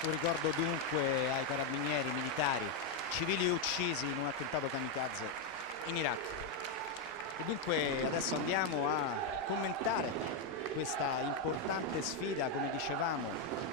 Un ricordo dunque ai carabinieri militari civili uccisi in un attentato kamikaze in Iraq. E dunque adesso andiamo a commentare questa importante sfida, come dicevamo,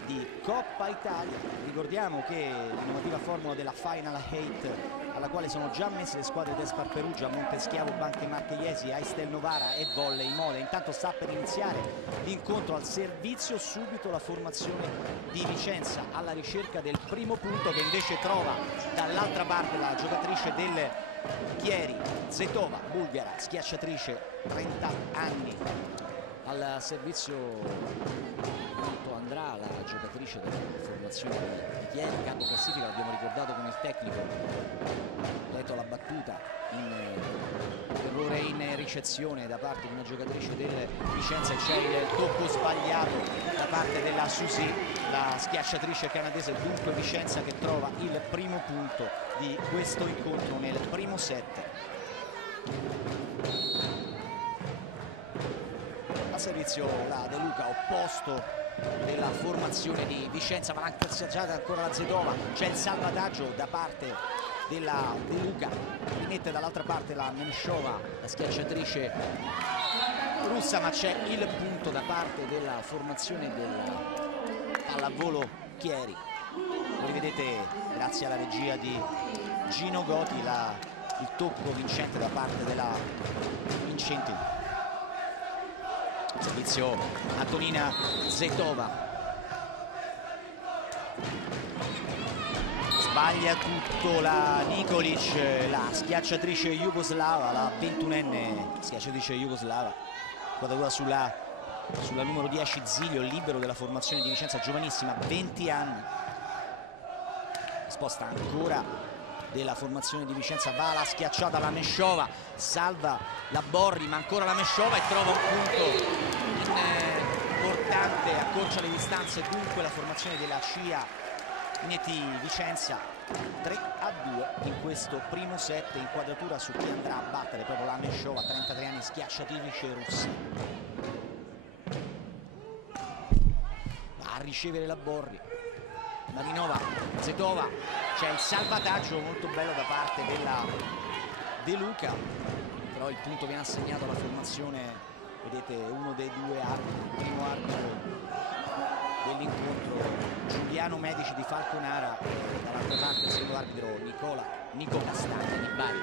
di Coppa Italia. Ricordiamo che l'innovativa formula della Final 8, alla quale sono già messe le squadre Despar Perugia, Monteschiavo, Banche Marcheiesi, Aistel Novara e Volley Mode. Intanto sta per iniziare l'incontro al servizio, subito la formazione di Vicenza alla ricerca del primo punto, che invece trova dall'altra parte la giocatrice del Chieri, Zetova, bulgara, schiacciatrice, 30 anni. Al servizio andrà la giocatrice della formazione di Chieri, capo classifica, l'abbiamo ricordato con il tecnico, letto la battuta errore in ricezione da parte di una giocatrice del Vicenza, e c'è il tocco sbagliato da parte della Susi, la schiacciatrice canadese. Dunque Vicenza che trova il primo punto di questo incontro nel primo set. A servizio la De Luca, opposto della formazione di Vicenza, ma ancora la Zetova, c'è il salvataggio da parte della De Luca, rimette dall'altra parte la Menshova, la schiacciatrice russa, ma c'è il punto da parte della formazione del pallavolo Chieri. Lo rivedete grazie alla regia di Gino Goti, il tocco vincente da parte della Vincenti. Servizio Antonina Zetova, sbaglia tutto la Nikolic, la schiacciatrice jugoslava, la 21enne schiacciatrice jugoslava. Quadratura sulla numero 10 Zilio, libero della formazione di Vicenza, giovanissima, 20 anni. Sposta ancora della formazione di Vicenza, va la schiacciata, la Menshova, salva la Borri, ma ancora la Menshova e trova un punto importante, accorcia le distanze. Dunque la formazione della CIA Neti Vicenza 3-2 in questo primo set, inquadratura su chi andrà a battere proprio la Menshova, 33 anni, schiacciatrice russa. Va a ricevere la Borri, Marinova, Zetova, c'è il salvataggio molto bello da parte della De Luca, però il punto viene assegnato alla formazione, vedete, uno dei due arbitri, il primo arbitro dell'incontro Giuliano Medici di Falconara, dall'altra parte il secondo arbitro Nico Castagna di Bari.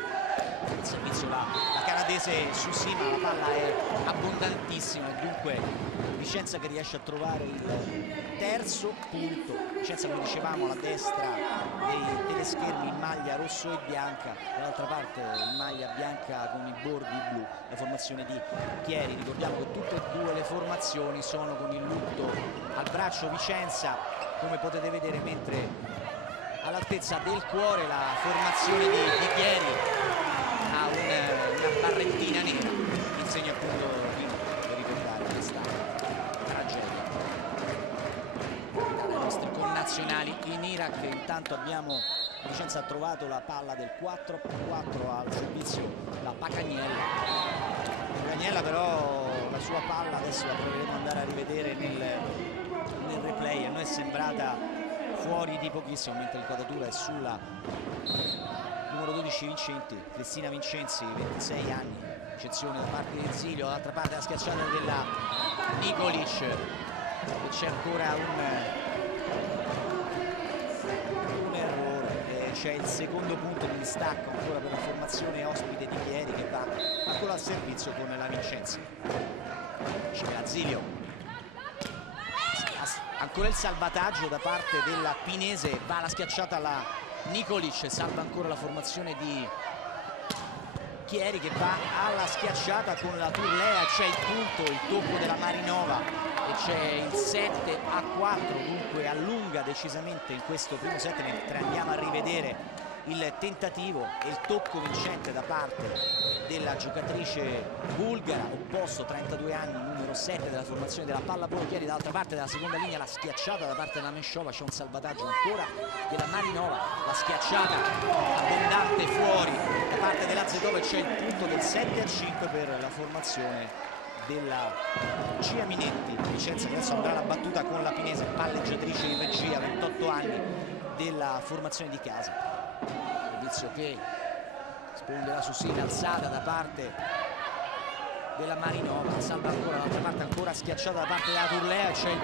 Il servizio la canadese Susima, la palla è abbondantissima e dunque Vicenza che riesce a trovare il terzo punto. Vicenza, come dicevamo, alla destra dei teleschermi in maglia rosso e bianca, dall'altra parte in maglia bianca con i bordi blu, la formazione di Chieri. Ricordiamo che tutte e due le formazioni sono con il lutto al braccio. Vicenza, come potete vedere, mentre all'altezza del cuore la formazione di Chieri ha una barrettina nera, in segno appunto di per ricordare questa tragedia. Dai nostri connazionali in Iraq. Intanto Vicenza ha trovato la palla del 4-4 al servizio la Pacagnella, però la sua palla adesso la proveremo ad andare a rivedere nel replay. A noi è sembrata fuori di pochissimo, mentre l'inquadratura è sulla numero 12 Vincenti, Cristina Vincenzi, 26 anni, eccezione da parte di Zilio, dall'altra parte la schiacciata della Nikolic, e c'è ancora un errore, e c'è il secondo punto di distacco ancora per la formazione ospite di Chieri, che va ancora al servizio con la Vincenzi. C'è la Zilio, ancora il salvataggio da parte della Pinese, va la schiacciata alla Nikolic, salva ancora la formazione di Chieri che va alla schiacciata con la Turlea, c'è il punto, il tocco della Marinova e c'è il 7-4, dunque allunga decisamente in questo primo set, mentre andiamo a rivedere il tentativo e il tocco vincente da parte della giocatrice bulgara, opposto, 32 anni, numero 7 della formazione della pallavolo Chieri. Dall'altra parte della seconda linea la schiacciata da parte della Meshova, c'è un salvataggio ancora della Marinova, la schiacciata abbondante fuori da parte della Zetova e c'è il punto del 7-5 per la formazione della Cia Minetti Vicenza, che adesso andrà la battuta con la Pinese, palleggiatrice in regia, 28 anni, della formazione di casa. Servizio che sponde la Susina, alzata da parte della Marinova, salva ancora dall'altra parte, ancora schiacciata da parte della Turlea, c'è il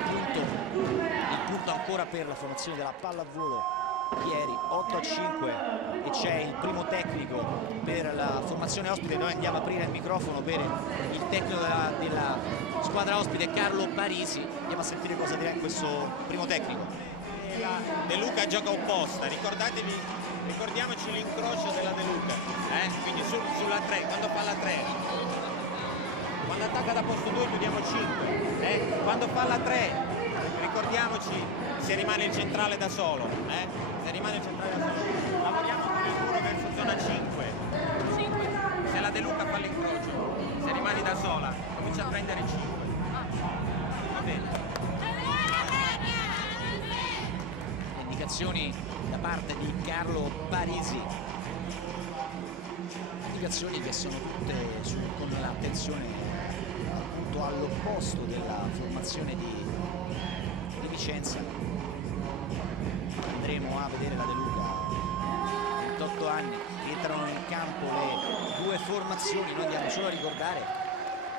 punto ancora per la formazione della pallavolo Chieri, 8-5 e c'è il primo tecnico per la formazione ospite. Noi andiamo a aprire il microfono per il tecnico della squadra ospite, Carlo Parisi, andiamo a sentire cosa dirà in questo primo tecnico. De Luca gioca opposta, ricordiamoci l'incrocio della De Luca, quindi sulla 3, quando fa la 3, quando attacca da posto 2 chiudiamo 5, quando fa la 3 ricordiamoci se rimane il centrale da solo, se rimane il centrale da solo, lavoriamo con il muro verso zona 5, se la De Luca fa l'incrocio, se rimani da sola comincia a prendere 5, va bene. Indicazioni da parte di Carlo Parisi, indicazioni che sono tutte con l'attenzione appunto all'opposto della formazione di Vicenza. Andremo a vedere la De Luca, 28 anni, entrano in campo le due formazioni. Noi andiamo solo a ricordare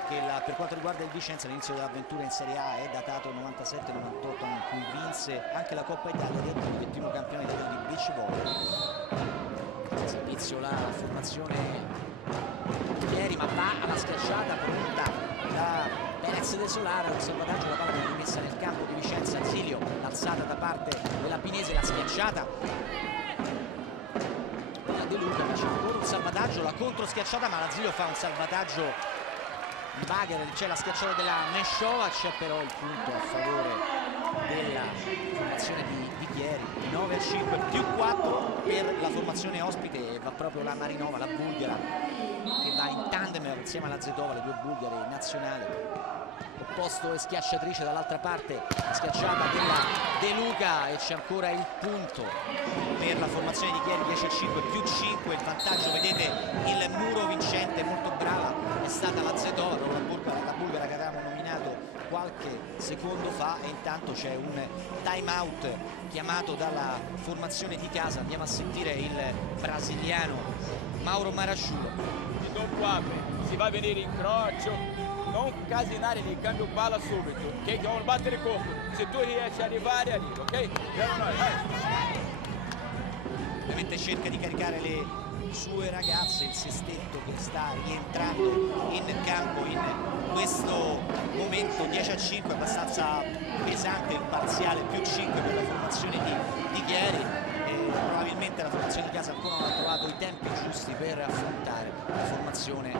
che per quanto riguarda il Vicenza l'inizio dell'avventura in Serie A è datato 97-98, in cui vinse anche la Coppa Italia del 21 campione d'Italia di beach volley. Servizio la formazione Chieri, ma va alla schiacciata pronta da Perez De Solara, un salvataggio, la palla viene rimessa nel campo di Vicenza, Zilio, l'alzata da parte della Pinese, la schiacciata della De Luca, c'è ancora un salvataggio, la contro schiacciata, ma la Zilio fa un salvataggio in bagger, c'è la schiacciata della Meshova, c'è però il punto a favore della formazione di Chieri, 9-5 più 4 per la formazione ospite, va proprio la Marinova, la bulgara, che va in tandem insieme alla Zetova, le due bulgare nazionali. Opposto e schiacciatrice dall'altra parte, schiacciata della De Luca e c'è ancora il punto per la formazione di Chieri, 10-5 più 5, il vantaggio, vedete il muro vincente, molto brava è stata la Zetova, la bulgara che avevamo nominato qualche secondo fa, e intanto c'è un time out chiamato dalla formazione di casa. Andiamo a sentire il brasiliano Mauro Marasciulo. Il doppio apre, si va a venire in crocio, non casinare lì, cambio palla subito, ok? Dobbiamo battere corpo, se tu riesci a arrivare, arriva, ok? Ovviamente cerca di caricare le sue ragazze, il sestetto che sta rientrando in campo in questo momento, 10-5, abbastanza pesante il parziale, più 5 per la formazione di Chieri, e probabilmente la formazione di casa ancora non ha trovato i tempi giusti per affrontare la formazione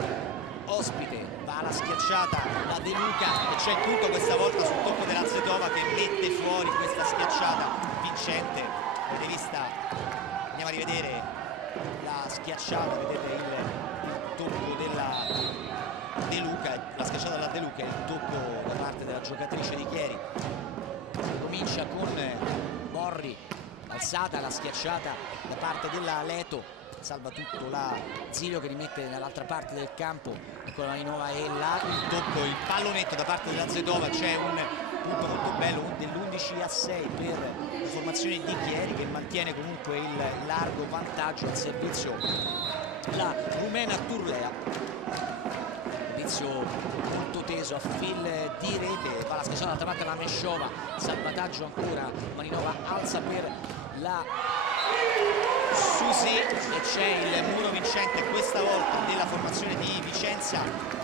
ospite. Va alla schiacciata la De Luca e c'è il punto questa volta sul tocco della Zetova, che mette fuori questa schiacciata vincente. Avete vista, andiamo a rivedere la schiacciata, vedete il tocco della De Luca, la schiacciata della De Luca e il tocco da parte della giocatrice di Chieri. Comincia con Borri, alzata, la schiacciata da parte della Leto, salva tutto la Zilio che rimette dall'altra parte del campo con la Marinova e là il tocco, il pallonetto da parte della Zetova. C'è un punto molto bello dell'11-6 per la formazione di Chieri, che mantiene comunque il largo vantaggio al servizio la rumena Turlea. Servizio molto teso a fil di rete, va la schiacciata dall'altra parte la Meshova, salvataggio ancora, Marinova alza per la Susi e c'è il muro vincente questa volta della formazione di Vicenza,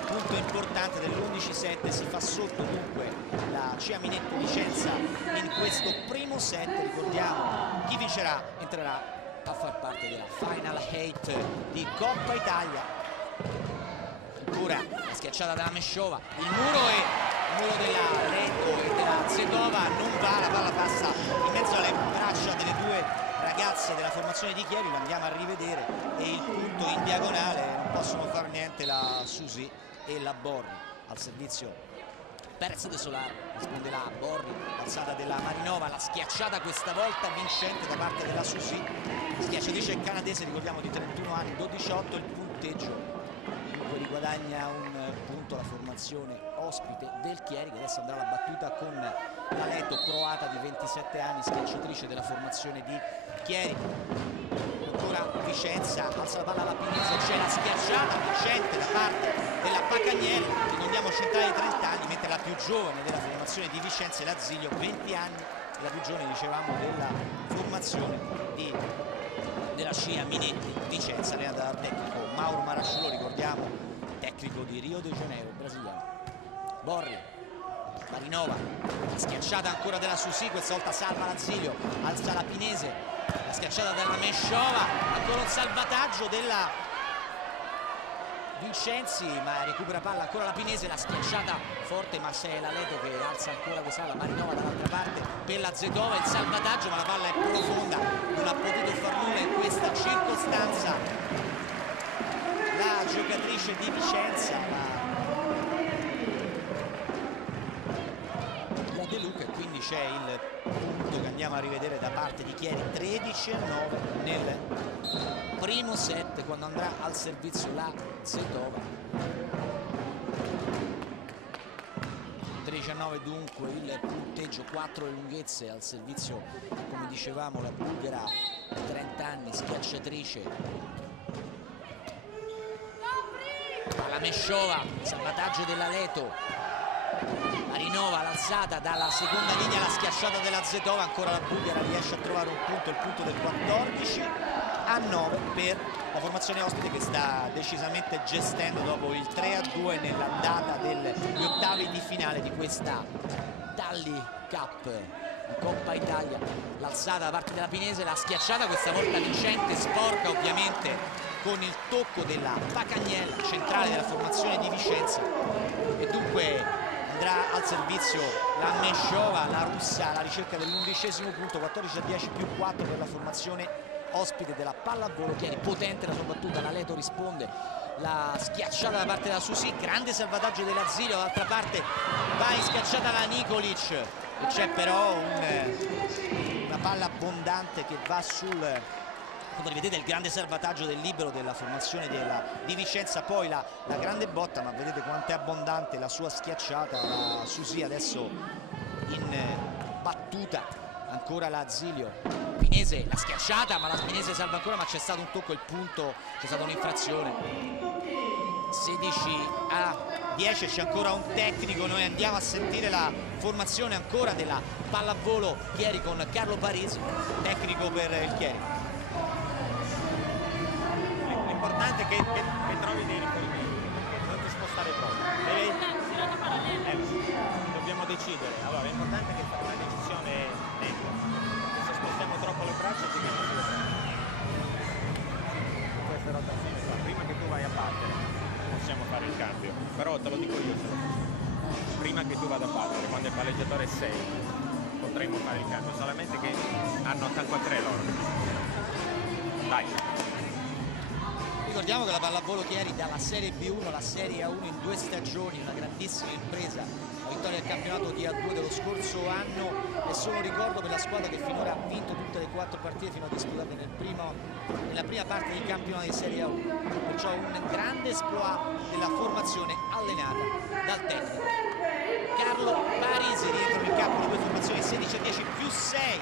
punto importante dell'11-7, si fa sotto dunque la Cia Minetti Vicenza in questo primo set. Ricordiamo, chi vincerà entrerà a far parte della Final 8 di Coppa Italia. Ancora la schiacciata della Meshova, il muro della Leto e della Zetova non va, la palla passa in mezzo alle braccia delle due ragazze della formazione di Chieri, lo andiamo a rivedere, e il punto in diagonale non possono fare niente la Susi e la Borri. Al servizio Perez de Solar, risponde la Borri, alzata della Marinova, la schiacciata questa volta vincente da parte della Susi, schiacciatrice canadese, ricordiamo di 31 anni, 12-8 il punteggio. Dunque riguadagna un punto la formazione ospite del Chieri, che adesso andrà alla battuta con la Leto, croata di 27 anni, schiacciatrice della formazione di Chieri. Ancora Vicenza, alza la palla alla Pinizia, c'è la schiacciata vincente da parte della Pacagnelli, ricordiamo centrale di 30 anni, mentre la più giovane della formazione di Vicenza è la Zilio, 20 anni, e la più giovane, dicevamo, della formazione della Scia Minetti Vicenza, allenata dal tecnico Mauro Marasciolo, ricordiamo, tecnico di Rio de Janeiro, brasiliano. Borri, Marinova, la schiacciata ancora della Susi, questa volta salva la Zilio, alza la Pinese, la schiacciata della Meshova, ancora un salvataggio della Vincenzi, ma recupera palla ancora la Pinese, la schiacciata forte, ma c'è la Leto che alza ancora questa, la Marinova dall'altra parte per la Zetova, il salvataggio, ma la palla è profonda, non ha potuto far nulla in questa circostanza la giocatrice di Vicenza, la De Luca, e quindi c'è il punto che andiamo a rivedere da parte di Chieri, 13-9 nel primo set, quando andrà al servizio la Zetova. 13-9 dunque il punteggio, 4 le lunghezze al servizio, come dicevamo, la bulgara, 30 anni, schiacciatrice. La Meshova, salvataggio della Leto, Marinova l'alzata dalla seconda linea, la schiacciata della Zetova, ancora la bulgara riesce a trovare un punto, il punto del 14-9 per la formazione ospite, che sta decisamente gestendo dopo il 3-2 nell'andata degli ottavi di finale di questa Tally Cup di Coppa Italia. L'alzata da parte della Pinese, la schiacciata questa volta vincente, sporca ovviamente con il tocco della Pacagnella, centrale della formazione di Vicenza, e dunque andrà al servizio la Meshova, la russa, alla ricerca dell'11° punto, 14-10 più 4 per la formazione ospite della pallavolo Chieri. Potente la sua battuta, la Leto risponde, la schiacciata da parte della Susi, grande salvataggio della Zilio, dall'altra parte va in schiacciata la Nikolic, e c'è però una palla abbondante che va sul... Quando rivedete il grande salvataggio del libero della formazione di Vicenza, poi la grande botta, ma vedete quanto è abbondante la sua schiacciata, la Susi adesso in battuta, ancora la Zilio, Pinese, la schiacciata, ma la Pinese salva ancora, ma c'è stato un tocco, il punto, c'è stata un'infrazione. 16-10, c'è ancora un tecnico, noi andiamo a sentire la formazione ancora della pallavolo Chieri con Carlo Parisi, tecnico per il Chieri. L'importante è che trovi dei riferimenti, non ti spostare troppo. Dobbiamo decidere. Allora, l'importante è che fare una decisione netta. Se spostiamo troppo le braccia ci viene sulle braccia. Queste rotazioni qua, prima che tu vai a battere, possiamo fare il cambio. Però te lo dico io, prima che tu vada a battere, quando il palleggiatore 6, potremmo fare il cambio, solamente che hanno attacco a 3 loro. Dai. Ricordiamo che la pallavolo Chieri dalla Serie B1 alla Serie A1 in 2 stagioni, una grandissima impresa, la vittoria del campionato di A2 dello scorso anno, e solo ricordo per la squadra che finora ha vinto tutte le 4 partite fino a disputate nella prima parte del campionato di Serie A1, perciò un grande esploit della formazione allenata dal tecnico Carlo Parisi. Rientrano in campo le due formazioni, 16-10 più 6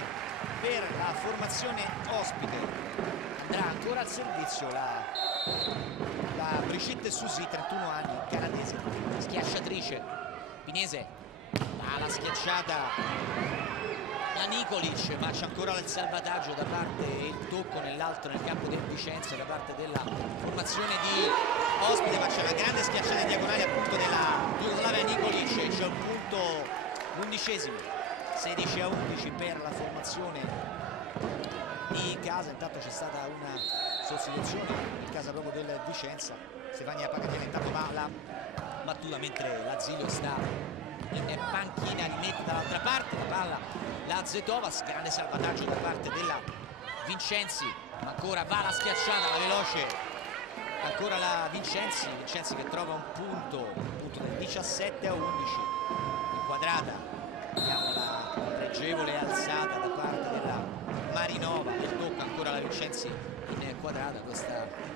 per la formazione ospite. Andrà ancora al servizio la Brigitte Susi, 31 anni, canadese, schiacciatrice. Pinese, la schiacciata la Nikolic, ma c'è ancora il salvataggio da parte e il tocco nel campo del Vicenza da parte della formazione di ospite, ma c'è una grande schiacciata in diagonale appunto della Jugoslavia Nikolic, c'è un punto l'11°, 16-11 per la formazione di casa. Intanto c'è stata una sostituzione in casa proprio del Vicenza, Stefania Pagatiana intanto va alla battuta mentre l'Asilio sta in panchina, rimette dall'altra parte la palla la Zetovas, grande salvataggio da parte della Vincenzi, ma ancora va la schiacciata, la veloce ancora la Vincenzi che trova un punto del 17-11, inquadrata, vediamo la pregevole alzata da parte della Marinova, e tocca ancora la Vincenzi in quadrata, questa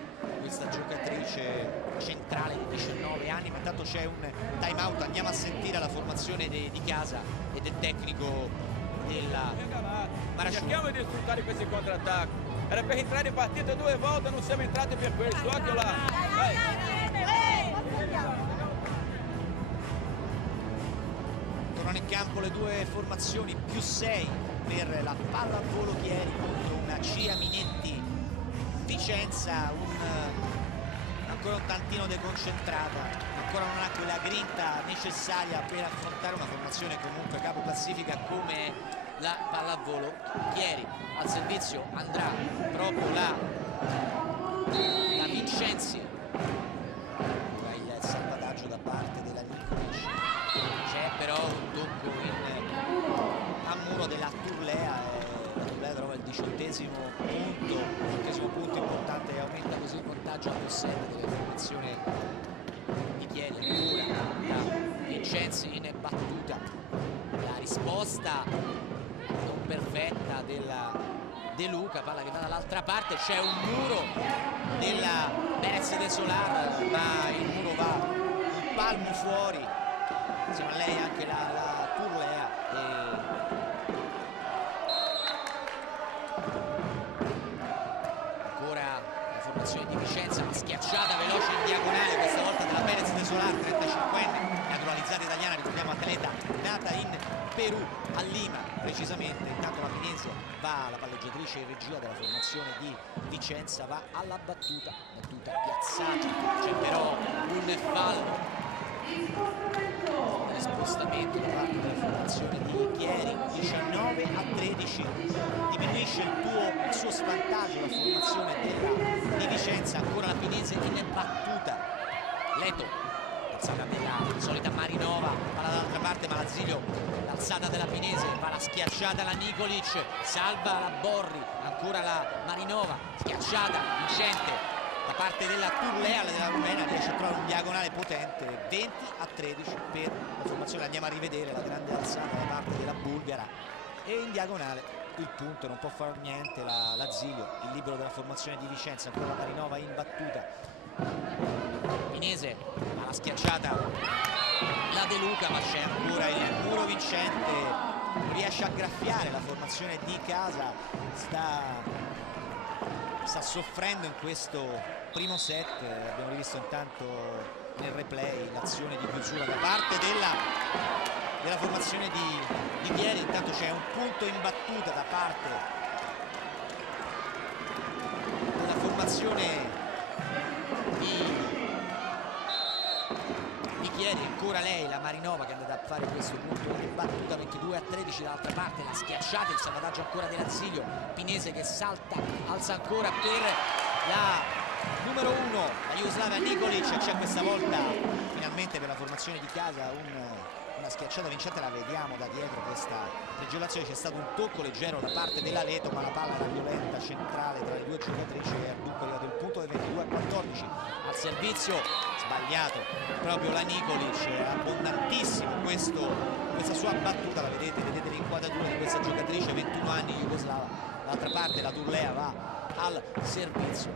giocatrice centrale di 19 anni, ma intanto c'è un time out, andiamo a sentire la formazione di casa e del tecnico della Marasciuga. Cerchiamo di sfruttare questi contrattacchi, era per entrare in partita 2 volte, non siamo entrati per questo, occhio là. Tornano in campo le due formazioni, +6 per la pallavolo Chieri contro una CIA Minetti Vicenza, ancora un tantino deconcentrata, ancora non ha quella grinta necessaria per affrontare una formazione comunque capo classifica come la pallavolo Chieri. Al servizio andrà proprio la Vincenzi, il salvataggio da parte della Nikolic, c'è però un tocco a muro della Turlea, la Turlea trova il 18° punto importante e aumenta così il vantaggio a +7 delle formazioni di Chieri. Ancora la Vincenzi in battuta, la risposta non perfetta della De Luca, palla che va dall'altra parte, c'è un muro della Perez de Solar, ma il muro va un palmo fuori, insieme a lei anche la Turlea, formazione di Vicenza, una schiacciata veloce in diagonale, questa volta della Perez de Solar, 35enne, naturalizzata italiana, ricordiamo atleta nata in Perù, a Lima precisamente. Intanto la Pinese va, la palleggiatrice in regia della formazione di Vicenza, va alla battuta piazzata, c'è però un fallo, spostamento da parte della formazione di Chieri, 19-13, diminuisce il suo svantaggio la formazione di Vicenza. Ancora la Pinese in battuta, Leto, alzata della solita Marinova, palla dall'altra parte, ma l'Asilio, l'alzata della Pinese, va la schiacciata la Nikolic, salva la Borri, ancora la Marinova, schiacciata vincente da parte della Turlea, della rumena, riesce a trovare un diagonale potente, 20-13 per la formazione. Andiamo a rivedere la grande alzata da parte della bulgara e in diagonale il punto, non può fare niente l'Asilio, il libero della formazione di Vicenza. Ancora la Marinova in battuta, Pinese alla schiacciata la De Luca, ma c'è ancora il muro vincente, non riesce a graffiare la formazione di casa, sta soffrendo in questo primo set. Abbiamo rivisto intanto nel replay l'azione di chiusura da parte della formazione di Chieri. Intanto c'è un punto in battuta da parte della formazione di Chieri, ancora lei, la Marinova, che è andata a fare questo punto in battuta, 22-13 dall'altra parte, la schiacciata, il salvataggio ancora dell'Asilio, Pinese che salta, alza ancora per la numero 1, la Jugoslavia Nikolic. C'è questa volta finalmente per la formazione di casa una schiacciata vincente, la vediamo da dietro questa pregelazione, c'è stato un tocco leggero da parte della Leto, ma la palla era violenta, centrale tra le due giocatrici, e dunque è arrivato il punto del 22-14. Al servizio sbagliato proprio la Nikolic, abbondantissimo questa sua battuta, la vedete l'inquadratura di questa giocatrice, 21 anni, jugoslava. D'altra parte la Turlea va al servizio,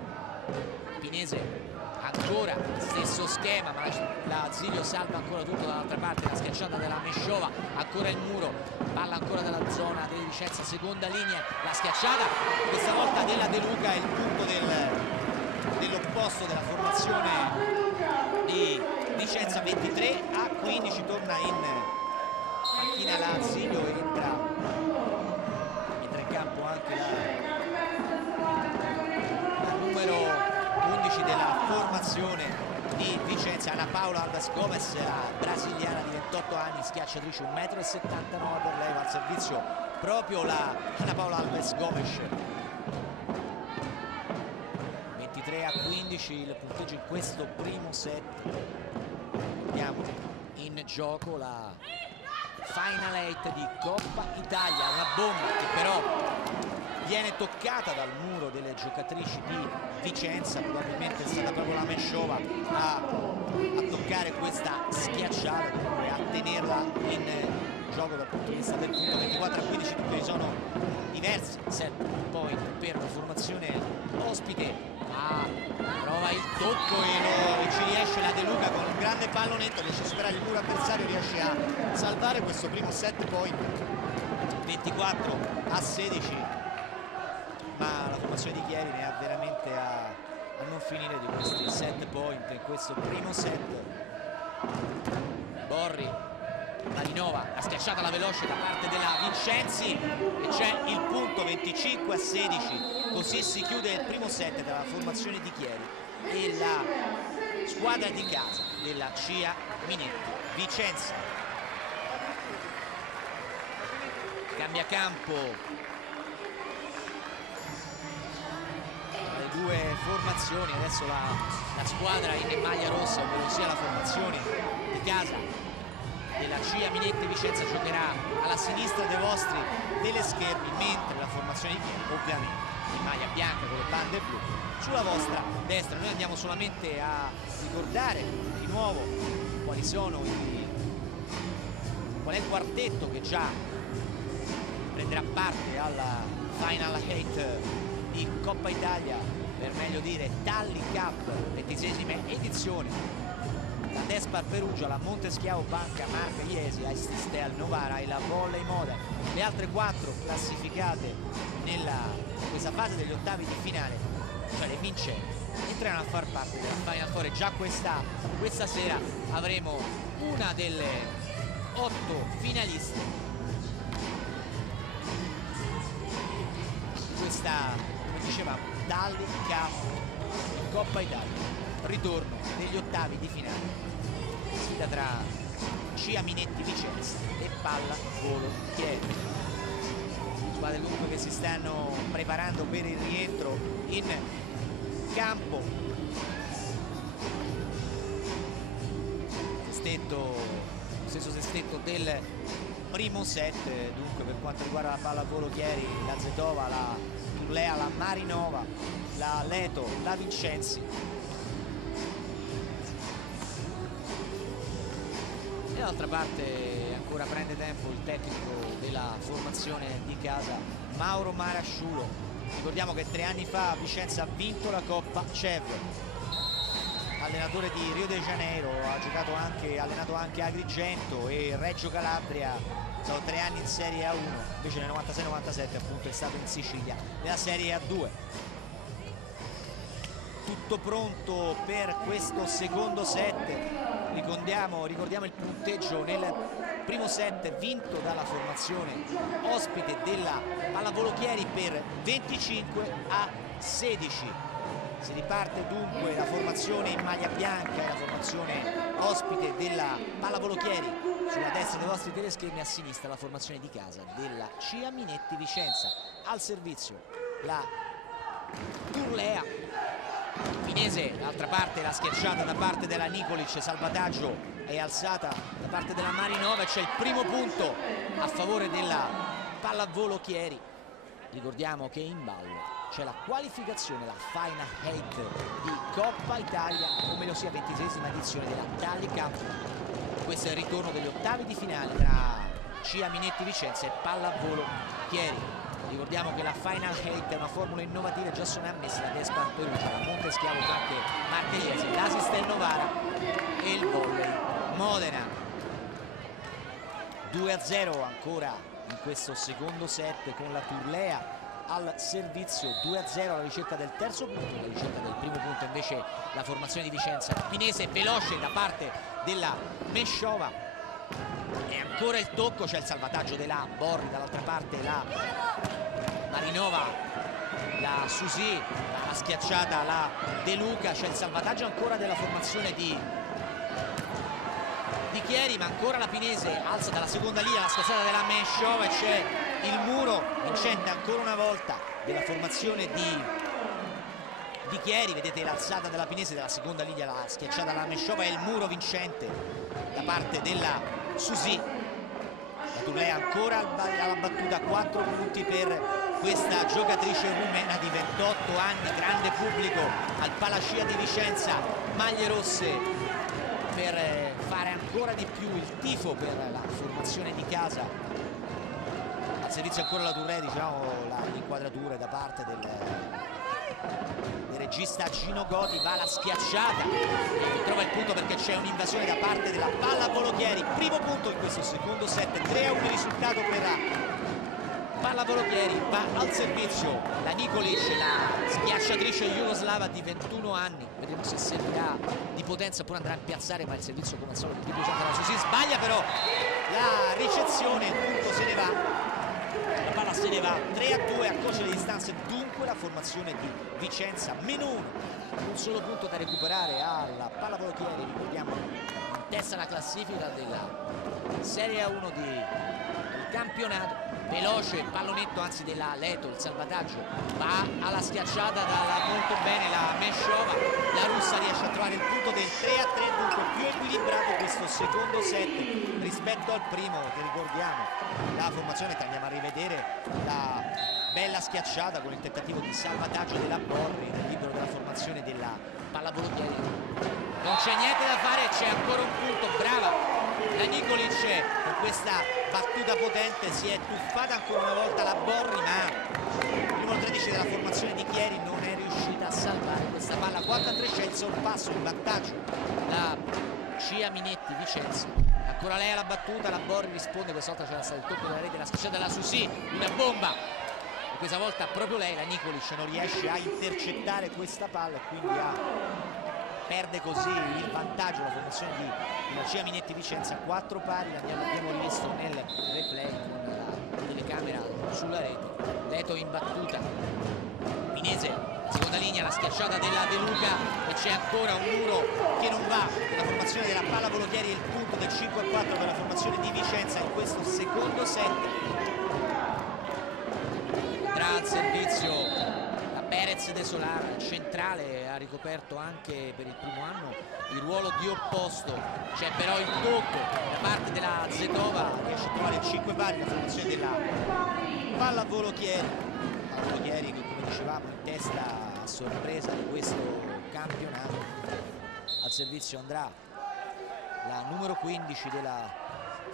Pinese ancora stesso schema, ma la Zilio salva ancora tutto dall'altra parte, la schiacciata della Mesciova, ancora il muro, palla ancora dalla zona di Vicenza, seconda linea, la schiacciata questa volta della De Luca, il punto dell'opposto della formazione di Vicenza, 23-15, torna in macchina la Zilio, entra in campo anche la numero 11 della formazione di Vicenza, Ana Paula Alves Gomez, la brasiliana di 28 anni, schiacciatrice, 1,79 m per lei, va al servizio proprio la Ana Paula Alves Gomes. 23-15 il punteggio in questo primo set. Vediamo in gioco la Final 8 di Coppa Italia, una bomba che però viene toccata dal muro delle giocatrici di Vicenza. Probabilmente è stata proprio la Meshova a toccare questa schiacciata e a tenerla in gioco dal punto di vista del punto. 24-15, dunque sono diversi set point per la formazione ospite. Prova il tocco e ci riesce la De Luca con un grande pallonetto, riesce a superare il muro avversario, riesce a salvare questo primo set point. 24-16, ma la formazione di Chieri ne ha veramente a non finire di questi set point in questo primo set. Borri, Marinova, ha schiacciata la veloce da parte della Vincenzi e c'è il punto. 25-16, così si chiude il primo set della formazione di Chieri e la squadra di casa della CIA Minetti Vicenza. Cambia campo le due formazioni, adesso la squadra in maglia rossa, ovvero sia la formazione di casa della CIA Minetti Vicenza, giocherà alla sinistra dei vostri delle schermi, mentre la formazione di Chieri ovviamente in maglia bianca con le bande blu sulla vostra destra. Noi andiamo solamente a ricordare di nuovo qual è il quartetto che già prenderà parte alla Final 8 di Coppa Italia, per meglio dire Tally Cup, 26ª edizione. La Despar Perugia, la Monteschiavo Banca, Marca Iesi, la Estistel Novara e la Volley Modena. Le altre 4 classificate nella questa fase degli ottavi di finale, cioè le vincenti, entreranno a far parte della Final Four. E già questa sera avremo una delle 8 finaliste di questa, come dicevamo, Tally Cup Coppa Italia. Ritorno degli ottavi di finale, sfida tra CIA Minetti Vicenza e Pallavolo Chieri. Squadre dunque che si stanno preparando per il rientro in campo. Stesso sestetto del primo set, dunque, per quanto riguarda la Pallavolo Chieri, la Zetova, la Turlea, la Marinova, la Leto, la Vincenzi. E dall'altra parte ancora prende tempo il tecnico della formazione di casa, Mauro Marasciulo. Ricordiamo che 3 anni fa Vicenza ha vinto la Coppa CEV, allenatore di Rio de Janeiro, ha allenato anche Agrigento e Reggio Calabria. Sono 3 anni in Serie A1, invece nel 96-97 appunto è stato in Sicilia nella Serie A2. Tutto pronto per questo secondo set. Ricordiamo il punteggio nel primo set vinto dalla formazione ospite della Pallavolo Chieri per 25-16. Si riparte dunque la formazione in maglia bianca e la formazione ospite della Pallavolo Chieri sulla destra dei vostri teleschermi, a sinistra la formazione di casa della CIA Minetti Vicenza. Al servizio la Turlea. Finese, d'altra parte la schiacciata da parte della Nicolic, salvataggio è alzata da parte della Marinova e c'è il primo punto a favore della Pallavolo Chieri. Ricordiamo che in ballo c'è la qualificazione, la Final 8 di Coppa Italia, come lo sia 26ª edizione della Tally Cup. Questo è il ritorno degli ottavi di finale tra CIA Minetti Vicenza e Pallavolo Chieri. Ricordiamo che la Final 8 è una formula innovativa, già sono ammesse la Despar Perugia, la Monteschiavo Banca Marchese, l'Asistel Novara e il Volley Modena. 2-0 ancora in questo secondo set con la Turlea al servizio. 2-0 alla ricerca del terzo punto, alla ricerca del primo punto invece la formazione di Vicenza. Pinese veloce da parte della Meshova e ancora il tocco, c'è il salvataggio della Borri, dall'altra parte la Marinova, la Susi, ha schiacciata la De Luca, c'è il salvataggio ancora della formazione di Chieri, ma ancora la Pinese alza dalla seconda linea la scassata della Meshova e c'è il muro vincente ancora una volta della formazione di di Chieri. Vedete l'alzata della Pinese della seconda linea, la schiacciata dalla Mesciova e il muro vincente da parte della Susi. La Turlei ancora alla battuta, 4 punti per questa giocatrice rumena di 28 anni, grande pubblico al Palascia di Vicenza, maglie rosse per fare ancora di più il tifo per la formazione di casa. Al servizio ancora la Turlei, diciamo l'inquadratura da parte del regista Gino Goti, va la schiacciata e trova il punto perché c'è un'invasione da parte della Pallavolo Chieri. Primo punto in questo secondo set, 3-1 il risultato per la Pallavolo Chieri. Va al servizio la Nikolic, la schiacciatrice jugoslava di 21 anni. Vedremo se servirà di potenza oppure andrà a piazzare, ma il servizio come al solito di piazzata la Susi. Sbaglia però la ricezione, il punto se ne va. La palla se ne va, 3-2 a coce le distanze, dunque la formazione di Vicenza meno 1, un solo punto da recuperare alla Pallavolo Chieri. Ricordiamo in testa la classifica della Serie A1 del campionato. Veloce il pallonetto, anzi della Leto, il salvataggio va alla schiacciata dalla molto bene la Mesciova. La russa riesce a trovare il punto del 3-3, dunque più equilibrato questo secondo set rispetto al primo, che ricordiamo la formazione, che andiamo a rivedere la bella schiacciata con il tentativo di salvataggio della Borri nel libero della formazione della Pallavolo Chieri. Non c'è niente da fare, c'è ancora un punto, brava la Nikolic con questa battuta potente, si è tuffata ancora una volta la Borri, ma il numero 13 della formazione di Chieri non è riuscita a salvare questa palla. 4-3, c'è il sorpasso, il vantaggio la Cia Minetti Vicenza. Ancora lei alla battuta, la Borri risponde, questa volta c'era stato il tocco della rete, la schiacciata della Susi, una bomba, e questa volta proprio lei, la Nikolic, non riesce a intercettare questa palla e quindi perde così il vantaggio la formazione di Cia Minetti Vicenza. 4 pari, l'abbiamo rivisto nel replay con la telecamera sulla rete. Leto in battuta, Pinese seconda linea, la schiacciata della De Luca e c'è ancora un muro che non va. La formazione della Pallavolo Chieri, il punto del 5-4 per la formazione di Vicenza in questo secondo set. Andrà al servizio Perez De Solar, centrale, ha ricoperto anche per il primo anno il ruolo di opposto. C'è però il tocco da parte della Zetova, riesce a trovare il 5 pari la formazione della Pallavolo Chieri. Pallavolo Chieri che, come dicevamo, in testa a sorpresa di questo campionato. Al servizio andrà la numero 15 della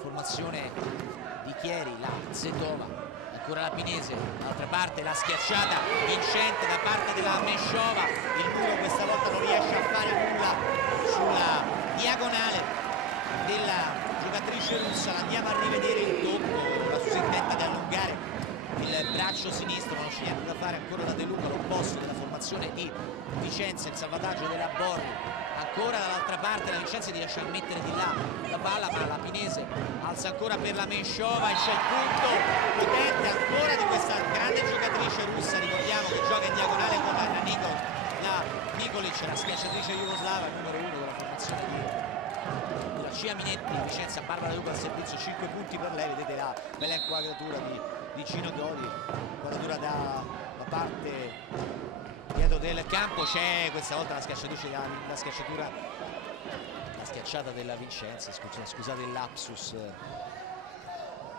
formazione di Chieri, la Zetova. Ancora la Pinese, dall'altra parte la schiacciata vincente da parte della Mesciova. Il muro questa volta non riesce a fare nulla sulla diagonale della giocatrice russa. Andiamo a rivedere il tocco, la Susi tenta di allungare il braccio sinistro, non c'è niente da fare ancora da De Luca, l'opposto della formazione di Vicenza, il salvataggio della Borri. Ancora dall'altra parte la Vicenza riesce a mettere di là la palla, ma la Pinese alza ancora per la Mesciova e c'è il punto potente ancora di questa grande giocatrice russa. Ricordiamo che gioca in diagonale con la Nikolic, la schiacciatrice jugoslava, il numero 1 della formazione della Cia Minetti Vicenza. Barbara Luca al servizio, 5 punti per lei. Vedete la bella inquadratura di Gino Godi, inquadratura da parte dietro del campo. C'è questa volta la schiacciata della Vicenza, scusate il lapsus,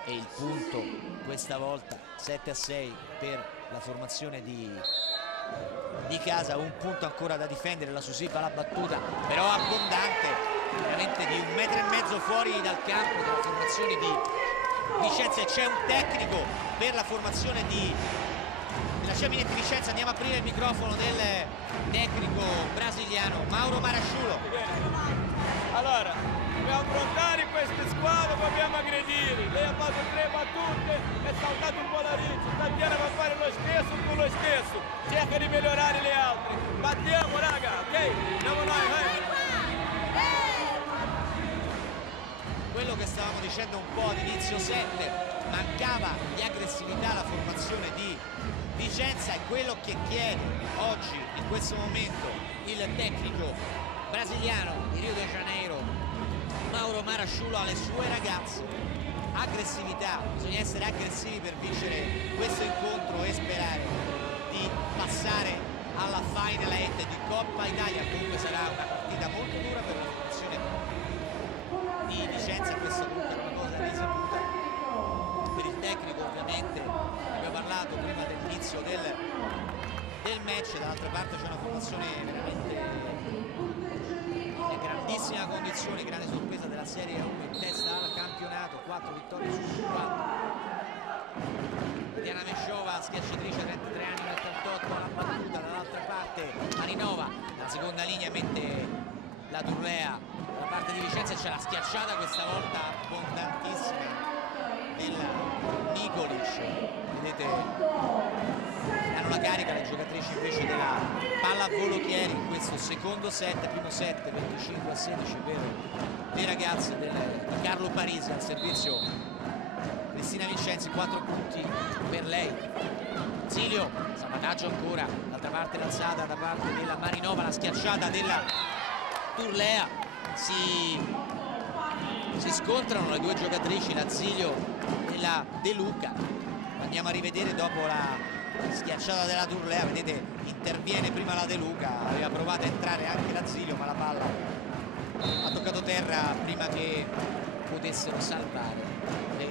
e il punto questa volta 7-6 per la formazione di casa. Un punto ancora da difendere, la Susi fa la battuta però abbondante, veramente di 1,5 metri fuori dal campo della formazione di Vicenza, e c'è un tecnico per la formazione della Cia Minetti Vicenza. Andiamo a aprire il microfono del tecnico brasiliano Mauro Marasciulo. Allora, dobbiamo affrontare queste squadre, dobbiamo aggredire. Lei ha fatto 3 battute, è saltato un po' la riccia, Tatiana va a fare lo stesso con lo stesso, cerca di migliorare le altre. Battiamo raga, ok? Andiamo noi, vai! Quello che stavamo dicendo un po' all'inizio set, mancava di aggressività la formazione di Vicenza, è quello che chiede oggi in questo momento il tecnico brasiliano di Rio de Janeiro Mauro Marasciulo alle sue ragazze. Aggressività, bisogna essere aggressivi per vincere questo incontro e sperare di passare alla Final 8 di Coppa Italia. Comunque sarà una partita molto dura per la formazione di Vicenza, questa comunque è una cosa risaputa per il tecnico. Ovviamente abbiamo parlato prima dell'inizio del match, dall'altra parte c'è una formazione veramente in grandissima condizione, grande sorpresa della Serie 1, in testa al campionato, 4 vittorie su 4. Diana Mesciova, schiacciatrice, 33 anni, 88, alla battuta. Dall'altra parte Marinova, la seconda linea mette la Turlea dalla parte di Vicenza, c'è la schiacciata questa volta abbondantissima del Nikolic. Vedete, hanno la carica le giocatrici invece della pallavolo Chieri in questo secondo set, primo set 25-16 per le ragazze di Carlo Parisi. Al servizio Cristina Vincenzi, 4 punti per lei. Zilio, salvataggio ancora, d'altra parte l'alzata da parte della Marinova, la schiacciata della Turlea. Si scontrano le due giocatrici, la Zilio e la De Luca. Andiamo a rivedere dopo la schiacciata della Turlea, vedete, interviene prima la De Luca, aveva provato a entrare anche la Zilio, ma la palla ha toccato terra prima che potessero salvare le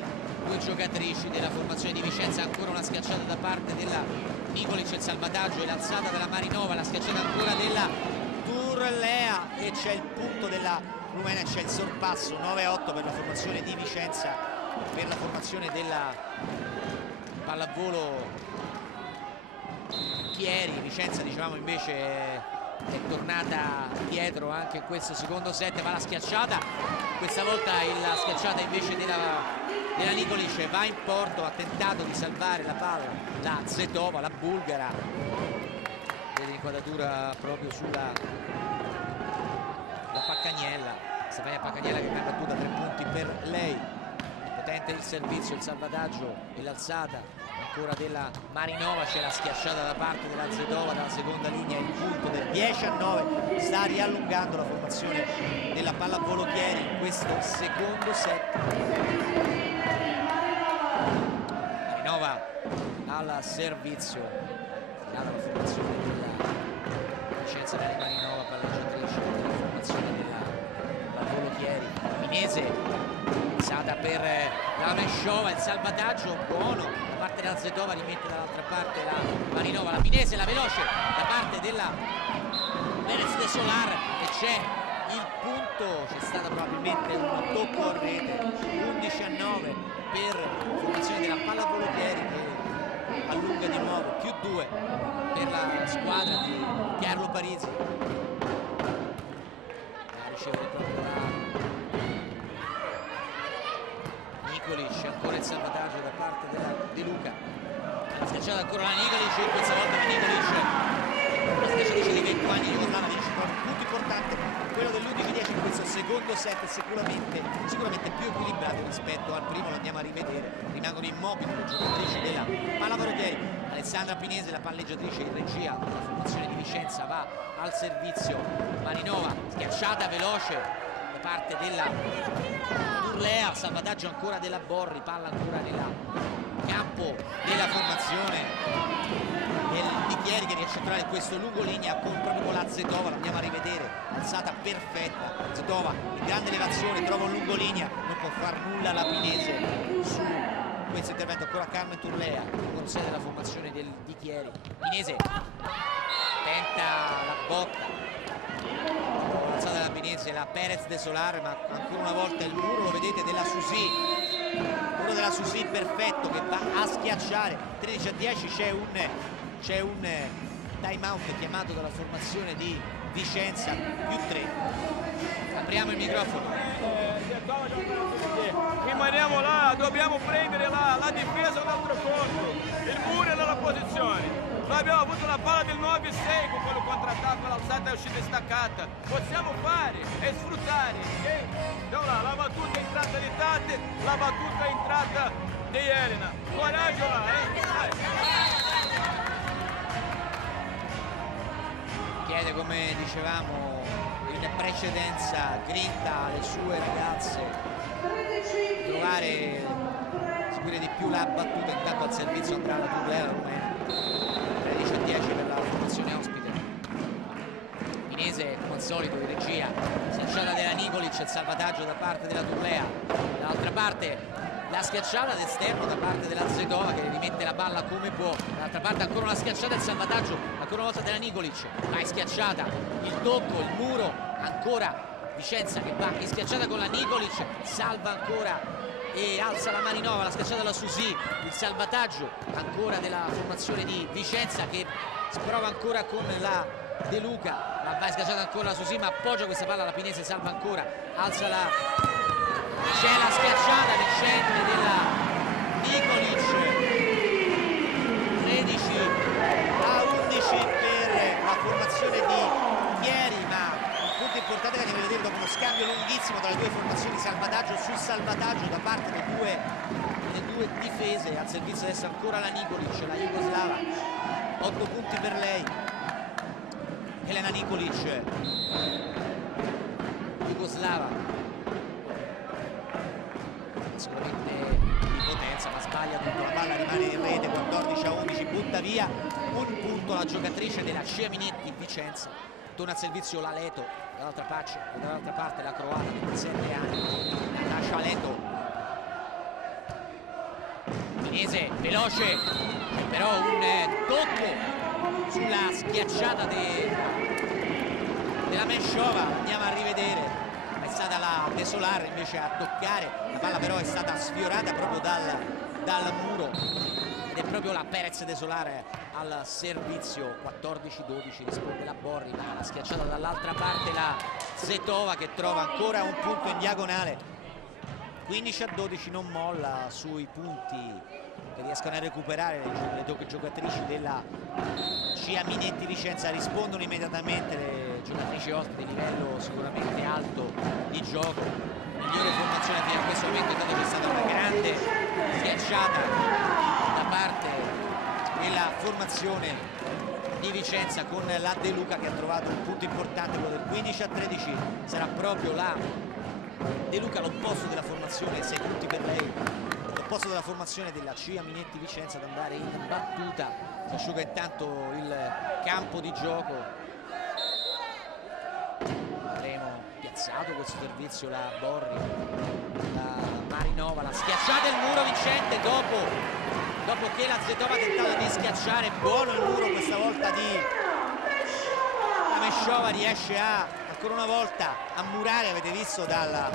due giocatrici della formazione di Vicenza. Ancora una schiacciata da parte della Nikolic, il salvataggio e l'alzata della Marinova, la schiacciata ancora della Turlea e c'è il punto della rumena, c'è il sorpasso 9-8 per la formazione di Vicenza, per la formazione della pallavolo Chieri. Vicenza, dicevamo, invece è tornata dietro anche in questo secondo set, va la schiacciata, questa volta la schiacciata invece della Nikolic va in porto, ha tentato di salvare la palla la Zetova, la bulgara. Vede l'inquadratura proprio sulla Paccagnella, Stefania Paccagnella che ha battuta 3 punti per lei. Potente il servizio, il salvataggio e l'alzata ancora della Marinova, c'è la schiacciata da parte della Zetova dalla seconda linea, il punto del 10-9 sta riallungando la formazione della pallavolo Chieri in questo secondo set. Marinova al servizio, dalla formazione della Vicenza della Marinova, palleggiatrice della formazione della pallavolo Chieri. Minese passata per la Mesciova, il salvataggio buono da parte della Zetova, rimette dall'altra parte la Marinova, la Pinese, la veloce da parte della Perez de Solar e c'è il punto, c'è stato probabilmente un tocco a rete. 11-9 per la formazione della pallavolo Chieri che allunga di nuovo, più 2 per la squadra di Carlo Parisi. A ricevere proprio la Nikolic, ancora il salvataggio da parte della De Luca, la schiacciata ancora la Nikolic, questa volta la Nikolic, la schiacciatrice di 20 anni Jugoslava, vince un punto importante, quello dell'11-10 in questo secondo set, sicuramente più equilibrato rispetto al primo. Lo andiamo a rivedere, rimangono immobili le giocatrici della pallavolo Chieri. Alessandra Pinese, la palleggiatrice in regia della formazione di Vicenza, va al servizio. Marinova, schiacciata veloce da parte della Turlea, salvataggio ancora della Borri, palla ancora nella campo della formazione di Chieri che riesce a trovare questo lungolinea proprio con la Zetova. Lo andiamo a rivedere, alzata perfetta, Zetova in grande elevazione, trova un lungolinea, non può far nulla la Pinese su questo intervento. Ancora Carmen Turlea, numero 6 della formazione di Chieri. Pinese tenta la botta, alzata della Pinese, la Perez de Solar, ma ancora una volta il muro, lo vedete, della Susi, muro della Susi perfetto che va a schiacciare. 13-10, c'è un time out chiamato dalla formazione di Vicenza, più 3. Apriamo il microfono. Rimaniamo là, dobbiamo prendere la difesa dall'altro corpo, il muro è nella posizione. Noi abbiamo avuto la palla del 9-6 con quello contrattacco, l'alzata è uscita staccata. Possiamo fare e sfruttare. Então là, la battuta è entrata di Tate, la battuta è entrata di Elena. Coraggio là, Chiede, come dicevamo in precedenza, grinta alle sue ragazze trovare, seguire di più la battuta. Intanto al servizio andrà la Turlea rumena. 13-10 per la formazione ospite. solito in regia, schiacciata della Nikolic, il salvataggio da parte della Turlea, dall'altra parte la schiacciata d'esterno da parte della Zetova che rimette la palla come può, dall'altra parte ancora una schiacciata, il salvataggio ancora una volta della Nikolic, mai schiacciata, il tocco, il muro, ancora Vicenza che va in schiacciata con la Nikolic, salva ancora e alza la Marinova, la schiacciata della Susi, il salvataggio ancora della formazione di Vicenza che sprova ancora con la De Luca, ma va schiacciata ancora la Susi, ma appoggia questa palla, la Pinese salva ancora, alza la... c'è la schiacciata vincente della Nikolic, 13-11 per la formazione di Chieri, ma il punto importante che andiamo a vedere dopo uno scambio lunghissimo tra le due formazioni, salvataggio sul salvataggio da parte delle due difese, al servizio adesso ancora la Nikolic, la jugoslava, 8 punti per lei, Elena Nikolic, jugoslava, sicuramente di potenza, ma sbaglia tutto, la palla rimane in rete, 14-11, butta via un punto la giocatrice della Cia Minetti Vicenza, torna al servizio la Leto, dall'altra parte la croata di 27 anni, Natasha Leto, Pinese veloce, però un tocco sulla schiacciata della Menshova, andiamo a rivedere, è stata la Desolare invece a toccare, la palla però è stata sfiorata proprio dal muro ed è proprio la Perez Desolare al servizio, 14-12 risponde la Borri, ma la schiacciata dall'altra parte la Zetova che trova ancora un punto in diagonale, 15-12, non molla sui punti che riescono a recuperare le due giocatrici della Cia Minetti Vicenza, rispondono immediatamente le giocatrici ospiti, livello sicuramente alto di gioco, migliore formazione fino a questo momento, intanto c'è stata una grande schiacciata da parte della formazione di Vicenza con la De Luca che ha trovato un punto importante, quello del 15-13, sarà proprio la De Luca l'opposto della formazione, 6 punti per lei, l'opposto della formazione della Cia Minetti Vicenza ad andare in battuta, si asciuga intanto il campo di gioco, avremo piazzato questo servizio la Borri, la Marinova, la schiacciata e il muro vincente dopo che la Zetova ha tentato di schiacciare, buono il muro questa volta di la Menshova, riesce ancora una volta a murare, avete visto da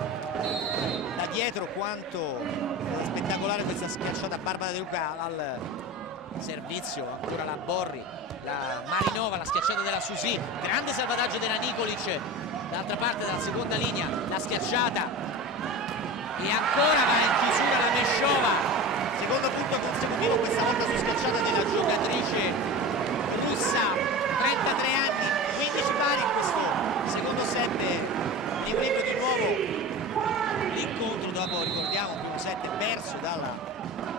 dietro quanto è spettacolare questa schiacciata, Barbara De Luca al servizio, ancora la Borri, la Marinova, la schiacciata della Susi, grande salvataggio della Nikolic, dall'altra parte dalla seconda linea, la schiacciata e ancora va in chiusura la Menshova, secondo punto consecutivo questa volta su schiacciata della giocatrice russa, 33 anni, 15 pari in questo secondo set, in equilibrio di nuovo l'incontro dopo, ricordiamo, un primo set perso dalla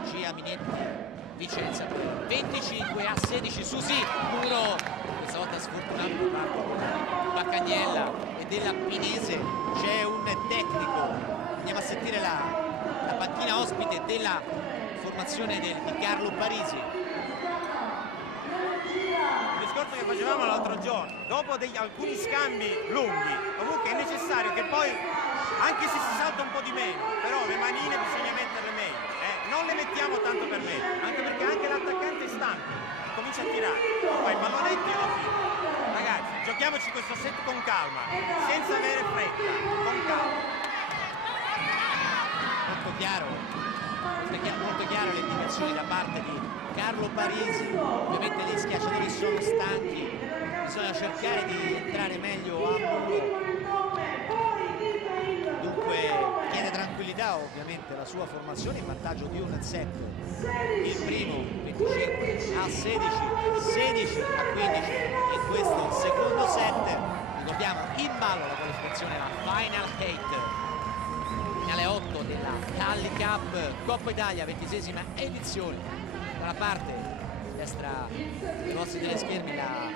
Cia Minetti Vicenza, 25-16, Susi, muro, questa volta sfortunato da parte Baccagnella e della Pinese, c'è un tecnico, andiamo a sentire la panchina ospite della formazione di Carlo Parisi. Il discorso che facevamo l'altro giorno, dopo alcuni scambi lunghi, comunque è necessario che poi, anche se si salta un po' di meno, però le manine bisogna metterle meglio, non le mettiamo tanto per me, anche perché anche l'attaccante è stanco, comincia a tirare, poi i pallonetti alla fine. Ragazzi, giochiamoci questo set con calma, senza avere fretta, con calma. Molto chiaro le indicazioni da parte di Carlo Parisi, ovviamente gli schiacciatori sono stanchi, bisogna cercare di entrare meglio a muro, dunque chiede tranquillità ovviamente la sua formazione in vantaggio di un set, il primo 25-16, 16-15 in questo secondo set, ricordiamo in ballo la qualificazione alla Final 8, finale 8 della Tally Cup Coppa Italia, 26ª edizione. Dalla parte destra dei vostri teleschermi la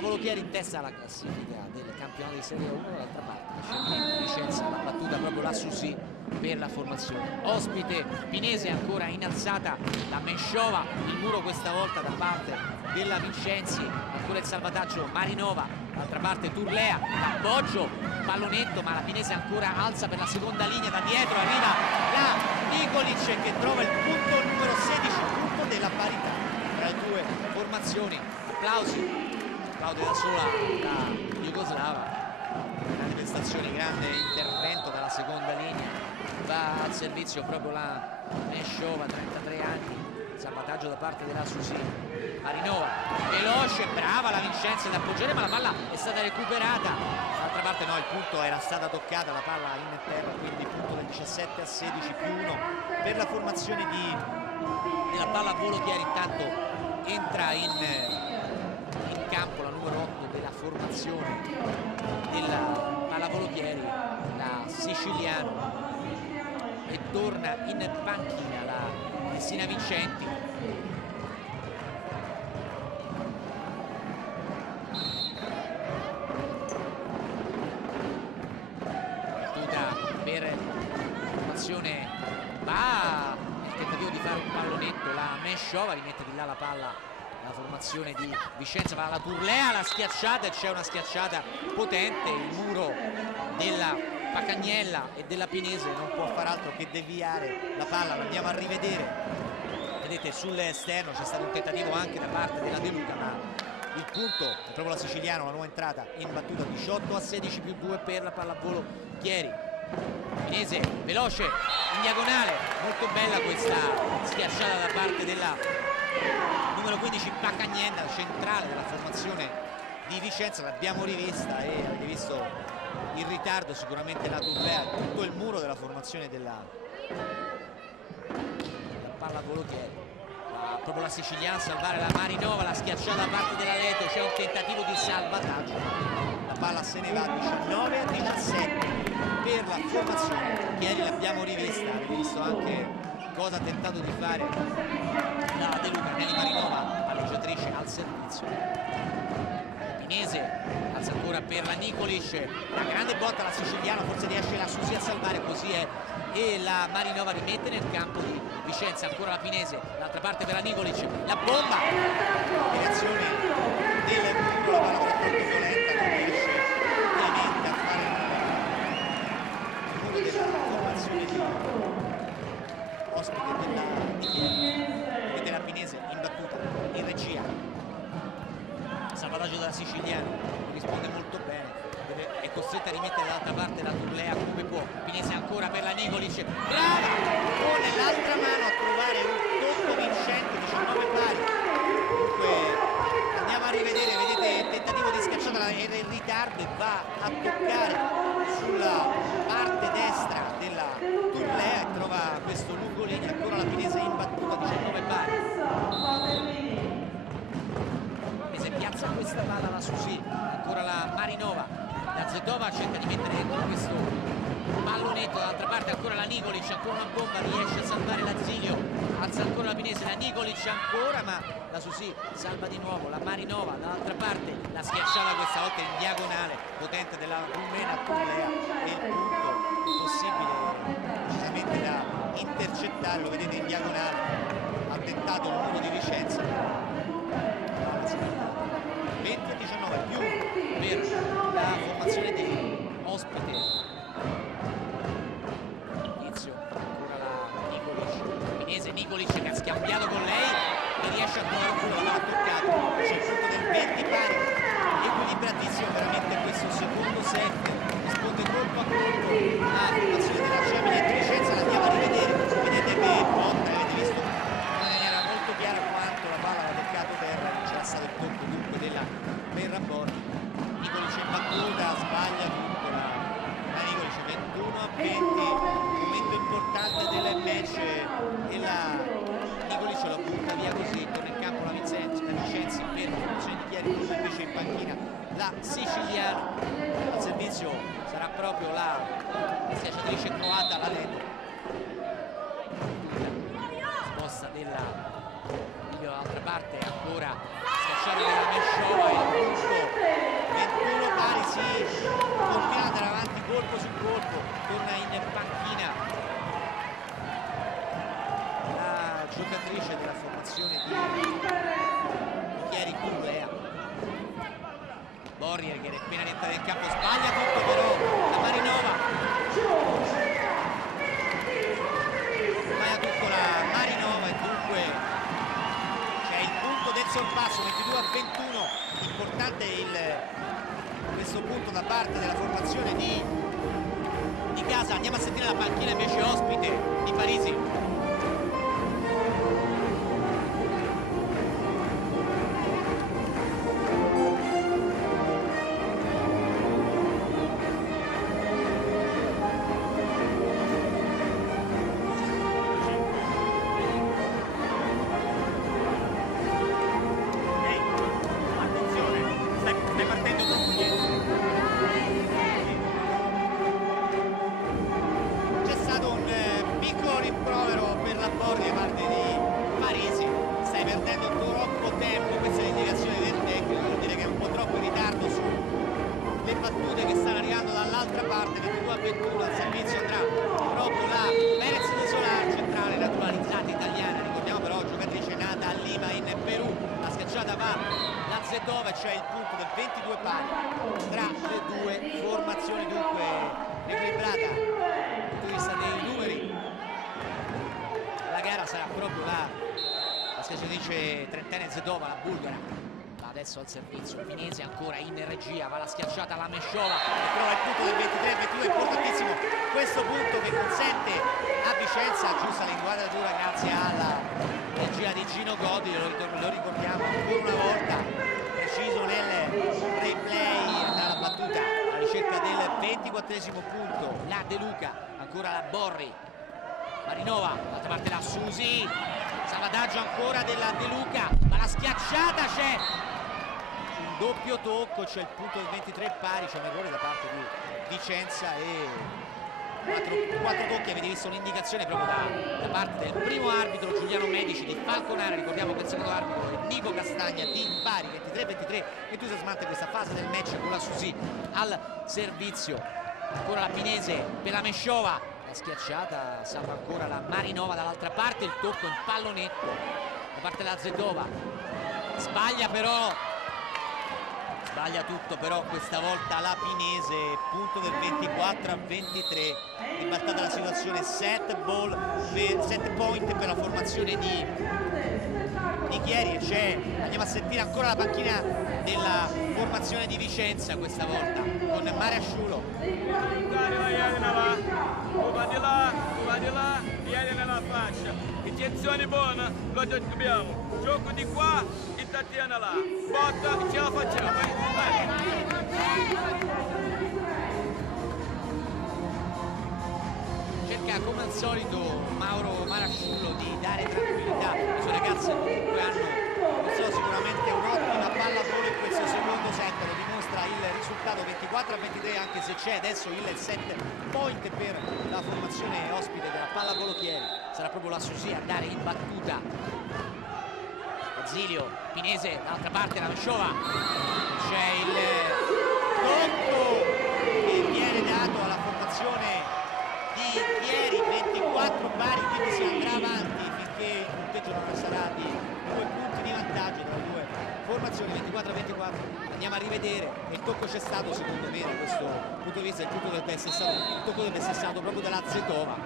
Volontieri in testa alla classifica del campionato di Serie 1, dall'altra parte la Cia Minetti Vicenza l'ha battuta proprio la Susi per la formazione ospite. Pinese ancora in alzata, la Mesciova, il muro questa volta da parte della Vincenzi, ancora il salvataggio Marinova, d'altra parte Turlea, l'appoggio, pallonetto, ma la Pinese ancora alza per la seconda linea, da dietro arriva la Nikolic che trova il punto numero 16, punto della parità tra le due formazioni. Applausi, applaude da sola la Jugoslava. Grande prestazione, grande intervento dalla seconda linea, va al servizio proprio la Mesciova, 33 anni, salvataggio da parte della Susi. Marinova, veloce, brava la Vincenzi ad appoggiare, ma la palla è stata recuperata. D'altra parte no, il punto era stata toccata, la palla in terra, quindi punto del 17-16 più 1 per la formazione della pallavolo Chieri. Intanto entra in campo la numero 8 della formazione della pallavolo Chieri, la Siciliano, e torna in panchina la Cristina Vincenti. Per formazione va nel tentativo di fare un pallonetto la Mesciova, rimette di là la palla la formazione di Vicenza, va alla Turlea, la schiacciata, e c'è una schiacciata potente, il muro della Pacagnella e della Pinese non può far altro che deviare la palla. Lo andiamo a rivedere, vedete sull'esterno c'è stato un tentativo anche da parte della De Luca, ma il punto è proprio la Siciliano, la nuova entrata in battuta, 18-16 più 2 per la pallavolo Chieri. Pinese veloce in diagonale, molto bella questa schiacciata da parte della numero 15 Pacagnenda, centrale della formazione di Vicenza. L'abbiamo rivista e avete visto il ritardo, sicuramente la Turlea, tutto il muro della formazione della pallavolo Chieri. Proprio la Siciliana a salvare la Marinova, la schiacciata da parte della Leto, c'è un tentativo di salvataggio, la palla se ne va, 19-17 per la formazione Chieri. L'abbiamo rivista, avete visto anche cosa ha tentato di fare la De Luca. Nelly Marinova, palleggiatrice al servizio. Pinese alza ancora per la Nikolic, la grande botta la Siciliana, forse riesce la Susi a salvare, così è, e la Marinova rimette nel campo di Vicenza. Ancora la Pinese, d'altra parte per la Nikolic, la bomba, reazione del punto, la palla molto violenta, non riesce ovviamente a fare il muro della formazione di ospite di Chieri. Vedete la Pinese in battuta, in regia, salvataggio della Siciliana, risponde molto bene, è costretta a rimettere dall'altra parte la Turlea come può. Pinese ancora per la Nikolic, brava con l'altra mano a trovare un tocco vincente, 19 pari. Dunque andiamo a rivedere, vedete il tentativo di schiacciata, era in ritardo e va a toccare sulla parte destra della Turlea e trova questo lungolinea. Ancora la Pinese in battuta, 19 pari. Pinese piazza questa palla alla Susi, ancora la Marinova, la Zetova cerca di mettere dentro questo pallonetto, dall'altra parte ancora la Nikolic, ancora una bomba, riesce a salvare la Zilio, alza ancora la Pinese, la Nikolic ancora, ma la Susi salva di nuovo, la Marinova dall'altra parte, la schiacciata questa volta in diagonale, potente della rumena Turlea, e il punto impossibile decisamente da intercettare, lo vedete in diagonale, ha tentato il muro di Vicenza, 20-19 più per la formazione di ospite. Inizio ancora la Nikolic, Pinese, Nikolic che ha scambiato con lei e riesce a trovare un culo, l'ha toccato, c'è il punto del 20 pari, equilibratissimo veramente questo secondo set, risponde colpo a colpo la formazione della Gemini di Vicenza. L'andiamo a rivedere, vedete che botta, avete visto in maniera molto chiara quanto la palla aveva toccato terra, non c'era stato il tocco dunque della Berrabordi. Nikolic in battuta, sbaglia tutto la Nikolic, 21-20, momento importante del match e la Nikolic lo butta via così, torna in campo la Vicenzi per la formazione di Chieri, invece in panchina la Siciliana. Al servizio sarà proprio la schiacciatrice croata, la Leto. Sposta della dall'altra parte, ancora schiacciata della Mesciova, il punto 21 pari, si continua ad andare avanti colpo su colpo, torna in panchina giocatrice della formazione di Chieri Curlea. Borrier che è appena entrata nel campo, sbaglia tutto però la Marinova. Sbaglia tutto la Marinova e dunque c'è il punto del sorpasso, 22-21. Importante questo punto da parte della formazione di casa. Andiamo a sentire la panchina invece ospite di Parisi. C'è il punto del 22 pari tra le due formazioni, dunque equilibrata dal punto di vista dei numeri. La gara sarà proprio la schiacciatrice trentenne Zedova, la bulgara. Va adesso al servizio, Pinese ancora in regia, va la schiacciata alla Mesciova e trova il punto del 23-22, importantissimo questo punto che consente a Vicenza, giusta l'inquadratura grazie alla regia di Gino Godi, lo ricordiamo ancora una volta, preciso nel replay dalla battuta alla ricerca del 24esimo punto. La De Luca, ancora la Borri, Marinova, dall'altra parte la Susi, salvataggio ancora della De Luca, ma la schiacciata, c'è un doppio tocco, c'è il punto del 23 pari, c'è un errore da parte di Vicenza e quattro tocchi. Avete visto l'indicazione proprio da parte del primo arbitro Giuliano Medici di Falconara. Ricordiamo che il secondo arbitro è Nico Castagna di Bari, 23-23, entusiasmante questa fase del match con la Susi al servizio. Ancora la Pinese per la Mesciova, la schiacciata salva ancora la Marinova dall'altra parte, il tocco in pallonetto da parte della Zedova, sbaglia tutto però questa volta la Pinese, punto del 24-23, ribaltata la situazione, set point per la formazione di Chieri. E andiamo a sentire ancora la panchina della formazione di Vicenza questa volta con Marasciulo. Va di là, vieni nella fascia, intenzione buona, lo dobbiamo, gioco di qua e Tatiana là, botta e ce la facciamo, vai. Cerca come al solito Mauro Marasciulo di dare tranquillità, le sue ragazze comunque hanno messo sicuramente un'ottima pallavolo in questo secondo set, lo dimostra il risultato 24-23, anche se c'è adesso il set point per la formazione ospite della pallavolo Chieri. Sarà proprio la Susi a dare in battuta. Zilio, Pinese dall'altra parte, la Mesciova, c'è il tocco che viene dato alla formazione di Chieri, 24 pari, quindi si andrà avanti finché il punteggio non sarà di 2 punti di vantaggio tra le due formazioni, 24-24. Andiamo a rivedere, il tocco c'è stato secondo me da questo punto di vista, il tocco dovrebbe essere stato proprio dalla Zetova.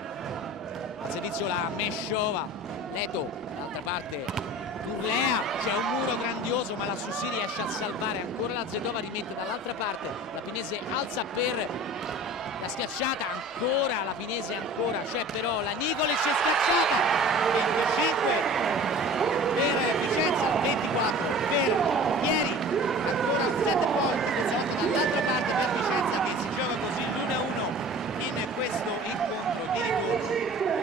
Al servizio la Mesciova, Leto dall'altra parte, Urlea, c'è un muro grandioso ma la Susi riesce a salvare, ancora la Zedova rimette dall'altra parte, la Pinese alza per la schiacciata, ancora la Pinese, ancora c'è però la Nicolic, è schiacciata, 25 per Vicenza, 24 per Chieri, ancora un 7 point, questa volta dall'altra parte per Vicenza che si gioca così l'1-1 in questo incontro di ritorno,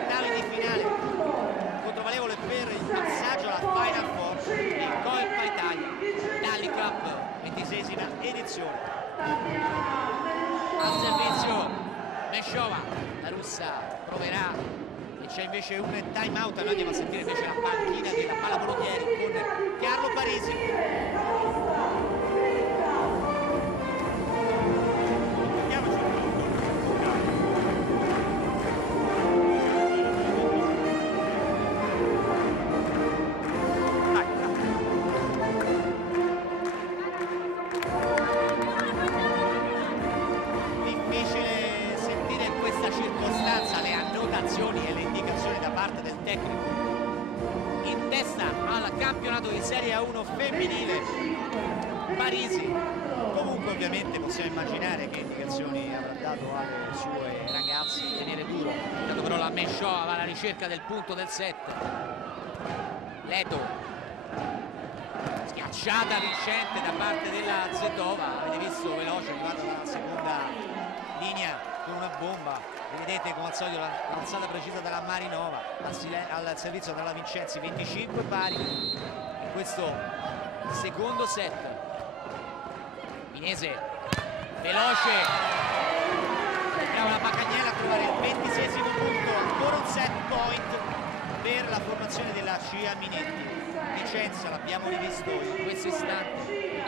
ottavi di finale, controvalevole per il passaggio alla Final Four di Coppa Italia, Dali Cup, 26esima edizione. Al servizio Mesciova, la russa proverà e c'è invece un time out. Noi andiamo a sentire invece la panchina della pallavolo Chieri con Carlo Parisi. campionato di Serie A1 femminile. Parisi. Comunque ovviamente possiamo immaginare che indicazioni avrà dato alle sue ragazze di tenere duro. Intanto però la Mesciò va alla ricerca del punto del set. Leto, schiacciata vincente da parte della Zetova, avete visto, veloce, arrivata dalla seconda linea con una bomba. Vedete come al solito l'alzata precisa dalla Marinova al servizio della Vincenzi. 25 pari in questo secondo set. Minese veloce, brava la Paccagnella a trovare il 26esimo punto, ancora un set point per la formazione della Scia Minetti. Vicenza, l'abbiamo rivisto in questo istante,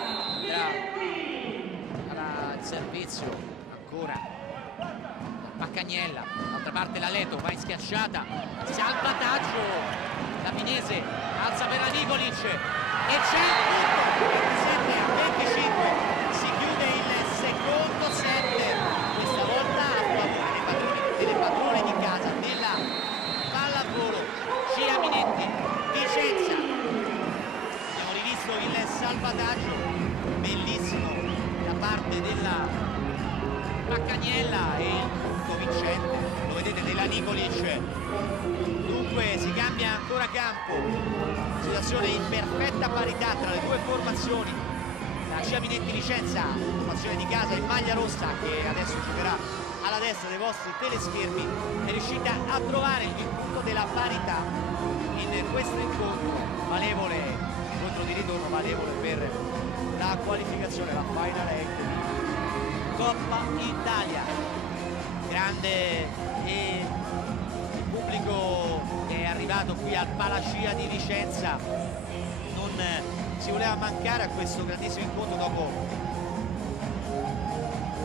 andrà al servizio ancora Paccagnella, d'altra parte la Leto va in schiacciata, salvataggio, la Minese alza per la Nikolic e c'è il punto, 27-25. Si chiude il secondo set, questa volta a favore delle padrone di casa della pallavolo Scia Minetti. Vicenza, abbiamo rivisto il salvataggio bellissimo da parte della Paccagnella e il punto vincente, lo vedete, della Nikolic. Dunque si cambia ancora campo, situazione in perfetta parità tra le due formazioni. La Scia Minetti Vicenza, formazione di casa in maglia rossa, che adesso giocherà alla destra dei vostri teleschermi, è riuscita a trovare il punto della parità in questo incontro valevole, incontro di ritorno valevole per la qualificazione, la Final 8 di Coppa Italia. Grande e il pubblico che è arrivato qui al Palascia di Vicenza non si voleva mancare a questo grandissimo incontro dopo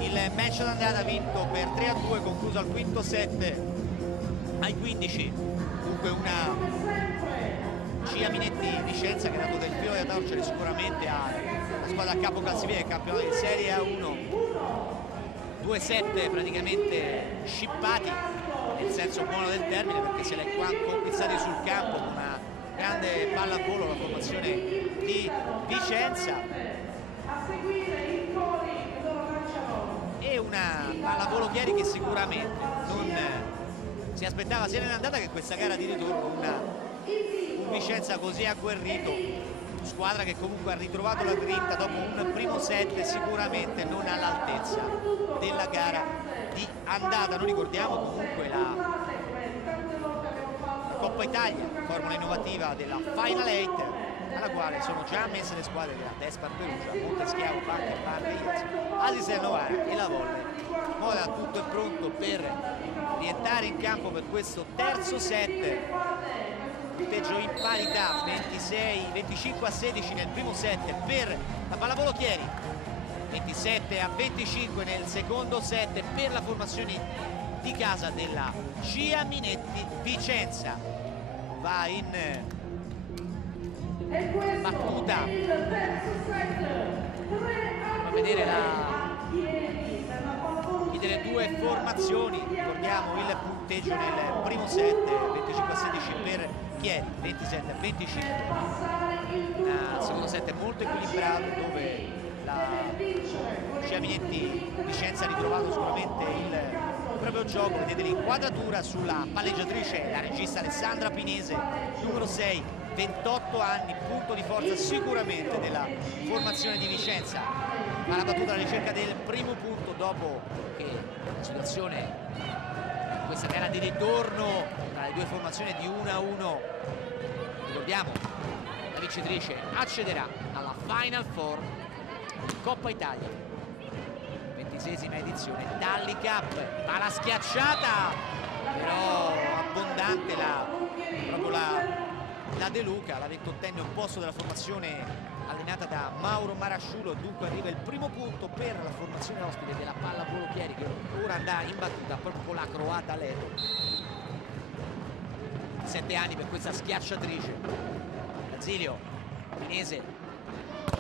il match d'andata vinto per 3-2, concluso al quinto set ai 15. Dunque una Scia Minetti Vicenza che ha dato del filo da torcere sicuramente alla squadra a capo classifica del campionato di Serie A1. 2 set praticamente scippati nel senso buono del termine, perché se l'è conquistati sul campo con una grande pallavolo la formazione di Vicenza e una pallavolo Chieri che sicuramente non si aspettava sia nell'andata che in questa gara di ritorno un Vicenza così agguerrito, squadra che comunque ha ritrovato la grinta dopo un primo set sicuramente non all'altezza della gara di andata. Noi ricordiamo comunque la Coppa Italia, formula innovativa della Final 8, alla quale sono già ammesse le squadre della Despar Perugia, Monteschiavo, Banca e Parma, Asisel Novara e la Volle. Ora tutto è pronto per rientrare in campo per questo terzo set. Punteggio in parità, 25-16 nel primo set per la pallavolo Chieri, 27-25 nel secondo set per la formazione di casa della Scia Minetti Vicenza. Va in battuta, fa vedere delle due formazioni. Ricordiamo il punteggio nel primo set, 25-16 per Chieri, 27-25. Il secondo set è molto equilibrato, dove la Scia Minetti Vicenza ha ritrovato sicuramente il proprio gioco. Vedete l'inquadratura sulla palleggiatrice, la regista Alessandra Pinese, numero 6, 28 anni, punto di forza sicuramente della formazione di Vicenza. Ma la battuta alla ricerca del primo punto dopo che la situazione in questa gara di ritorno tra le due formazioni di 1-1, ricordiamo, la vincitrice accederà alla Final Four Coppa Italia, 26esima edizione Tally Cup. Ma la schiacciata però abbondante proprio la De Luca, la 28enne opposto della formazione allenata da Mauro Marasciulo. Dunque arriva il primo punto per la formazione ospite della pallavolo Chieri, che ora andrà in battuta proprio con la croata Leto. 7 anni per questa schiacciatrice. Zilio Minese,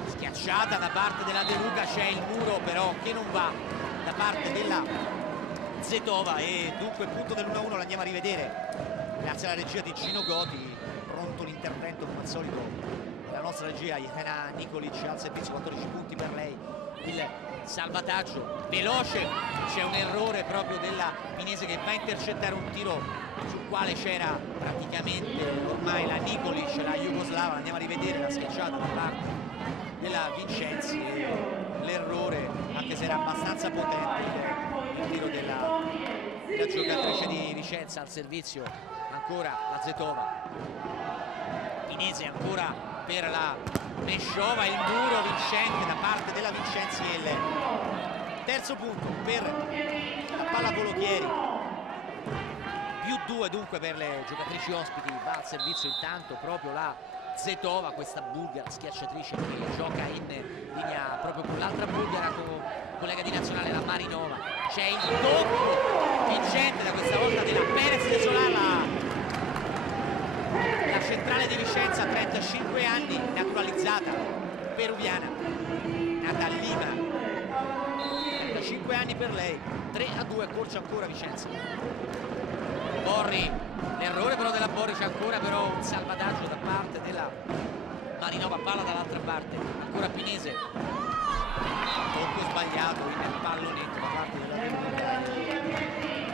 schiacciata da parte della De Luca, c'è il muro però che non va da parte della Zetova, e dunque il punto dell'1-1 lo andiamo a rivedere grazie alla regia di Gino Goti. Pronto l'intervento come al solito la nostra regia, Jelena Nikolic al servizio, 14 punti per lei. Il salvataggio veloce, c'è un errore proprio della Pinese che va a intercettare un tiro sul quale c'era praticamente ormai la Nikolic, la jugoslava. Andiamo a rivedere la schiacciata da parte della Vincenzi e l'errore, anche se era abbastanza potente, il tiro della giocatrice di Vicenza. Al servizio ancora la Zetova, Pinese ancora per la Meshova, il muro vincente da parte della Vincenzi e il terzo punto per la pallavolo Chieri, +2 dunque per le giocatrici ospiti. Va al servizio intanto proprio la Zetova, questa bulgara schiacciatrice che gioca in linea proprio con l'altra bulgara, collega di nazionale, la Marinova. C'è il tocco vincente da questa volta della Perez de Solana, la centrale di Vicenza, 35 anni, naturalizzata peruviana, nata a Lima, 35 anni per lei. 3-2, accorcia ancora Vicenza. Borri, l'errore però della Borri, c'è ancora però un salvataggio da parte della Marinova, palla dall'altra parte, ancora Pinese, tocco sbagliato in pallonetto da parte della Tenuta,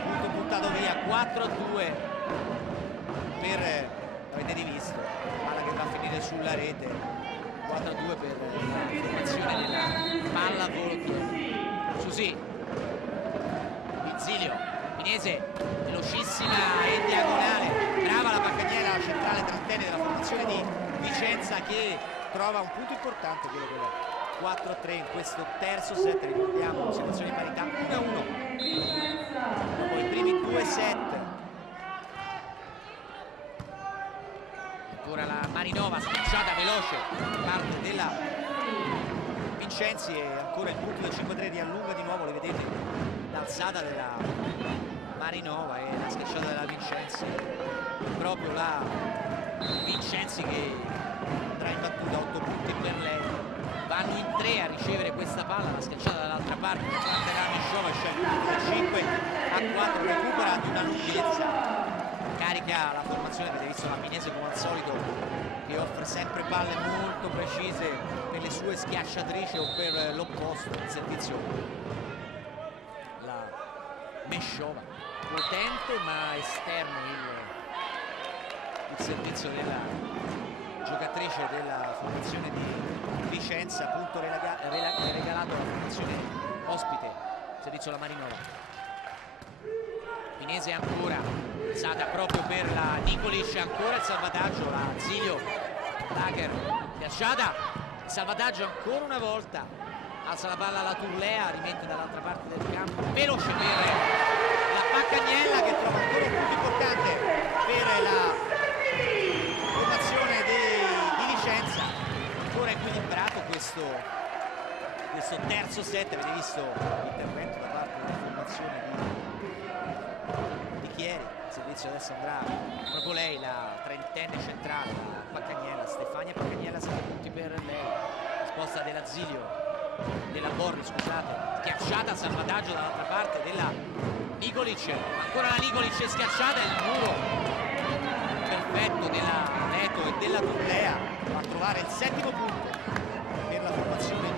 punto buttato via. 4-2 per, avete rivisto, palla che va a finire sulla rete. 4-2 per la formazione della pallavolo Susì, Zilio, Pinese velocissima e diagonale, brava la Paccaniela, la centrale trentenne della formazione di Vicenza, che trova un punto importante, quello che 4-3 in questo terzo set. Ricordiamo, situazione di parità 1-1 dopo i primi 2 set. Ancora la Marinova, schiacciata veloce da parte della Vincenzi e ancora il punto del 5-3 riallunga di nuovo, le vedete, l'alzata della Marinova e la schiacciata della Vincenzi. Proprio la Vincenzi che andrà in battuta, 8 punti per lei. Vanno in 3 a ricevere questa palla, la schiacciata dall'altra parte da parte della Meshova, scende 5-4, recupera di una lunghezza. Carica la formazione, avete visto la Pinese come al solito che offre sempre palle molto precise per le sue schiacciatrici o per l'opposto. Il servizio la Meshova, potente ma esterno il servizio della giocatrice della formazione di Vicenza, punto regalato alla formazione ospite, servizio la Marinova. Pinese ancora alzata proprio per la Nikolic, ancora il salvataggio, la Zilio, Lager, schiacciata, salvataggio ancora una volta, alza la palla alla Turlea, rimette dall'altra parte del campo, veloce per la Paccaniella che trova ancora un punto importante per la formazione di Vicenza. Ancora equilibrato questo terzo set, avete visto l'intervento da parte della formazione di Chieri. Il servizio adesso andrà proprio lei, la trentenne centrale, la Paccaniella, Stefania Paccaniella, 7 punti per lei. Risposta della Zilio, della Borri, scusate, schiacciata, salvataggio dall'altra parte della Nikolic, ancora la Nikolic è schiacciata, il muro perfetto della Neto e della Turlea va a trovare il 7° punto per la formazione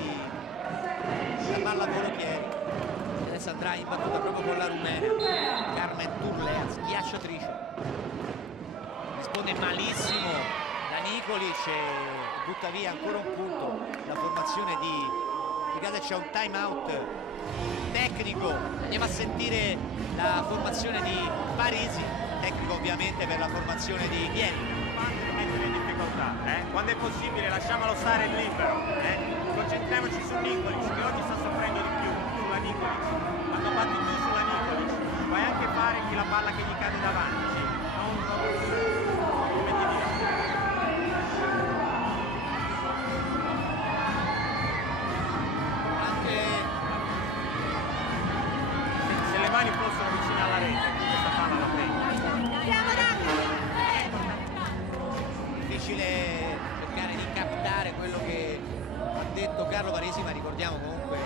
della pallavolo Chieri. Adesso andrà in battuta proprio con la rumena Carmen Turlea, schiacciatrice, risponde malissimo la Nikolic e butta via ancora un punto la formazione di Gaza. C'è un time out tecnico, andiamo a sentire la formazione di Parisi, tecnico ovviamente per la formazione di Chieri. Mettere in difficoltà, quando è possibile lasciamolo stare libero, concentriamoci su Nikolic che oggi sta soffrendo di più, sulla Nikolic. Quando batti tu sulla Nikolic puoi anche fare la palla che gli cade davanti, sì? Come ti dico? Anche se le mani fossero vicine alla rete, questa palla la prende. difficile cercare di captare quello che ha detto Carlo Parisi, ma ricordiamo comunque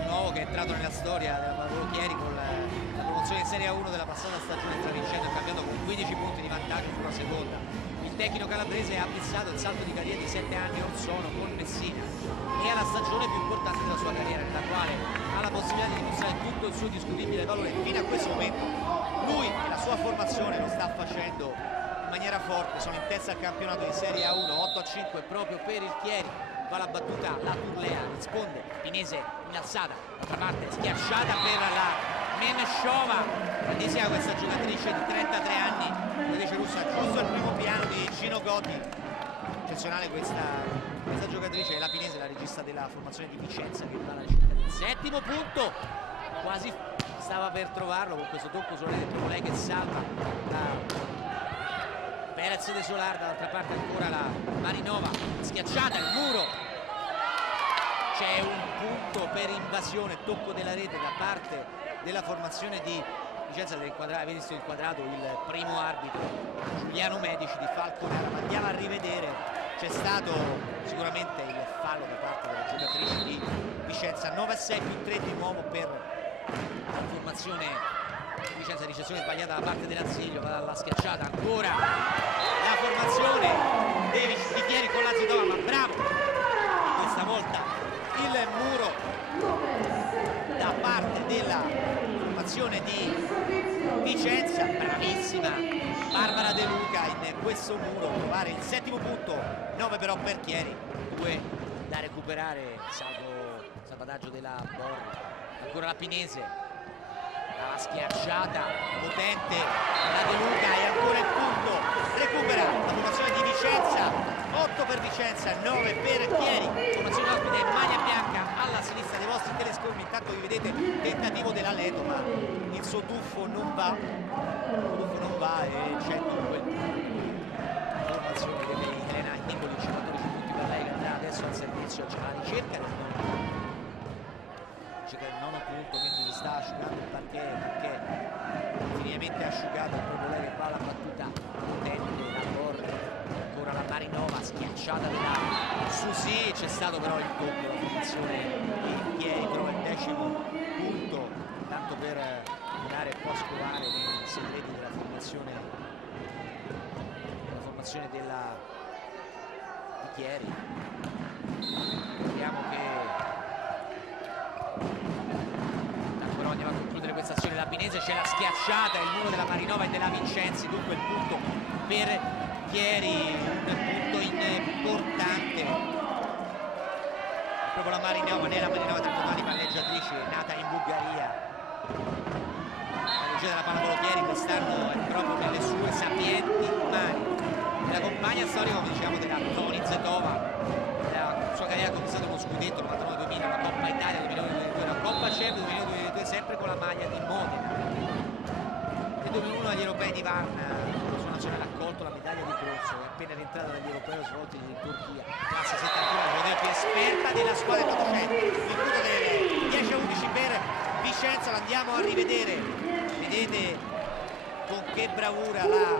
di nuovo che è entrato nella storia della pallavolo Chieri con la promozione in Serie A1 della passata stagione, stravincendo e cambiando con 15 punti di vantaggio sulla seconda. Il tecnico calabrese ha fissato il salto di carriera di 7 anni or sono con Messina e ha la stagione più importante della sua carriera, nella quale ha la possibilità di dimostrare tutto il suo discutibile valore. Fino a questo momento lui e la sua formazione lo sta facendo in maniera forte, sono in testa al campionato di Serie A1, 8-5 proprio per il Chieri. Va la battuta, la Turlea risponde, Pinese in alzata, d'altra parte schiacciata per la Menshova, grandissima questa giocatrice di 33 anni, giocatrice russa, giusto il primo piano di Gino Gotti. Eccezionale questa giocatrice, la Pinese, la regista della formazione di Vicenza, che va alla ricerca del settimo punto, quasi stava per trovarlo con questo tocco solare, proprio lei che salva la Perez De Solar, dall'altra parte ancora la Marinova, schiacciata, il muro, c'è un punto per invasione, tocco della rete da parte della formazione di Vicenza, avete visto inquadrato il primo arbitro Giuliano Medici di Falconara, ma andiamo a rivedere, c'è stato sicuramente il fallo da parte della giocatrice di Vicenza, 9-6 più 3 di nuovo per la formazione Vicenza, ricezione sbagliata da parte dell'Asilio, va dalla schiacciata, ancora la formazione di Chieri con la Zidova, ma bravo questa volta il muro da parte della formazione di Vicenza, bravissima Barbara De Luca in questo muro, trovare il settimo punto, 9 però per Chieri, 2 da recuperare, salvataggio della Borri, ancora la Pinese, la schiacciata potente la De Luca e ancora il punto, recupera la formazione di Vicenza, 8 per Vicenza, 9 per Chieri, formazione ospite in maglia bianca alla sinistra dei vostri telescopi. Intanto vi vedete tentativo dell'Aleto, ma il suo tuffo non va e c'è dunque il punto. Formazione di Elena Nicoli, 14 punti per lei che andrà adesso al servizio, c'è la ricerca del nono punto, mentre si sta asciugando il parquet perché definitivamente asciugato, è proprio lei che fa la battuta potente, la Borre, ancora la Marinova schiacciata della Susi, c'è stato però il tocco della formazione di Chieri, trova il decimo punto, tanto per andare un po' a scovare nei segreti della formazione di Chieri. Vediamo che andiamo a concludere questa azione, la Pinese, c'è la schiacciata, il muro della Marinova e della Vincenzi, dunque il punto per Chieri, un punto importante, proprio la Marinova, nella Marinova tra totali palleggiatrici, nata in Bulgaria, la regia della pallavolo Chieri quest'anno è proprio nelle sue sapienti mani, la compagna storica, come diciamo, della Toni Zetova, la sua carriera ha conquistato uno scudetto 99-2000, una Coppa Italia 2002, una Coppa CEF 2002, sempre con la maglia di Modena. Nel 2001 agli europei di Varna la sua nazione ha raccolto la medaglia di bronzo e appena rientrata dagli europei svolti in Turchia, classe 71, la giocatore più esperta della squadra di 800, il punto del 10-11 per Vicenza, lo andiamo a rivedere, vedete con che bravura la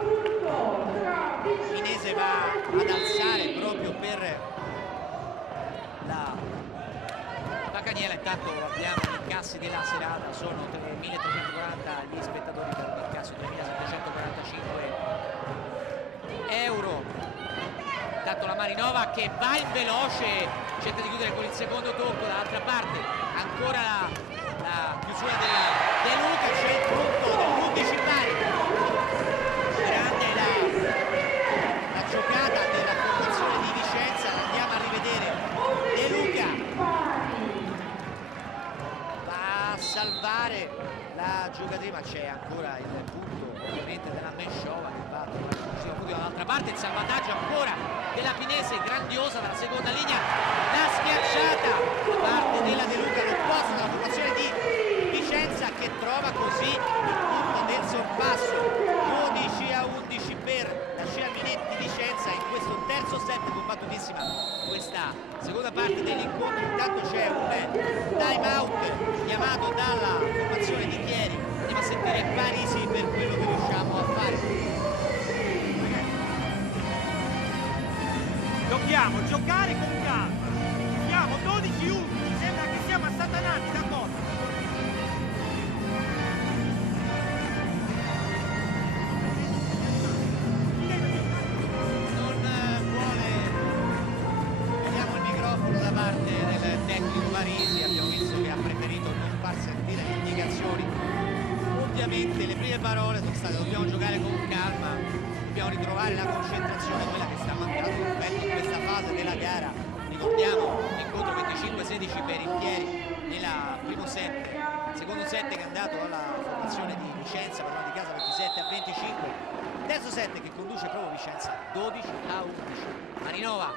Pinese va ad alzare proprio per la Caniela. Intanto abbiamo gli incassi della serata, sono 1.340 gli spettatori per un incasso 3.745 euro. Intanto la Marinova che va in veloce, cerca di chiudere con il secondo tocco, dall'altra parte ancora la chiusura della De Luca, c'è il punto dell'11 pari, grande la giocata della formazione di Vicenza, andiamo a rivedere De Luca, va a salvare la giocatrice, ma c'è ancora il punto ovviamente della Menshova che va a trovare il punto dall'altra parte, il salvataggio ancora della Pinese, grandiosa dalla seconda linea, la schiacciata da parte della De Luca, l'opposto della formazione di Vicenza che trova così il punto del sorpasso, 12-11 per la Scea Minetti Vicenza in questo terzo set, combattutissima questa seconda parte dell'incontro. Intanto c'è un time out chiamato dalla formazione di Chieri, andiamo a sentire Parisi per quello che riusciamo a fare. Dobbiamo giocare con calma, siamo 12-11, sembra che siamo assatanati da cosa? Parisi abbiamo visto che ha preferito non far sentire le indicazioni. Ovviamente le prime parole sono state: dobbiamo giocare con calma, dobbiamo ritrovare la concentrazione, quella che sta mancando in questa fase della gara. Ricordiamo l'incontro 25-16 per il Chieri nel primo set, secondo set che è andato alla formazione di Vicenza, padrona di casa 27-25, terzo set che conduce proprio Vicenza 12-11. Marinova,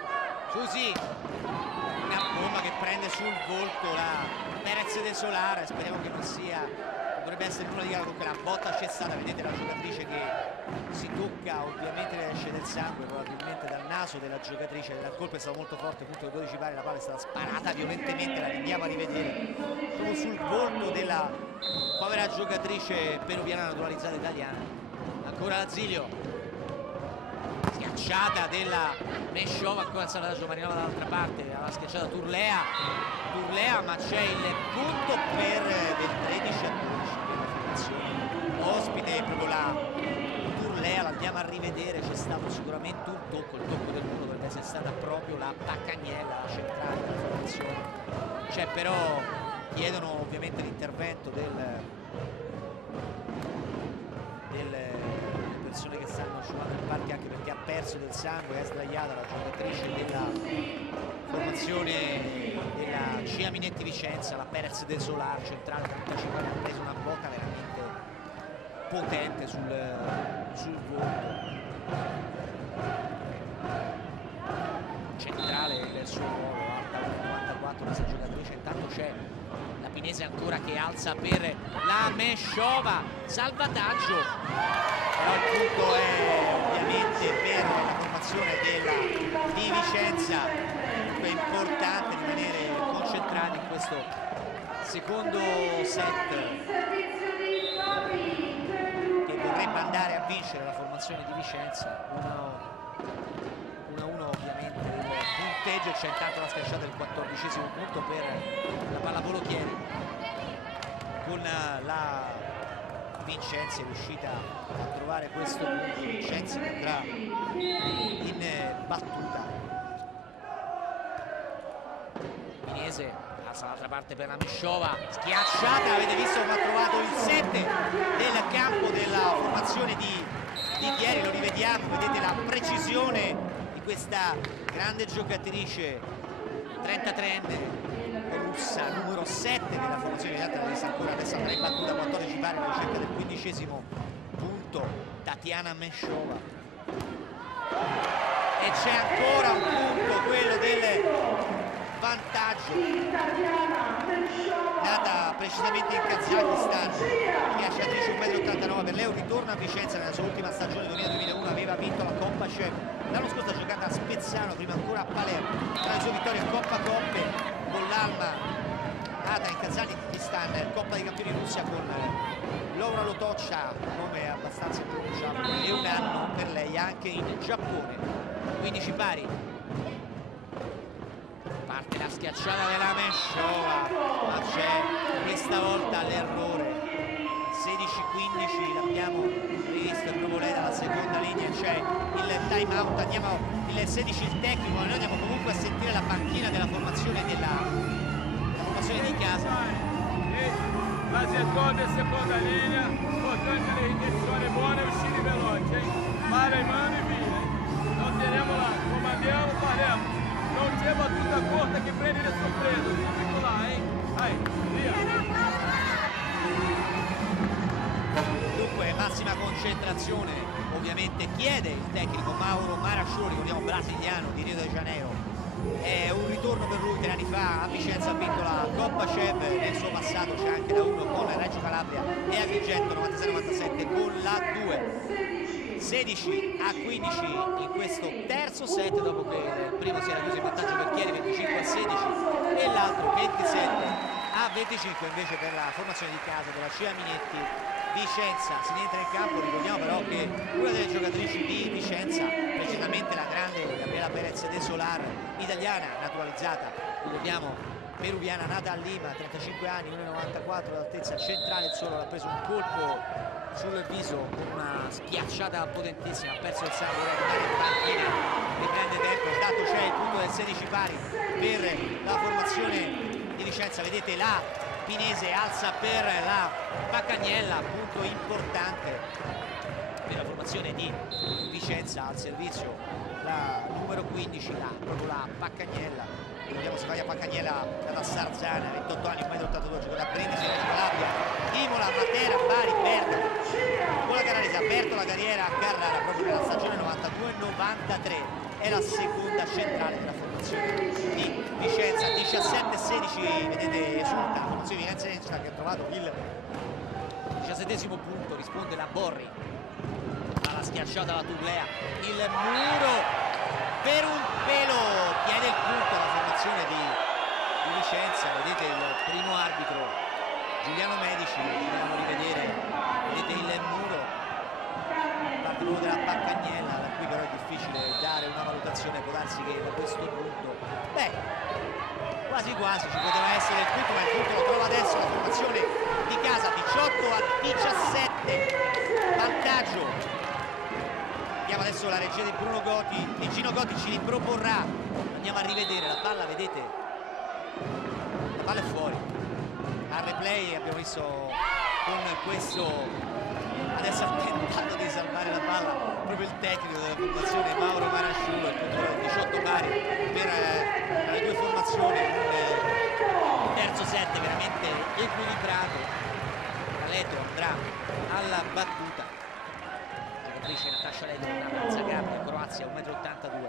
Susi, una bomba che prende sul volto la Perez De Solare, speriamo che non sia, dovrebbe essere nulla di gara, comunque la botta cessata, vedete la giocatrice che si tocca, ovviamente le esce del sangue probabilmente dal naso della giocatrice, il colpo è stato molto forte, punto dei 12 pari, la palla è stata sparata violentemente, la andiamo a rivedere proprio sul volto della povera giocatrice peruviana naturalizzata italiana. Ancora l'Asilio, schiacciata della Meshova, ancora il salvataggio Marinova dall'altra parte, aveva schiacciata Turlea, ma c'è il punto per del 13-12 per la formazione ospite, proprio la Turlea, l'andiamo a rivedere, c'è stato sicuramente un tocco, il tocco del muro dovrebbe essere stata proprio la Paccagnella centrale della formazione. C'è però, chiedono ovviamente l'intervento delle persone che stanno scivolando nel parco, anche perché ha perso del sangue, è sdraiata la giocatrice della formazione della CIA Minetti Vicenza, la Perez del Solar centrale, 35 anni, ha preso una botta veramente potente sul volto. Centrale del suo ruolo, alta 1,94 questa giocatrice. Intanto c'è la Pinese ancora che alza per la Meshova, salvataggio, però il punto è ovviamente per la formazione di Vicenza. È importante rimanere concentrati in questo secondo set che vorrebbe andare a vincere la formazione di Vicenza. 1-1 ovviamente il punteggio, c'è intanto la schiacciata del 14° punto per la pallavolo Chieri, con la Vincenzi è riuscita a trovare questo punto. Vincenzi che andrà in battuta. Pinese passa dall'altra parte per la Meshova, schiacciata, avete visto come ha trovato il 7 del campo della formazione di Chieri, lo rivediamo, vedete la precisione di questa grande giocatrice 33enne russa, numero 7 della formazione di ancora, adesso andrà in battuta 14 pari alla ricerca del 15° punto Tatiana Meshova, e c'è ancora un punto, quello del vantaggio, nata precisamente in Kazakistan, schiacciatrice 1,89 m, per lei un ritorno a Vicenza nella sua ultima stagione 2000-2001, aveva vinto la Coppa Chef, l'anno scorso ha giocato a Spezzano, prima ancora a Palermo, tra le sue vittorie a Coppa Coppe con l'Alma nata in Kazakistan, Coppa dei Campioni Russia con Laura Lotoccia, nome abbastanza pronunciabile, e un anno per lei anche in Giappone. 15 pari, parte la schiacciata della Meshova, ma c'è questa volta l'errore. 16-15 l'abbiamo rivisto, è proprio lei dalla seconda linea, c'è il time out, andiamo il 16 il tecnico, ma noi andiamo comunque a sentire la panchina della formazione di casa. La seconda e seconda linea, importante le intenzioni buone e uscire veloci, para e mano e via, non teniamo là, comandiamo, faremo, non c'è battuta corta che prende le sorprese, tutto là, via. Dunque massima concentrazione, ovviamente chiede il tecnico Mauro Marasciuri, ricordiamo brasiliano di Rio de Janeiro. È un ritorno per lui, 3 anni fa a Vicenza ha vinto la Coppa Chef, nel suo passato c'è anche la 1 con Reggio Calabria e Agrigento 96-97 con la 2. 16-15 in questo terzo set, dopo che il primo si era chiuso in vantaggio per Chieri 25-16 e l'altro 27-25 invece per la formazione di casa della CIA Minetti Vicenza. Si rientra in campo, ricordiamo però che una delle giocatrici di Vicenza, precisamente la grande Gabriela Perez De Solar, italiana naturalizzata, ricordiamo peruviana, nata a Lima, 35 anni, 1,94 d'altezza, centrale il suolo, ha preso un colpo sul viso con una schiacciata potentissima, ha perso il sangue, ora rimane in panchina, riprende tempo, intanto c'è il punto del 16 pari per la formazione di Vicenza. Vedete la Pinese alza per la Paccagnella, punto importante per la formazione di Vicenza. Al servizio la numero 15, proprio la Paccagnella. Vediamo se va a Paccagnella da Sarzana, 28 anni, 1,82 m, gioca da Brindisi, Reggio Calabria, Imola, Matera, Bari, Bergamo. Con la Carrarese ha aperto la carriera a Carrara proprio nella stagione 92-93, è la seconda centrale della formazione di Vicenza. 17-16, vedete, esulta la formazione di Vicenza che ha trovato il 17° punto. Risponde la Borri alla schiacciata la Turlea, il muro per un pelo chiede il punto alla formazione di Vicenza. Vedete il primo arbitro Giuliano Medici, dobbiamo rivedere, vedete il muro parte proprio della Paccagnella, da cui però è difficile dare una valutazione. Può darsi che da questo punto quasi quasi ci poteva essere il punto, ma il punto lo trova adesso la formazione di casa. 18-17, vantaggio. Vediamo adesso la regia di Bruno Goti, di Gino Goti ci riproporrà, andiamo a rivedere la palla, vedete, la palla è fuori. Al replay abbiamo visto con questo, adesso ha tentato di salvare la palla proprio il tecnico della formazione Mauro Marasciulo, il punto 18 pari per le due formazioni, un terzo set veramente equilibrato. Caletro andrà alla battuta, giocatrice Natascia Ledo, da Zagabria, Croazia, 1,82 m.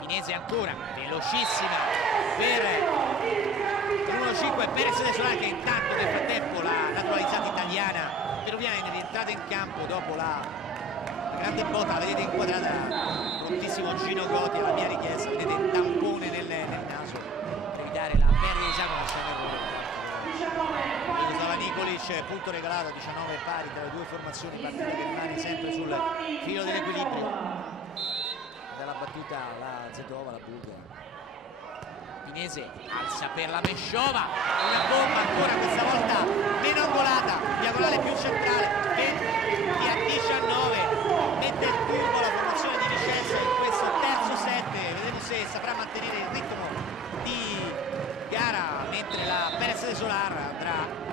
Pinese ancora, velocissima per l'1-5 Perez De Solari, che intanto nel frattempo la naturalizzata italiana peruviana è rientrata in campo dopo la grande botta, la vedete inquadrata, prontissimo Gino Goti alla mia richiesta, vedete il tampone nel naso per evitare la perdita di esame, lasciamo errore. Nicolic, punto regalato, 19 pari tra le due formazioni, partita che rimane sempre sul filo dell'equilibrio. Dalla battuta la Zedova, la bulgara. Pinese alza per la Mesciova, una bomba ancora, questa volta meno angolata, diagonale più centrale, 20-19, mette il turbo la formazione di Vicenza in questo terzo set. Vedremo se saprà mantenere il ritmo di gara, mentre la Perez De Solar andrà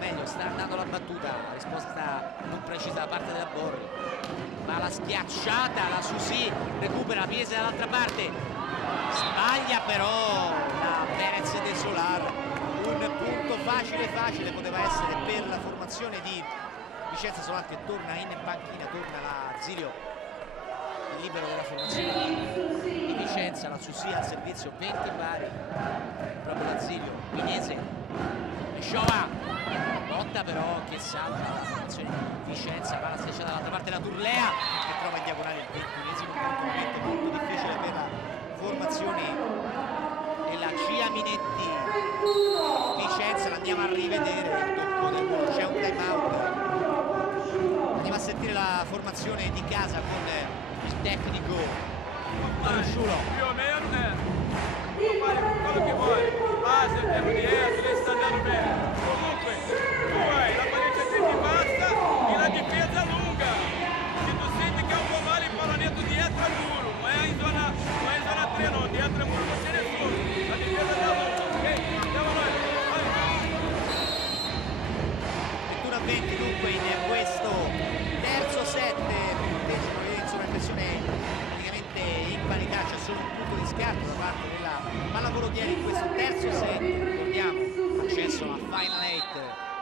meglio, sta andando la battuta, la risposta non precisa da parte della Borri, ma la schiacciata, la Susi recupera la Pinese dall'altra parte, sbaglia però la Perez De Solar. Un punto facile poteva essere per la formazione di Vicenza. Solar che torna in panchina, torna la Zilio, il libero della formazione di Vicenza. La Susi al servizio, 20 pari, proprio la Zilio. Pinese, Mesciova, botta però che salva la formazione di Vicenza, va la schiacciata dall'altra parte la Turlea che trova in diagonale il 21° punto, momento molto difficile per la formazione della Cia Minetti. Vicenza, l'andiamo a rivedere, il tocco del muro, c'è un time out. Andiamo a sentire la formazione di casa con il tecnico Marasciulo. Più o meno, può fare quello che vuole, base, il tempo di lei sta andando bene. Comunque, tu hai la parecchia che ti basta e la difesa lunga. Se tu senti che è un po' male, il pallonetto dietro al muro, non è in zona 3, no, dietro al muro non c'è nessuno. La difesa da lunga, ok? Andiamo noi, vai. 21-20 dunque in questo terzo set. Insomma, impressione praticamente in parità, c'è solo un punto di scarto da parte della pallavolo-dieri in questo terzo set. Ricordiamo accesso alla Final 8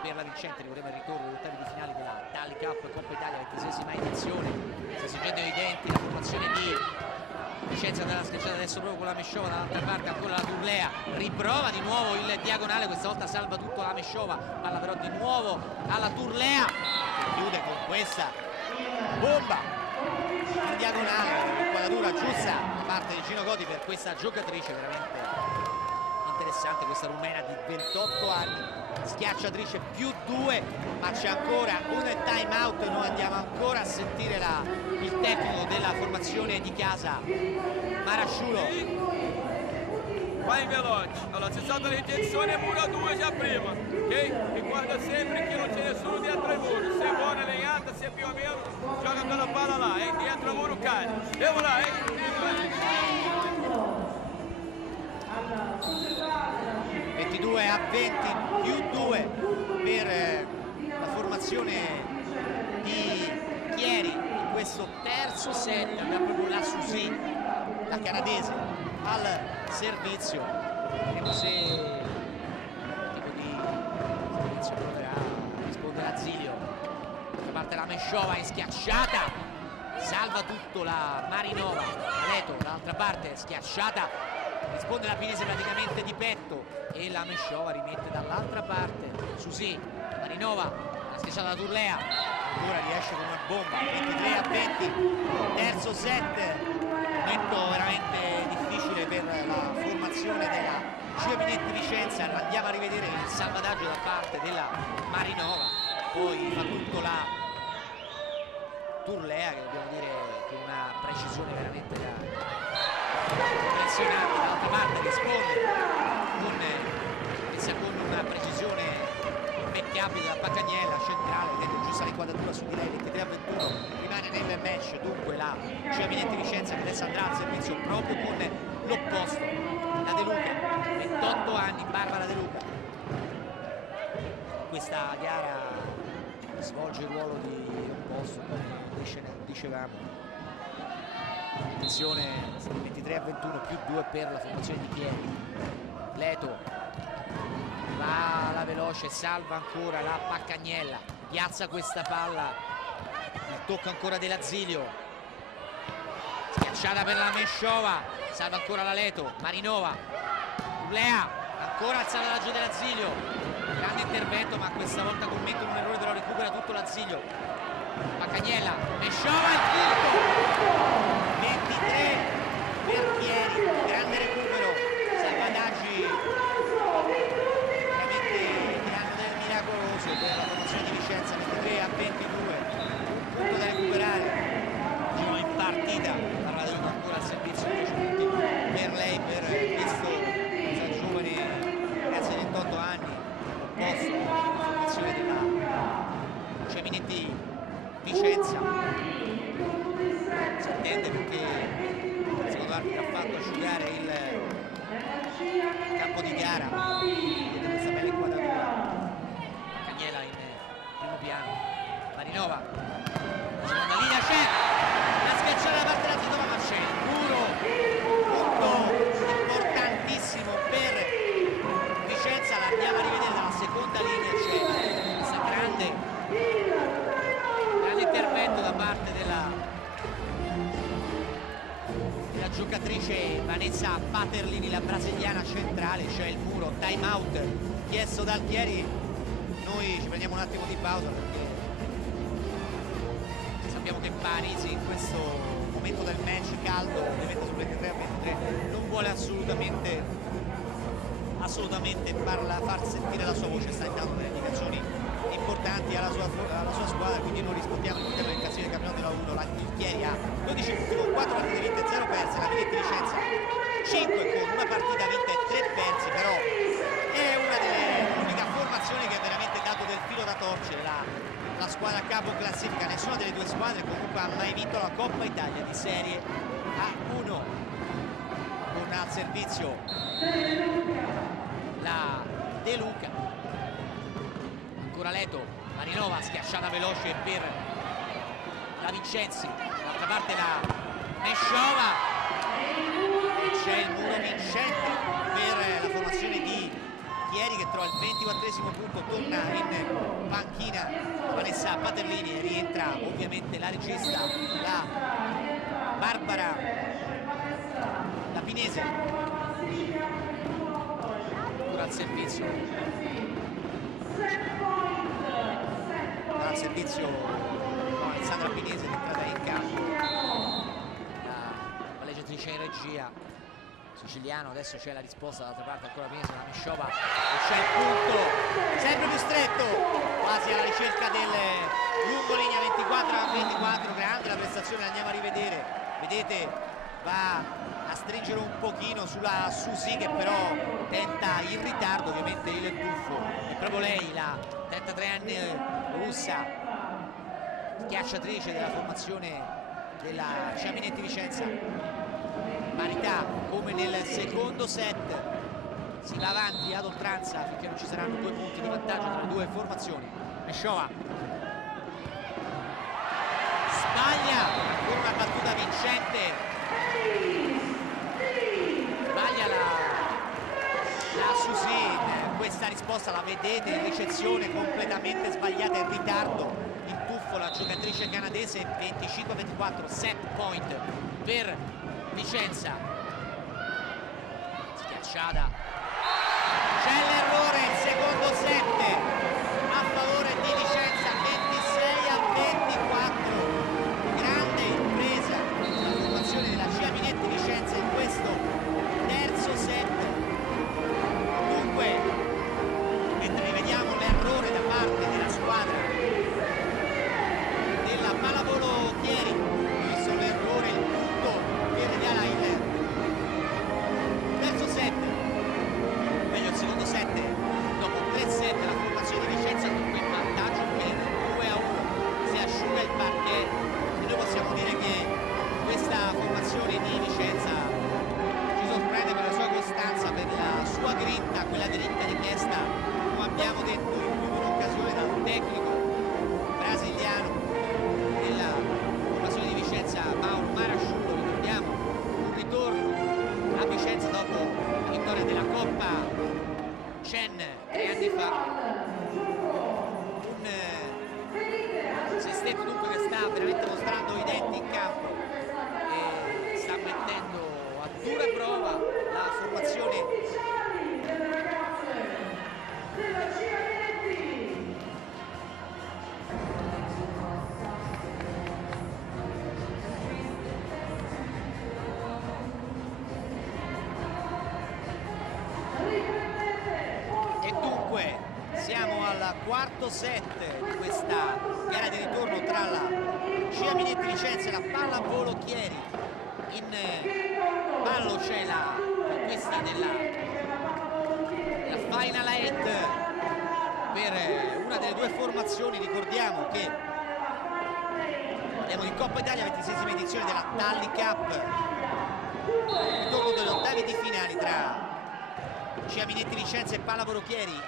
per la vincente, ricordiamo il ritorno agli ottavi di finale della Tally Cup Coppa Italia, 26ª edizione. Sta sorgendo evidenti la formazione di Vicenza dalla schiacciata adesso proprio con la Mesciova dall'altra parte, ancora la Turlea, riprova di nuovo il diagonale, questa volta salva tutto la Mesciova, palla però di nuovo alla Turlea che chiude con questa bomba in diagonale, inquadratura giusta da parte di Gino Goti per questa giocatrice veramente interessante, questa rumena di 28 anni, schiacciatrice più 2, ma c'è ancora un time out. Noi andiamo ancora a sentire il tecnico della formazione di casa Marasciulo. Vai in veloce, allora se salta la ripetizione muro a 2 già prima, ok? Ricorda sempre che non c'è nessuno dietro il muro, se è buona lenhata, se è più o meno, gioca quella palla là, dietro il muro cade. Andiamo là, 23-20 più 2 per la formazione di Chieri in questo terzo set. Andrà proprio la Susi, la canadese, al servizio. Vedremo se tipo di servizio proverà a rispondere a Zilio. Da parte la Mesciova in schiacciata, salva tutto la Marinova. Leto dall'altra parte schiacciata, risponde la Pinese praticamente di petto e la Mesciova rimette dall'altra parte. Susi, Marinova, la schiacciata da Turlea, ancora riesce con una bomba. 23-20, terzo set, momento veramente difficile per la formazione della Giovainetti Vicenza. Andiamo a rivedere il salvataggio da parte della Marinova, poi fa tutto la Turlea, che dobbiamo dire con una precisione veramente impressionante. Dall'altra parte risponde con una precisione impeccabile da Paccagnella, centrale, vedete giusta l'inquadratura su di lei. 23-21, rimane nel match dunque la Giovainetti Vicenza, che adesso andrà al servizio proprio con l'opposto, la De Luca, 28 anni, Barbara De Luca. Questa gara svolge il ruolo di opposto, come dicevamo. Attenzione, 23-21 più 2 per la formazione di Chieri. Leto va alla veloce, salva ancora la Paccagnella, piazza questa palla, il tocco ancora della Zilio, schiacciata per la Mesciova, salva ancora la Leto. Marinova, Turlea, ancora il salvataggio della Zilio, grande intervento, ma questa volta commette un errore, però recupera tutto la Zilio. Paccagnella, Mesciova, il punto, 23 per Chieri, grande recupero, salvataggi veramente che hanno del miracoloso per la formazione di Vicenza. 23-22, un punto da recuperare, diciamo in partita. Parla di ancora al servizio, 10 punti per lei, per questo giovane ragazza di 28 anni, opposto alla formazione della Giovainetti Vicenza. Si attende perché il secondo arbitro ha fatto asciugare il campo di gara. Vedete questa bella inquadratura. Cagnella in primo piano. Marinova, la seconda linea, c'è la schiacciata da parte della Zidova, ma c'è il muro, punto importantissimo per Vicenza. La andiamo a rivedere dalla seconda linea, c'è questa grande intervento da parte della giocatrice Vanessa Paterlini, la brasiliana centrale. C'è il muro, time out chiesto dal Chieri. Noi ci prendiamo un attimo di pausa perché sappiamo che Parisi in questo momento del match caldo, ovviamente sul 23-23, non vuole assolutamente far sentire la sua voce, sta dando delle indicazioni importanti alla sua squadra, quindi noi rispondiamo all'interno del classifica del campionato della 1. Il Chieri ha 12 punti con 4 partite vinte e 0 perse, la Giovainetti Vicenza 5 con una partita vinta e 3 persi, però è l'unica formazione che ha veramente dato del filo da torcere la squadra capo classifica. Nessuna delle due squadre comunque ha mai vinto la Coppa Italia di Serie A1. Con al servizio la De Luca, ancora Leto, Marinova, schiacciata veloce per la Vincenzi, dall'altra parte la Mesciova, e c'è il muro vincente per la formazione di Chieri, che trova il 24esimo punto. Torna in panchina Vanessa Paterlini e rientra ovviamente la regista, la Barbara, la Pinese, ancora al servizio, Alessandra Pinese, entrata in campo la palleggiatrice in regia, siciliano. Adesso c'è la risposta dall'altra parte, ancora Pinese, la Mesciova, e c'è il punto sempre più stretto, quasi alla ricerca del lungo linea. 24-24, grande la prestazione, andiamo a rivedere, vedete va a stringere un pochino sulla Susi, che però tenta in ritardo ovviamente il tuffo. È proprio lei, la 33enne russa, schiacciatrice della formazione della Giovainetti Vicenza. Parità come nel secondo set, si va avanti ad oltranza finché non ci saranno 2 punti di vantaggio tra le due formazioni. Meshoa sbaglia con una battuta vincente, sbaglia la Susi. Questa risposta la vedete in ricezione completamente sbagliata, in ritardo, in tuffo la giocatrice canadese. 25-24, set point per Vicenza. Schiacciata, c'è l'errore, il secondo set a favore di Vicenza, 26-24. Grande impresa la formazione della Cia Minetti Vicenza in questo terzo set. Dunque, mentre rivediamo l'errore da parte della squadra della Pallavolo Chieri, visto l'errore, il punto che regala il terzo set, meglio il secondo set, dopo 3 set la formazione di Vicenza dunque in vantaggio per 2-1, si asciuga il parquet e noi possiamo dire che questa formazione di Vicenza ci sorprende per la sua costanza, per la sua grinta, quella grinta richiesta, come abbiamo detto in più di un'occasione, dal tecnico brasiliano della formazione di Vicenza, Mauro Marasciulo. Ricordiamo un ritorno a Vicenza dopo la vittoria della Coppa Chen 3 anni fa. Un sestetto dunque che sta veramente mostrando i denti in campo e sta mettendo a dura prova la formazione e dunque siamo al quarto set di questa gara di ritorno tra la Cia Minetti Vicenza e la Pallavolo Chieri. In ballo c'è la conquista della Final 8 per una delle due formazioni. Ricordiamo che parliamo di Coppa Italia, 26esima edizione della Tally Cup, ritorno degli ottavi di finali tra Cia Minetti Vicenza e Pallavolo Chieri.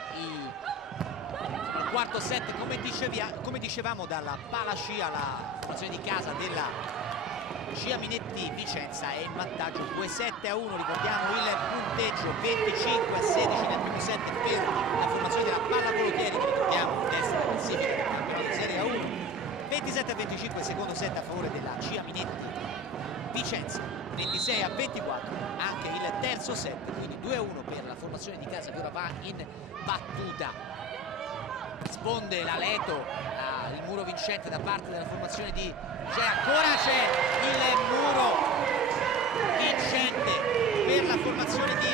Al quarto set, come dicevamo, dalla Pala Scia, la formazione di casa della Cia Minetti Vicenza è in vantaggio 2-7-1. Ricordiamo il punteggio, 25-16 nel primo set per la formazione della Pallavolo Chieri, che ricordiamo testa della classifica del campionato di Serie A1, 27-25 secondo set a favore della Cia Minetti Vicenza, 26-24 anche il terzo set, quindi 2-1 per la formazione di casa che ora va in battuta. Risponde la Leto, il muro vincente da parte della formazione di ancora c'è il muro vincente per la formazione di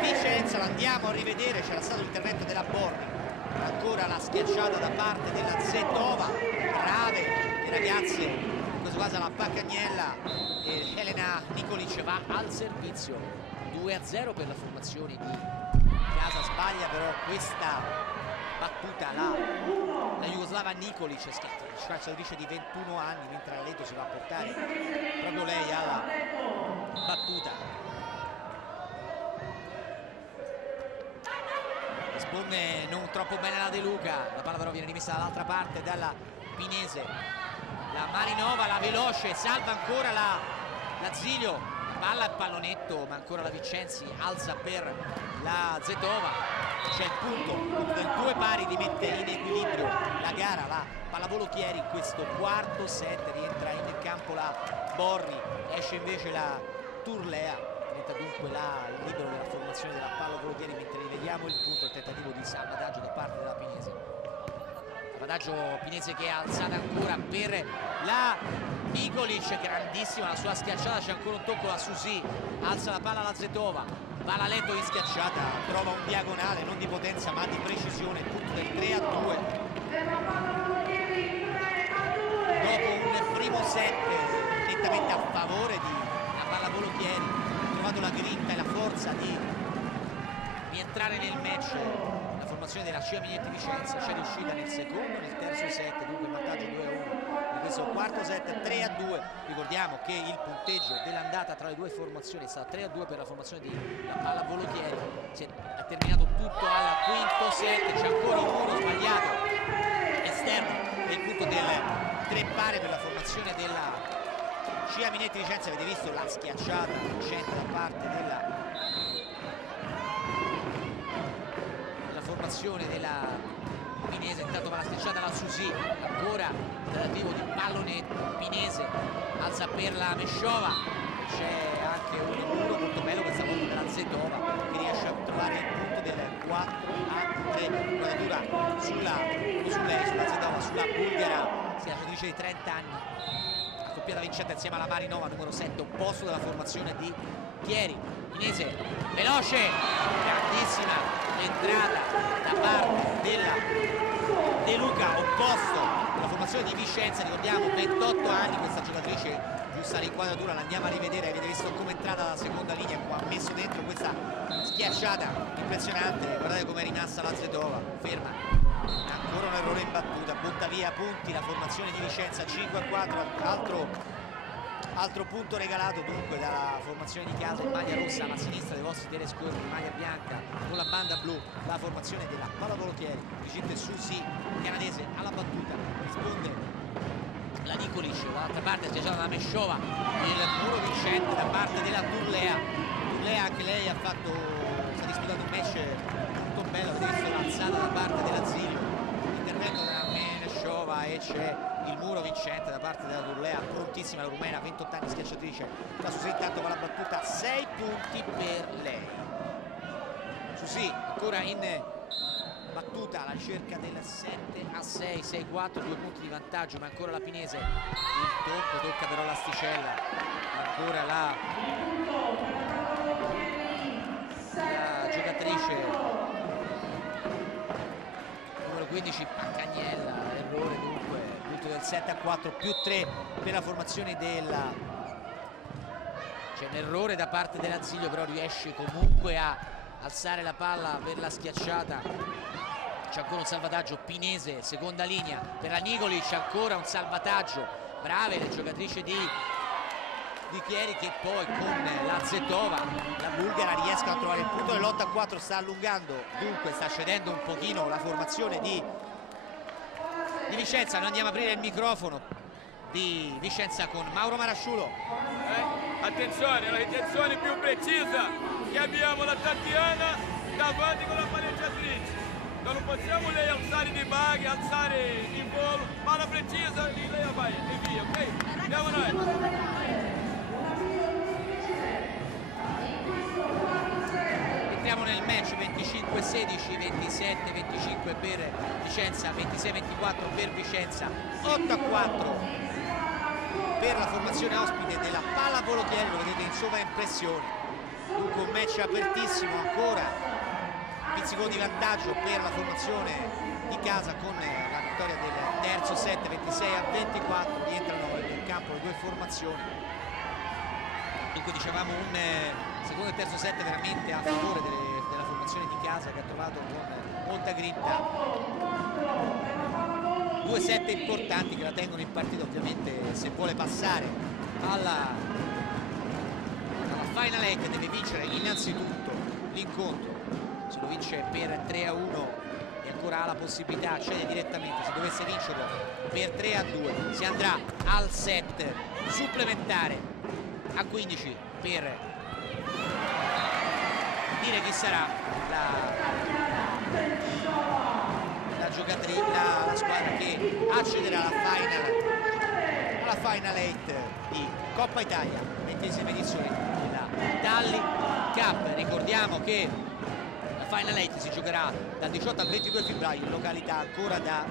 Vicenza. Lo andiamo a rivedere, c'era stato l'intervento della Borni, ancora la schiacciata da parte della Zetova, brave le ragazze, in questo caso la Paccagnella, e Elena Nicolic va al servizio. 2-0 per la formazione di casa. Sbaglia però questa battuta la jugoslava Nicolic, calciatrice di 21 anni, mentre la Leto si va a portare proprio lei alla battuta. Risponde non troppo bene la De Luca, la palla però viene rimessa dall'altra parte dalla Pinese. La Marinova, la veloce, salva ancora la Zilio, palla al pallonetto, ma ancora la Vicenzi alza per la Zetova. C'è il punto del 2 pari, rimette in equilibrio la gara la Pallavolo Chieri in questo quarto set. Rientra in campo la Borri, esce invece la Turlea, diventa dunque il libero della formazione della Pallavolo Chieri, mentre rivediamo il punto, il tentativo di salvataggio da parte della Pinese. Salvataggio Pinese che è alzata ancora per la Nicolic, grandissima la sua schiacciata, c'è ancora un tocco, la Susi alza la palla alla Zetova, va la Leto in schiacciata, trova un diagonale non di potenza ma di precisione, punto del 3-2 dopo un primo set nettamente a favore di Pallavolo Chieri. Ha trovato la grinta e la forza di rientrare nel match la formazione della Scia Minetti Vicenza, c'è riuscita nel secondo, nel terzo set, dunque il vantaggio 2-1 in questo quarto set, 3-2. Ricordiamo che il punteggio dell'andata tra le due formazioni è stato 3-2 per la formazione di la Pallavolo Chieri. È terminato tutto al quinto set, c'è ancora un muro sbagliato esterno nel punto del 3 pari per la formazione della Scia Minetti Vicenza. Avete visto la schiacciata vincente da parte della formazione della Pinese. Intanto va la schiacciata la Susi, ancora tentativo di pallonetto, Pinese alza per la Mesciova, c'è anche un muro molto bello questa volta della Zetova che riesce a trovare il punto del 4-3, quadratura sulla Zetova, sulla bulgara, sia giocatrice di 30 anni, accoppiata vincente insieme alla Marinova, numero 7, opposto della formazione di Chieri. Pinese veloce, grandissima entrata da parte della De Luca, opposto alla formazione di Vicenza. Ricordiamo 28 anni questa giocatrice, giusta l'inquadratura, la andiamo a rivedere. Avete visto come è entrata dalla seconda linea, ha messo dentro questa schiacciata impressionante. Guardate come è rimasta la Zetova, ferma, ancora un errore in battuta, butta via punti la formazione di Vicenza. 5-4, altro punto regalato dunque dalla formazione di casa in maglia rossa alla sinistra dei vostri telescopi in maglia bianca con la banda blu, la formazione della Pallavolo Chieri. Brigitte Susi, canadese, alla battuta risponde la Nicolic, dall'altra parte schiacciata da Mesciova, il muro vincente da parte della Turlea. Anche lei sta disputando un match molto bello, avete visto l'alzata da parte dell'Asilio, l'intervento della Mesciova e c'è il muro vincente da parte della Turlea, prontissima la rumena, 28 anni, schiacciatrice. La Susi intanto va la battuta, 6 punti per lei. Susi ancora in battuta alla ricerca del 7-6, 6-4, 2 punti di vantaggio, ma ancora la Pinese, il tocca però l'asticella, ancora la giocatrice numero 15 Pacagnella, errore dunque, punto del 7-4, più 3 per la formazione della, c'è un errore da parte dell'Asilio, però riesce comunque a alzare la palla per la schiacciata. C'è ancora un salvataggio, Pinese, seconda linea per la Nicolic, ancora un salvataggio, brave le giocatrici di Chieri che poi con la Zetova, la bulgara, riescono a trovare il punto dell'8-4, sta allungando, dunque sta cedendo un pochino la formazione di Vicenza. Noi andiamo a aprire il microfono di Vicenza con Mauro Marasciulo. Attenzione, la intenzione più precisa che abbiamo la Tatiana davanti con la palleggiatrice. Non possiamo lei alzare di bag, alzare in volo, palla precisa e lei vai e via, ok? Andiamo noi. Entriamo nel match, 25-16, 27-25 per Vicenza, 26-24 per Vicenza, 8-4 per la formazione ospite della Pallavolo Chieri, lo vedete in sovraimpressione. Dunque un match apertissimo, ancora pizzico di vantaggio per la formazione di casa con la vittoria del terzo set, 26-24, rientrano nel campo le due formazioni. Dunque dicevamo un secondo e terzo set veramente a favore della formazione di casa, che ha trovato con molta grinta 2 set importanti che la tengono in partita, ovviamente se vuole passare alla final eight deve vincere innanzitutto l'incontro. Se lo vince per 3-1 e ancora ha la possibilità, cede direttamente. Se dovesse vincerlo per 3-2 si andrà al set supplementare a 15 per dire chi sarà la giocatrice, la squadra che accederà alla final 8 di Coppa Italia, 20ª edizione della Tally Cup. Ricordiamo che la Final 8 si giocherà dal 18 al 22 febbraio in località ancora da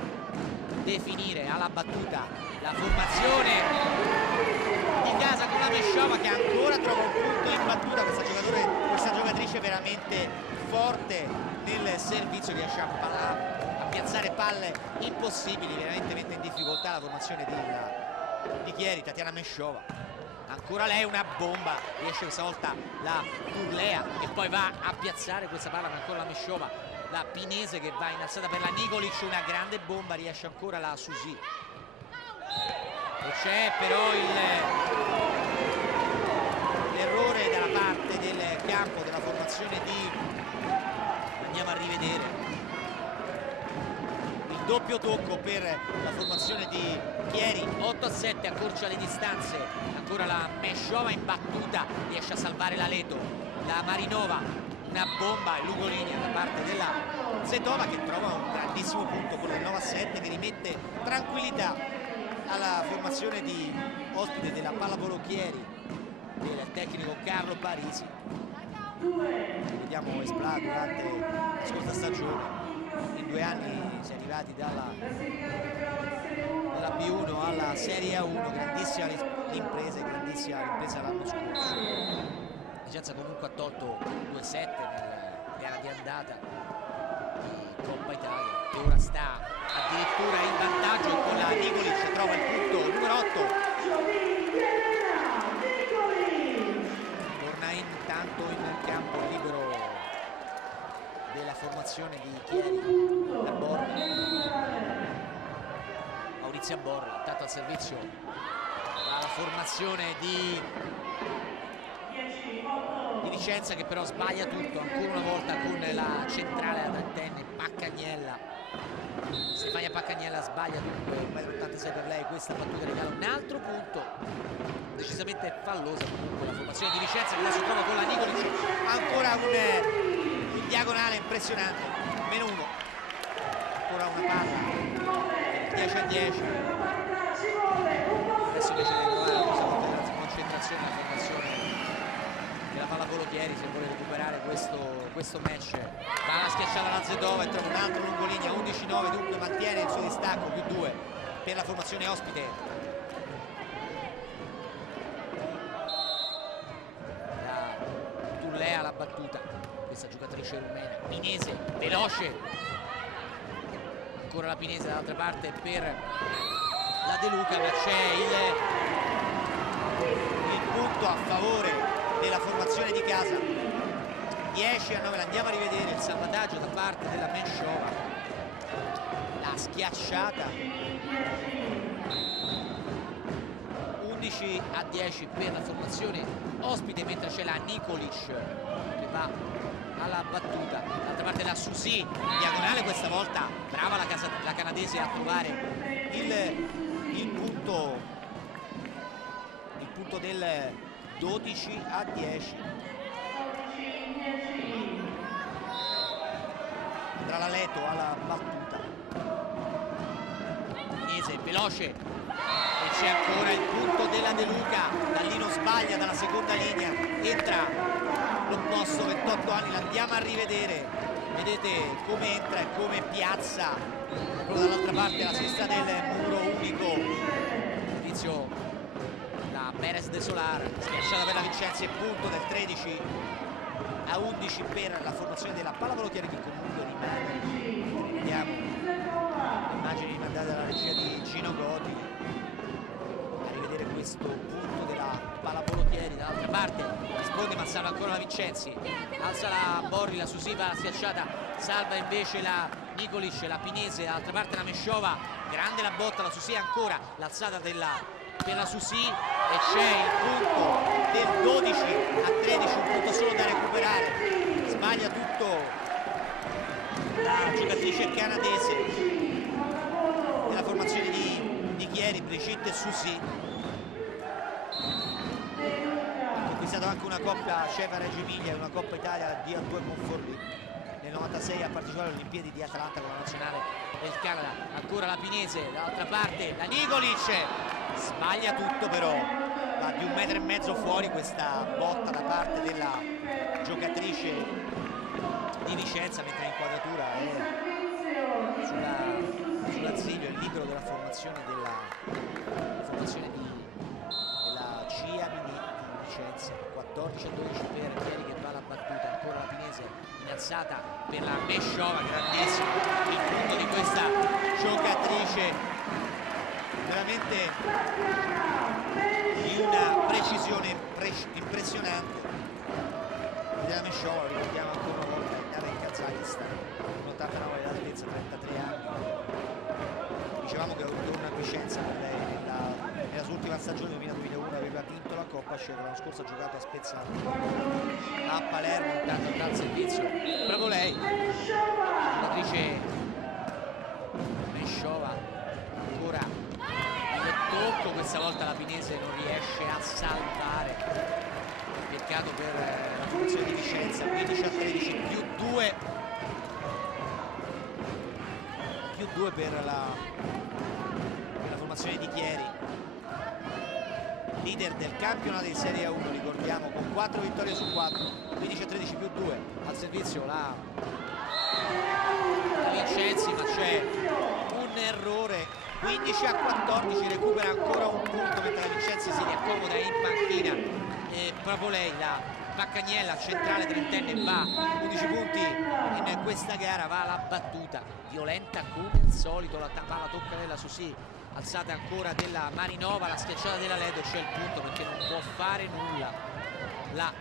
definire. Alla battuta la formazione di casa con la Mesciova che ancora trova un punto in battuta. Questa giocatrice veramente forte nel servizio, riesce a piazzare palle impossibili, veramente mette in difficoltà la formazione di Chieri, Tatiana Mesciova. Ancora lei una bomba, riesce questa volta la Turlea e poi va a piazzare questa palla, ma ancora la Mesciova la Pinese che va in alzata per la Nikolic, una grande bomba, riesce ancora la Susi. E c'è però l'errore dalla parte del campo della formazione di, andiamo a rivedere, il doppio tocco per la formazione di Chieri. 8-7, accorcia le distanze, ancora la Meshova in battuta, riesce a salvare la Leto, la Marinova, una bomba lungo linea da parte della Zetova che trova un grandissimo punto con il 9-7 che rimette tranquillità alla formazione di ospite della pallavolo Chieri del tecnico Carlo Parisi. Vediamo Espla durante la scorsa stagione, in 2 anni si è arrivati dalla B1 alla Serie A1, grandissima l'impresa l'anno scorso. Vicenza comunque ha tolto 2-7 nella gara di andata di Coppa Italia e ora sta addirittura in vantaggio e con la Nikolic trova il punto numero 8. Torna intanto in campo libero della formazione di Chieri, la Borri, Maurizia Borri, intanto al servizio la formazione di Vicenza che però sbaglia tutto ancora una volta con la centrale ad antenne Paccagnella. Stefania Paccagnella sbaglia dunque 1,86 m per lei, questa battuta regala un altro punto, decisamente fallosa comunque la formazione di Vicenza che adesso trova con la Nikolic ancora un diagonale impressionante, -1, ancora una palla 10-10. Adesso invece deve trovare la concentrazione della formazione della pallavolo Chieri se vuole recuperare questo match. Va la schiacciata la Zetova e trova un altro lungolinea, 11-9, dunque mantiene il suo distacco, +2 per la formazione ospite. La Tullea la battuta, questa giocatrice rumena. Pinese, veloce, ancora la Pinese dall'altra parte per la De Luca, ma c'è il punto a favore della formazione di casa. 10-9, l'andiamo a rivedere, il salvataggio da parte della Meshova, la schiacciata. 11-10 per la formazione ospite, mentre c'è la Nikolic che va alla battuta, d'altra parte la Susi, diagonale questa volta, brava la canadese a trovare il punto del 12-10. Andrà la Leto alla battuta, Agnese veloce e c'è ancora il punto della De Luca. Dallino sbaglia dalla seconda linea, entra l'opposto, 28 anni, l'andiamo a rivedere, vedete come entra e come piazza proprio dall'altra parte alla sinistra del muro unico. Inizio la Perez de Solar, schiacciata per la Vicenza e punto del 13-11 per la formazione della pallavolo Chieri che comunque rimane. Vediamo immagini mandate dalla regia di Gino Goti a rivedere questo punto della pallavolo Chieri. Dall'altra parte risponde ma salva ancora la Vicenzi, alza la Borri, la Susi va schiacciata, salva invece la Nikolic, la Pinese, dall'altra parte la Meshova, grande la botta, la Susi ancora, l'alzata per la Susi e c'è il punto del 12-13, un punto solo da recuperare. Sbaglia tutto la giocatrice canadese della formazione di Chieri, Brigitte Susi. Ha conquistato anche una Coppa CEFA Reggio Emilia e una Coppa Italia di A2 Monforlì. Nel 96 ha partecipato alle Olimpiadi di Atlanta con la nazionale del Canada. Ancora la Pinese, dall'altra parte la Nikolic, sbaglia tutto però, va di 1,5 metri fuori questa botta da parte della giocatrice di Vicenza, mentre l'inquadratura è sull'Arzilio, il libero della formazione della Ciamini di Vicenza. 14-12 per Chieri che va alla battuta, ancora la Pinese in alzata per la Meshova, grandissimo il punto di questa giocatrice, veramente di una precisione impressionante della Meshova. Ricordiamo ancora una volta il Zagistan, 89 di altezza, 33 anni. Dicevamo che con Vicenza nella sua ultima stagione 2000-2001 aveva vinto la Coppa Scelta, l'anno scorso ha giocato a Spezia a Palermo, intanto dal servizio proprio lei, giocatrice Mesciova, ancora il tocco, questa volta la Pinese non riesce a salvare, peccato per la formazione di Vicenza. 15-13 più 2 per la formazione di Chieri, leader del campionato di Serie A1, ricordiamo, con 4 vittorie su 4. 15-13 più 2 al servizio la Vincenzi, ma c'è un errore. 15-14, recupera ancora un punto mentre la Vincenzi si riaccomoda in panchina, e proprio lei, la Paccagnella, centrale trentenne, va 11 punti in questa gara, va alla battuta violenta come al solito, la palla tocca della Susi, alzata ancora della Marinova, la schiacciata della Ledo, c'è il punto perché non può fare nulla la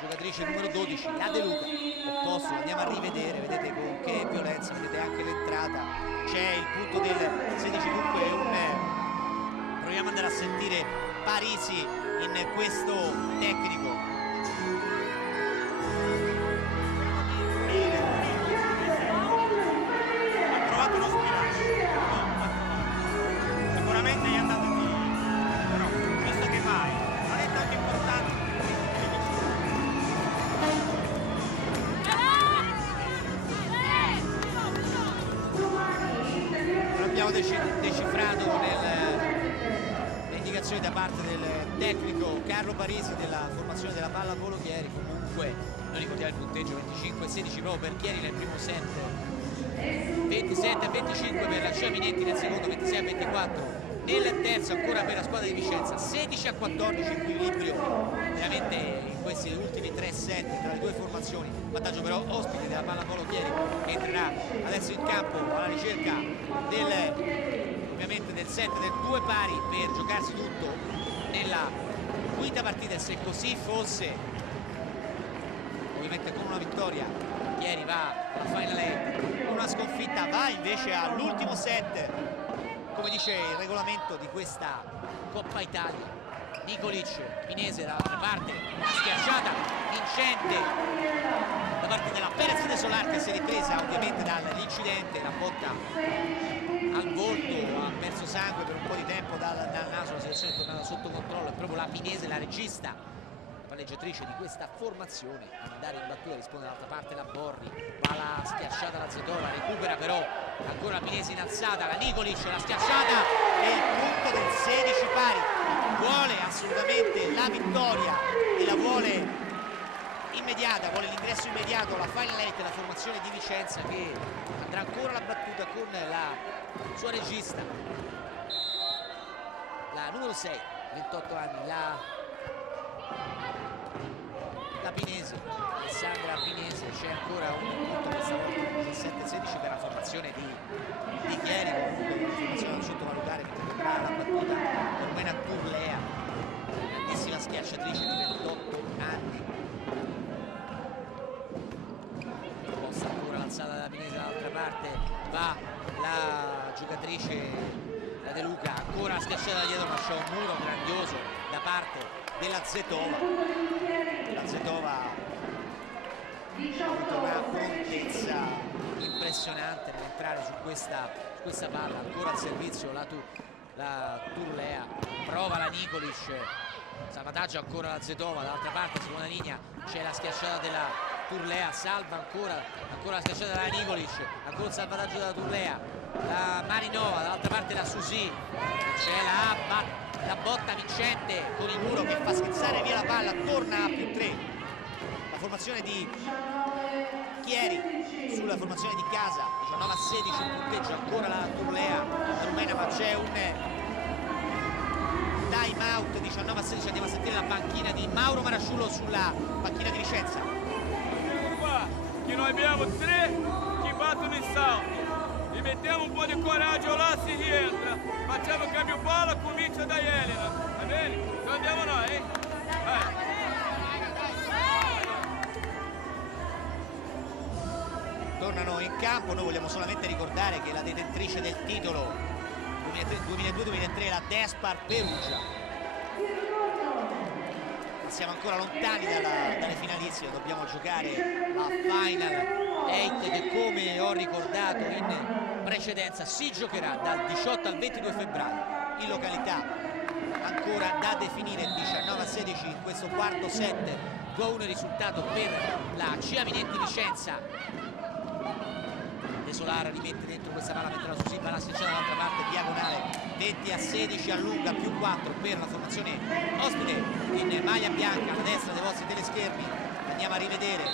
giocatrice numero 12, la De Luca. Opposto, andiamo a rivedere, vedete con che violenza, vedete anche l'entrata, c'è il punto del 16, dunque proviamo ad andare a sentire Parisi in questo tecnico. Ha trovato uno sbilancio, sicuramente gli è andato via, però visto che vai non è tanto importante. Non abbiamo decifrato le indicazioni da parte del tecnico Carlo Parisi della formazione della pallavolo Chieri. Comunque noi ricordiamo il punteggio 25-16 proprio per Chieri nel primo set, 27-25 per la Ciaminetti nel secondo, 26-24 nel terzo ancora per la squadra di Vicenza, 16-14 equilibrio veramente in questi ultimi 3 set tra le due formazioni. Vantaggio però ospite della pallavolo Chieri, che entrerà adesso in campo alla ricerca ovviamente del set del 2 pari per giocarsi tutto nella quinta partita, e se così fosse ovviamente con una vittoria Chieri va alla Final 8, con una sconfitta va invece all'ultimo set come dice il regolamento di questa Coppa Italia. Nicolic, Pinese dall'altra parte, una schiacciata vincente da parte della Perez de Solar, che si è ripresa ovviamente dall'incidente, la botta al volto, ha perso sangue per un po' di tempo dal naso, la situazione è tornata sotto controllo, è proprio la Pinese, la regista, palleggiatrice di questa formazione, a andare in battuta. Risponde dall'altra parte la Borri, va la schiacciata la Zetova, recupera però ancora la Pinese in alzata, la Nicolic, la schiacciata e il punto del 16 pari. Vuole assolutamente la vittoria e la vuole immediata, vuole l'ingresso immediato alla Final 8, la formazione di Vicenza, che andrà ancora alla battuta con la sua regista, la numero 6, 28 anni, la Pinese, Alessandra Pinese. C'è ancora un punto, questa volta 17-16 per la formazione di Chieri, comunque una formazione da sottovalutare, mentre andrà alla battuta Ormena Turlea, grandissima schiacciatrice di 28 anni. Posta ancora l'alzata della Pinese, dall'altra parte va la giocatrice, la De Luca, ancora la schiacciata da dietro, ma c'è un muro grandioso da parte della Zetova. La Zetova ha avuto una prontezza impressionante nell'entrare su questa palla. Ancora al servizio la Turlea, prova la Nicolic, salvataggio ancora la Zetova, dall'altra parte seconda linea c'è la schiacciata della Turlea, salva ancora la schiacciata della Nicolic, ancora il salvataggio della Turlea, la Marinova, dall'altra parte la Susi, c'è la botta vincente con il muro che fa schizzare via la palla, torna a più 3 la formazione di Chieri sulla formazione di casa, 19-16 il punteggio, ancora la Turlea rumena, ma c'è un time out, 19-16. Andiamo a sentire la panchina di Mauro Marasciullo sulla panchina di Vicenza. Qua, che noi abbiamo 3 che battono in salto, e mettiamo un po' di coraggio là, si rientra, facciamo cambio palla, comincia da Elena, va bene? Então andiamo noi, Vai. tornano in campo. Noi vogliamo solamente ricordare che la detentrice del titolo 2002-2003 la Despar Perugia. Siamo ancora lontani dalle finalissime, dobbiamo giocare la Final 8 che, come ho ricordato in precedenza, si giocherà dal 18 al 22 febbraio in località ancora da definire. 19-16 in questo quarto set, 2-1 il risultato per la CIA Minenti Vicenza. De Solara rimette dentro questa palla, mentre la Susiba la schiaccia dall'altra parte, diagonale, 20-16, allunga, più 4 per la formazione ospite in maglia bianca alla destra dei vostri teleschermi. Andiamo a rivedere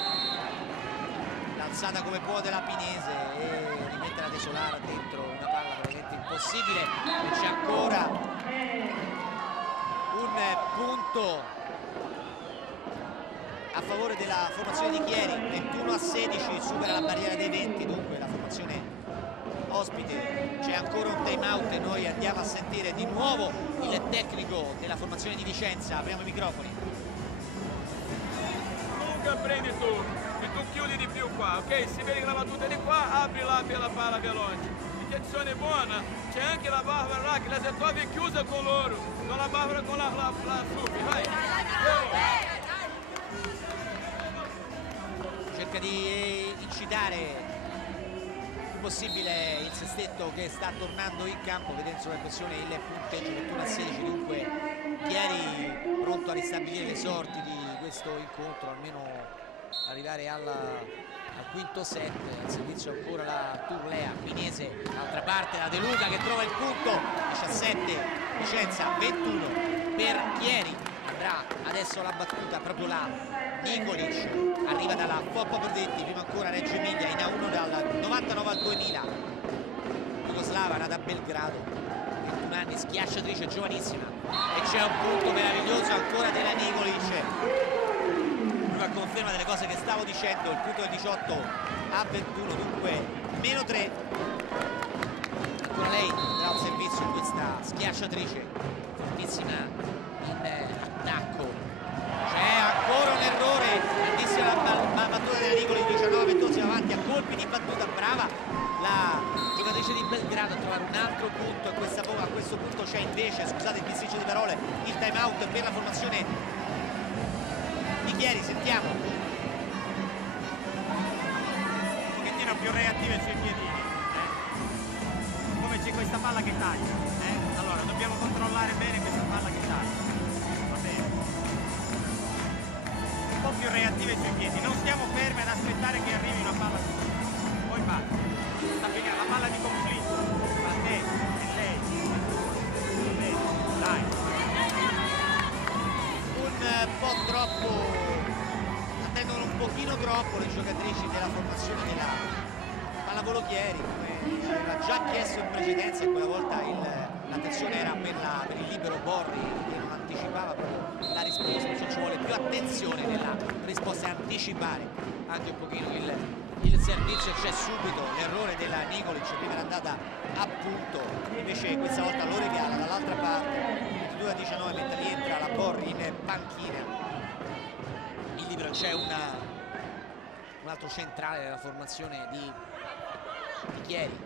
l'alzata come può della Pinese e rimette la De Solara dentro una palla veramente impossibile. E c'è ancora un punto a favore della formazione di Chieri. 21-16, supera la barriera dei 20, dunque la formazione ospite. C'è ancora un time out e noi andiamo a sentire di nuovo il tecnico della formazione di Vicenza. Apriamo i microfoni. Lunga, prendi tu e tu chiudi di più qua, ok? Se vedi la battuta di qua, apri là per la palla veloce. Intenzione buona, c'è anche la Barbara là che la Zetov è chiusa con loro, con la Barbara con la Sufi, vai! Cerca di incitare il possibile il sestetto che sta tornando in campo, vedendo sulla pressione il punteggio 21-16, dunque Chieri pronto a ristabilire le sorti di questo incontro, almeno arrivare al quinto set. Al servizio ancora la Turlea, Pinese, d'altra parte la De Luca che trova il punto. 17 Vicenza, 21 per Chieri. Andrà adesso la battuta proprio là Nikolic, arriva dalla Poppa Prodetti, prima ancora Reggio Emilia in A1 dal 99 al 2000. Jugoslava, nata a Belgrado, 21 anni, schiacciatrice, giovanissima, e c'è un punto meraviglioso ancora della Nikolic, una conferma delle cose che stavo dicendo. Il punto del 18 a 21, dunque meno 3. Ancora lei darà un servizio in questa schiacciatrice, fortissima in attacco. C'è ancora un errore, grandissima la battuta della Nicoli, 19-20 avanti a colpi di battuta. Brava la giocatrice di Belgrado a trovare un altro punto, e a questo punto c'è invece, scusate il bisticcio di parole, il time out per la formazione di Chieri. Sentiamo. Un pochettino più reattive sui piedini, come c'è questa palla che taglia, allora dobbiamo controllare bene questa palla che taglia, va bene, un po' più reattive sui piedi, non stiamo fermi ad aspettare che arrivi una palla poi basta, sta finendo la palla di conflitto, a te e lei, dai, un po' troppo, attendono un pochino troppo le giocatrici della formazione della pallavolo Chieri, come aveva già chiesto in precedenza, e quella volta l'attenzione era per il libero Borri che non anticipava proprio la risposta, cioè ci vuole più attenzione nella risposta e anticipare anche un pochino il servizio. C'è subito l'errore della Nikolic, prima era andata a punto, invece questa volta lo regala dall'altra parte, 22-19, mentre rientra la Borri in panchina. Il libero, c'è un altro centrale della formazione di Chieri.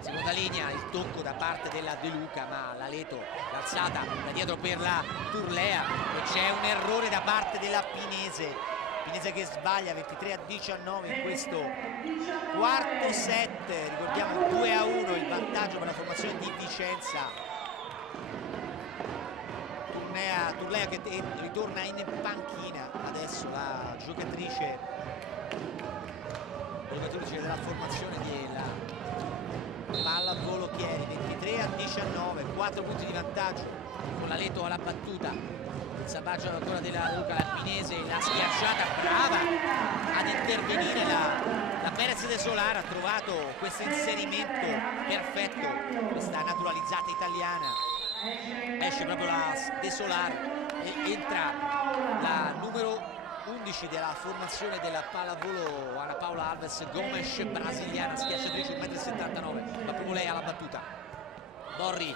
Seconda linea, il tocco da parte della De Luca, ma la Leto, l'alzata da dietro per la Turlea, e c'è un errore da parte della Pinese che sbaglia. 23-19 in questo quarto set, ricordiamo 2-1 il vantaggio per la formazione di Vicenza. Turlea che ritorna in panchina, adesso la giocatrice della formazione della pallavolo Chieri. 23-19, 4 punti di vantaggio con la Leto alla battuta, il salvaggio ancora della Luca, la Pinese, la schiacciata, brava ad intervenire la Perez De Solar, ha trovato questo inserimento perfetto, questa naturalizzata italiana, esce proprio la De Solar e entra la numero 11 della formazione della pallavolo, Ana Paula Alves Gomes, brasiliana, schiacciatrice 1,79 m, ma proprio lei alla battuta. Borri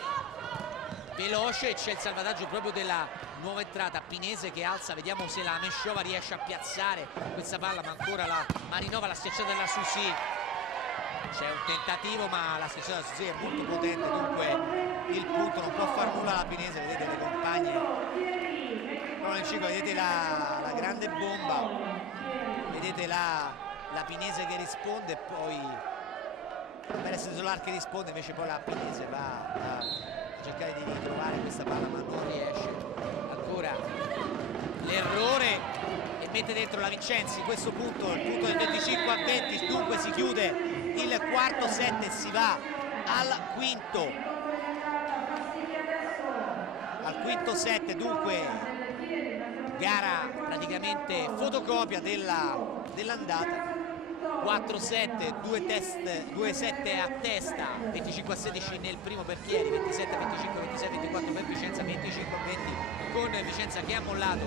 veloce. C'è il salvataggio proprio della nuova entrata Pinese che alza, vediamo se la Mesciova riesce a piazzare questa palla, ma ancora la Marinova, la schiacciata della Susi. C'è un tentativo ma la schiacciata della Susi è molto potente, dunque il punto non può far nulla la Pinese. Vedete le compagne proprio nel ciclo, vedete la grande bomba, vedete la Pinese che risponde e poi Perez de Solar che risponde, invece poi la Pinese va a cercare di ritrovare questa palla ma non riesce. Ancora l'errore e mette dentro la Vincenzi. Questo punto, il punto del 25-20, dunque si chiude il quarto set e si va al quinto set. Dunque gara praticamente fotocopia dell'andata. 4-7, 2-7 a testa, 25-16 nel primo per Chieri, 27-25, 26-24 per Vicenza, 25-20 con Vicenza che ha mollato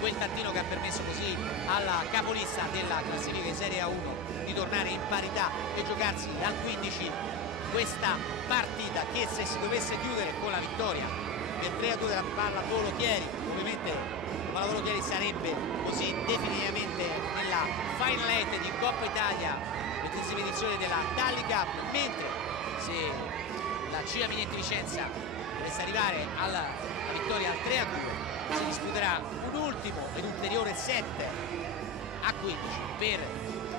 quel tantino che ha permesso così alla capolista della classifica di Serie A1 di tornare in parità e giocarsi al 15 questa partita, che se si dovesse chiudere con la vittoria per 3-2 della Pallavolo Chieri, ovviamente Pallavolo Chieri sarebbe così definitivamente nella Final 8 di Coppa Italia, 20ª edizione della Tally Cup, mentre se la CIA Minetti Vicenza dovesse arrivare alla vittoria al 3-2 si disputerà un ultimo ed ulteriore 7 a 15 per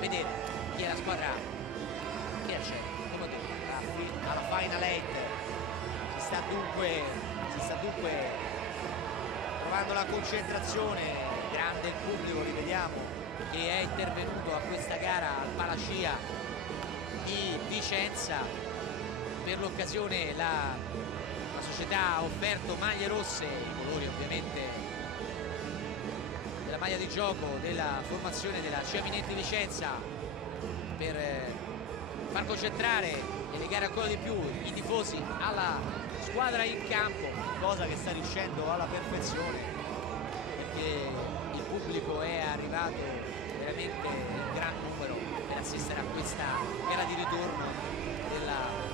vedere chi è la squadra che accede, come ho detto, alla Final 8. Si sta dunque trovando la concentrazione, grande il pubblico, rivediamo, che è intervenuto a questa gara al Palacia di Vicenza. Per l'occasione la società ha offerto maglie rosse, i colori ovviamente della maglia di gioco della formazione della CIA Minetti Vicenza, per far concentrare e legare ancora di più i tifosi alla squadra in campo, cosa che sta riuscendo alla perfezione perché il pubblico è arrivato veramente in gran numero per assistere a questa gara di ritorno della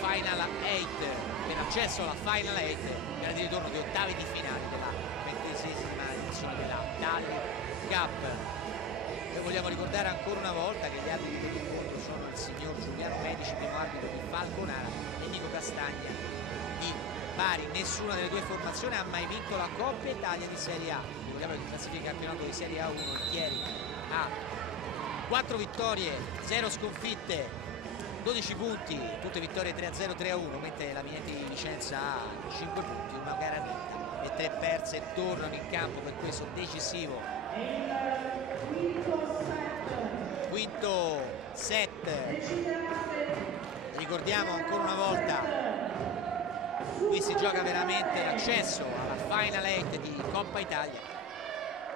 Final 8, per l'accesso alla Final 8, gara di ritorno di ottavi di finale della 26ª edizione della Tally Cup. Noi vogliamo ricordare ancora una volta che gli arbitri per l'incontro sono il signor Giuliano Medici, primo arbitro di Falconara, e Nico Castagna di Bari. Nessuna delle due formazioni ha mai vinto la Coppa Italia di Serie A. Ricordiamo che classifica il campionato di Serie A1 il Chieri ha 4 vittorie, 0 sconfitte, 12 punti, tutte vittorie 3-0, 3-1, mentre la Minetti di Vicenza ha 5 punti, una gara vinta e 3 perse. Tornano in campo per questo decisivo quinto set. Ricordiamo ancora una volta, qui si gioca veramente l'accesso alla Final 8 di Coppa Italia.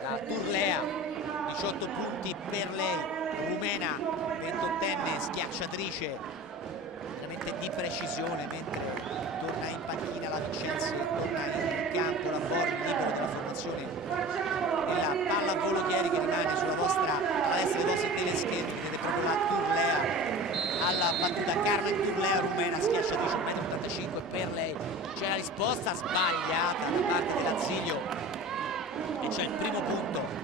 La Turlea, 18 punti per lei, rumena, 28enne, schiacciatrice veramente di precisione, mentre torna in panchina la Vincenzi, torna in campo la Borri, libero della formazione della Pallavolo Chieri, che rimane sulla alla destra dei vostri teleschermi. Vedete proprio la Turlea alla battuta, Carmen Turlea, rumena, schiacciatrice, 1,85 m per lei. C'è la risposta sbagliata da parte dell'Azzilio e c'è il primo punto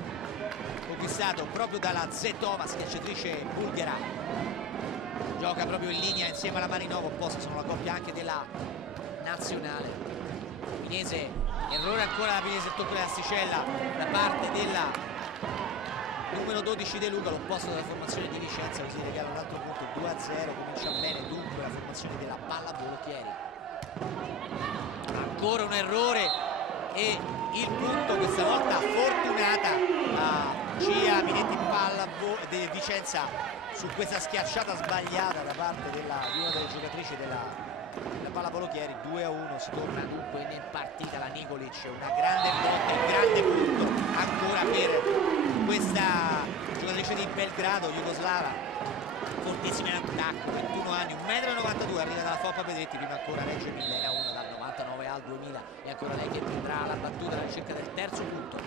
conquistato proprio dalla Zetova, schiacciatrice bulgara. Gioca proprio in linea insieme alla Marinova, opposta sono la coppia anche della nazionale. Pinese, errore ancora la Pinese, tocco dell'asticella da parte della numero 12 De Luca, l'opposto della formazione di Vicenza, così regala un altro punto, 2-0, comincia bene dunque la formazione della Pallavolo Chieri. Ancora un errore e il punto, questa volta fortunata a CIA Minetti di Vicenza su questa schiacciata sbagliata da parte di una delle giocatrici della Pallavolo Chieri. 2-1, si torna dunque in partita. La Nikolic, una grande botta, un grande punto ancora per questa giocatrice di Belgrado, jugoslava, fortissima in attacco, 21 anni, 1,92 m, arriva dalla Foppa Pedretti, prima ancora Reggio Emilia 1 dal 99 al 2000, e ancora lei che vedrà la battuta alla ricerca del terzo punto.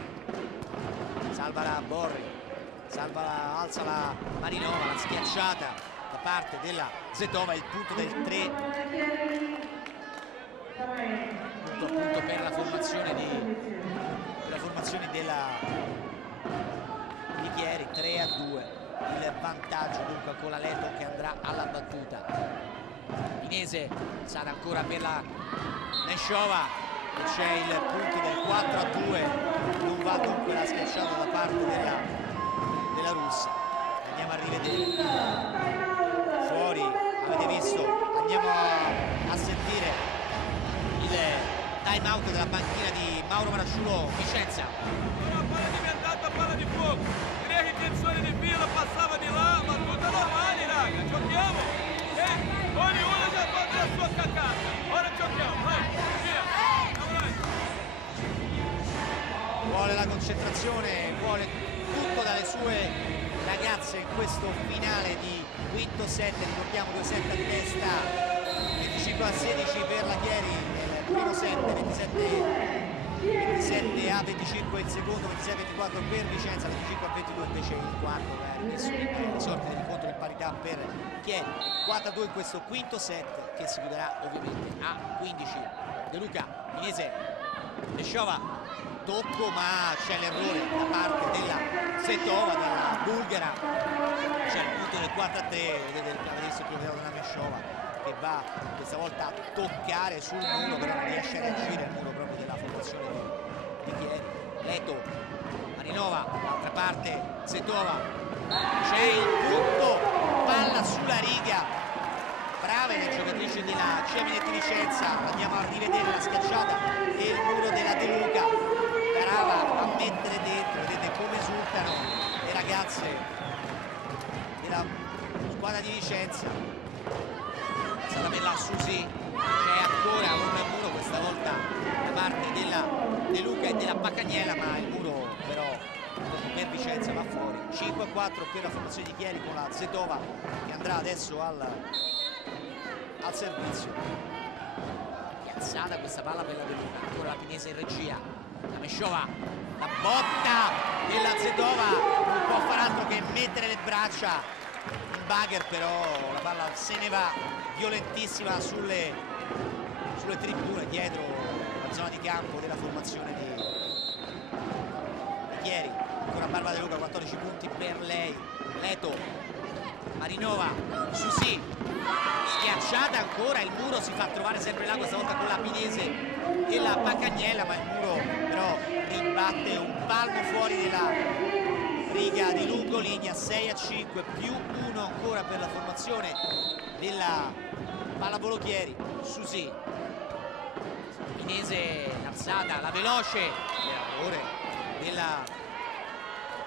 Salva la Borri, alza la Marinova, la schiacciata da parte della Zetova, il punto del 3 punto appunto per la formazione della Chieri. 3-2 il vantaggio dunque con la Leto che andrà alla battuta. Pinese sarà ancora per la Neshova e c'è il punto del 4-2, non va dunque la schiacciata da parte della russa. Andiamo a rivedere fuori, avete visto, andiamo a sentire il time out della panchina di Mauro Marasciulo. Vicenza, Una palla diventata palla di fuoco, 3 ripetizioni di fila, passava di là, ma tutto normale raga, giochiamo, ognuno già fa la sua caccata, ora giochiamo, vai, via, vuole la concentrazione, vuole tutto dalle sue ragazze in questo finale di quinto set. Ricordiamo 2 set a testa, 25-16 per la Chieri nel primo set, 27-25 il secondo, 26-24 per Vicenza, 25-22 invece il quarto che ha rimesso le sorti dell'incontro in parità per Chieri. 4-2 in questo quinto set che si chiuderà ovviamente a 15. De Luca, Pinese, Neshova, tocco ma c'è l'errore da parte della Setova, della bulgara. C'è il punto del 4-3, vedete avete visto il primo della Neshova che va questa volta a toccare sul muro, però non riesce a reagire al muro proprio della formazione di Chieri. Leto, Marinova, dall'altra parte Setova, c'è il punto, palla sulla riga, brave le giocatrici della Ceminetti Vicenza. Andiamo a rivedere la schiacciata e il muro della De Luca, brava a mettere dentro, vedete come esultano le ragazze della squadra di Vicenza. Stata per la Susi, c'è ancora un muro questa volta da parte della De Luca e della Paccagnella, ma il muro però per Vicenza va fuori. 5-4 per la formazione di Chieri con la Zetova che andrà adesso al servizio. Piazzata questa palla per la De Luca, ancora la Pinese in regia, la Neshova, la botta della Zetova, non può far altro che mettere le braccia in bugger, però la palla se ne va violentissima sulle tribune dietro la zona di campo della formazione di Chieri. Ancora Barbara De Luca, 14 punti per lei. Leto, Marinova, Susi, schiacciata ancora, il muro si fa trovare sempre là, questa volta con la Pinese e la Paccagnella, ma il muro però ribatte un palmo fuori della riga di lungolinea. 6-5 più 1 ancora per la formazione della pallavolo Chieri. Susi, Pinese, l'alzata, la veloce, l'errore della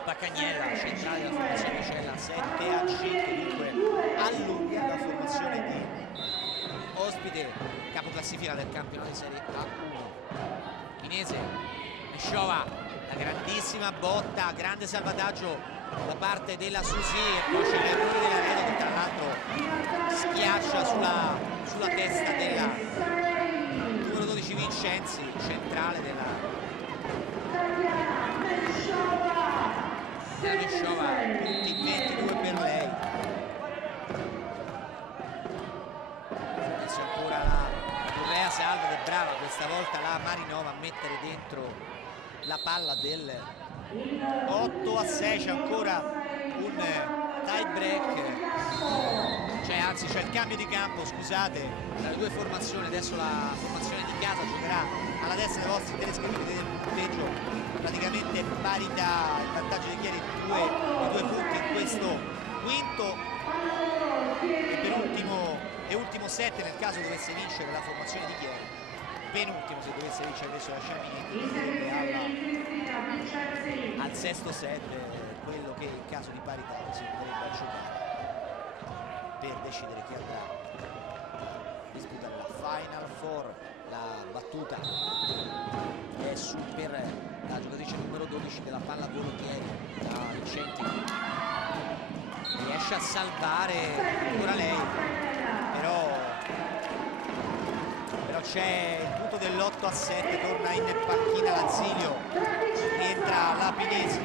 Paccagnella, centrale della formazione Vicella. 7-5 dunque allunga la formazione di ospite capoclassifica del campionato di Serie A1. Pinese, Neshova, la grandissima botta, grande salvataggio da parte della Susi e poi c'è l'errore della Redo che tra l'altro schiaccia sulla testa della numero 12 Vincenzi, centrale della Neshova, punti 22 per lei. Adesso ancora la Correa salva ed è brava questa volta la Marinova a mettere dentro la palla del 8-6. C'è ancora un tie break, anzi c'è il cambio di campo, scusate, tra le due formazioni. Adesso la formazione di casa giocherà alla destra dei vostri telescopini del punteggio, praticamente parità, il vantaggio di Chieri di due punti in questo quinto e ultimo set nel caso dovesse vincere la formazione di Chieri, penultimo se dovesse vincere adesso la Ceminetti al sesto set, quello che in caso di parità si dovrebbe giocare per decidere chi andrà a disputare la Final Four. La battuta è su per la giocatrice numero 12 della pallavolo Chieri, la Vincenti, riesce a salvare ancora lei, però c'è il punto dell'8-7, torna in panchina l'Asilio, rientra la Pinesi.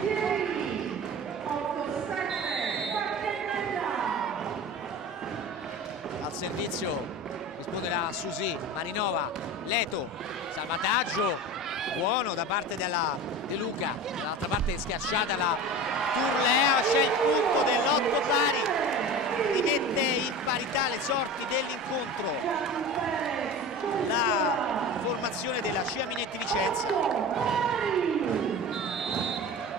Al servizio risponde la Susi, Marinova, Leto, salvataggio buono da parte della De Luca, dall'altra parte schiacciata la Turlea, c'è il punto dell'8 pari, rimette in parità le sorti dell'incontro la formazione della CIA Minetti Vicenza.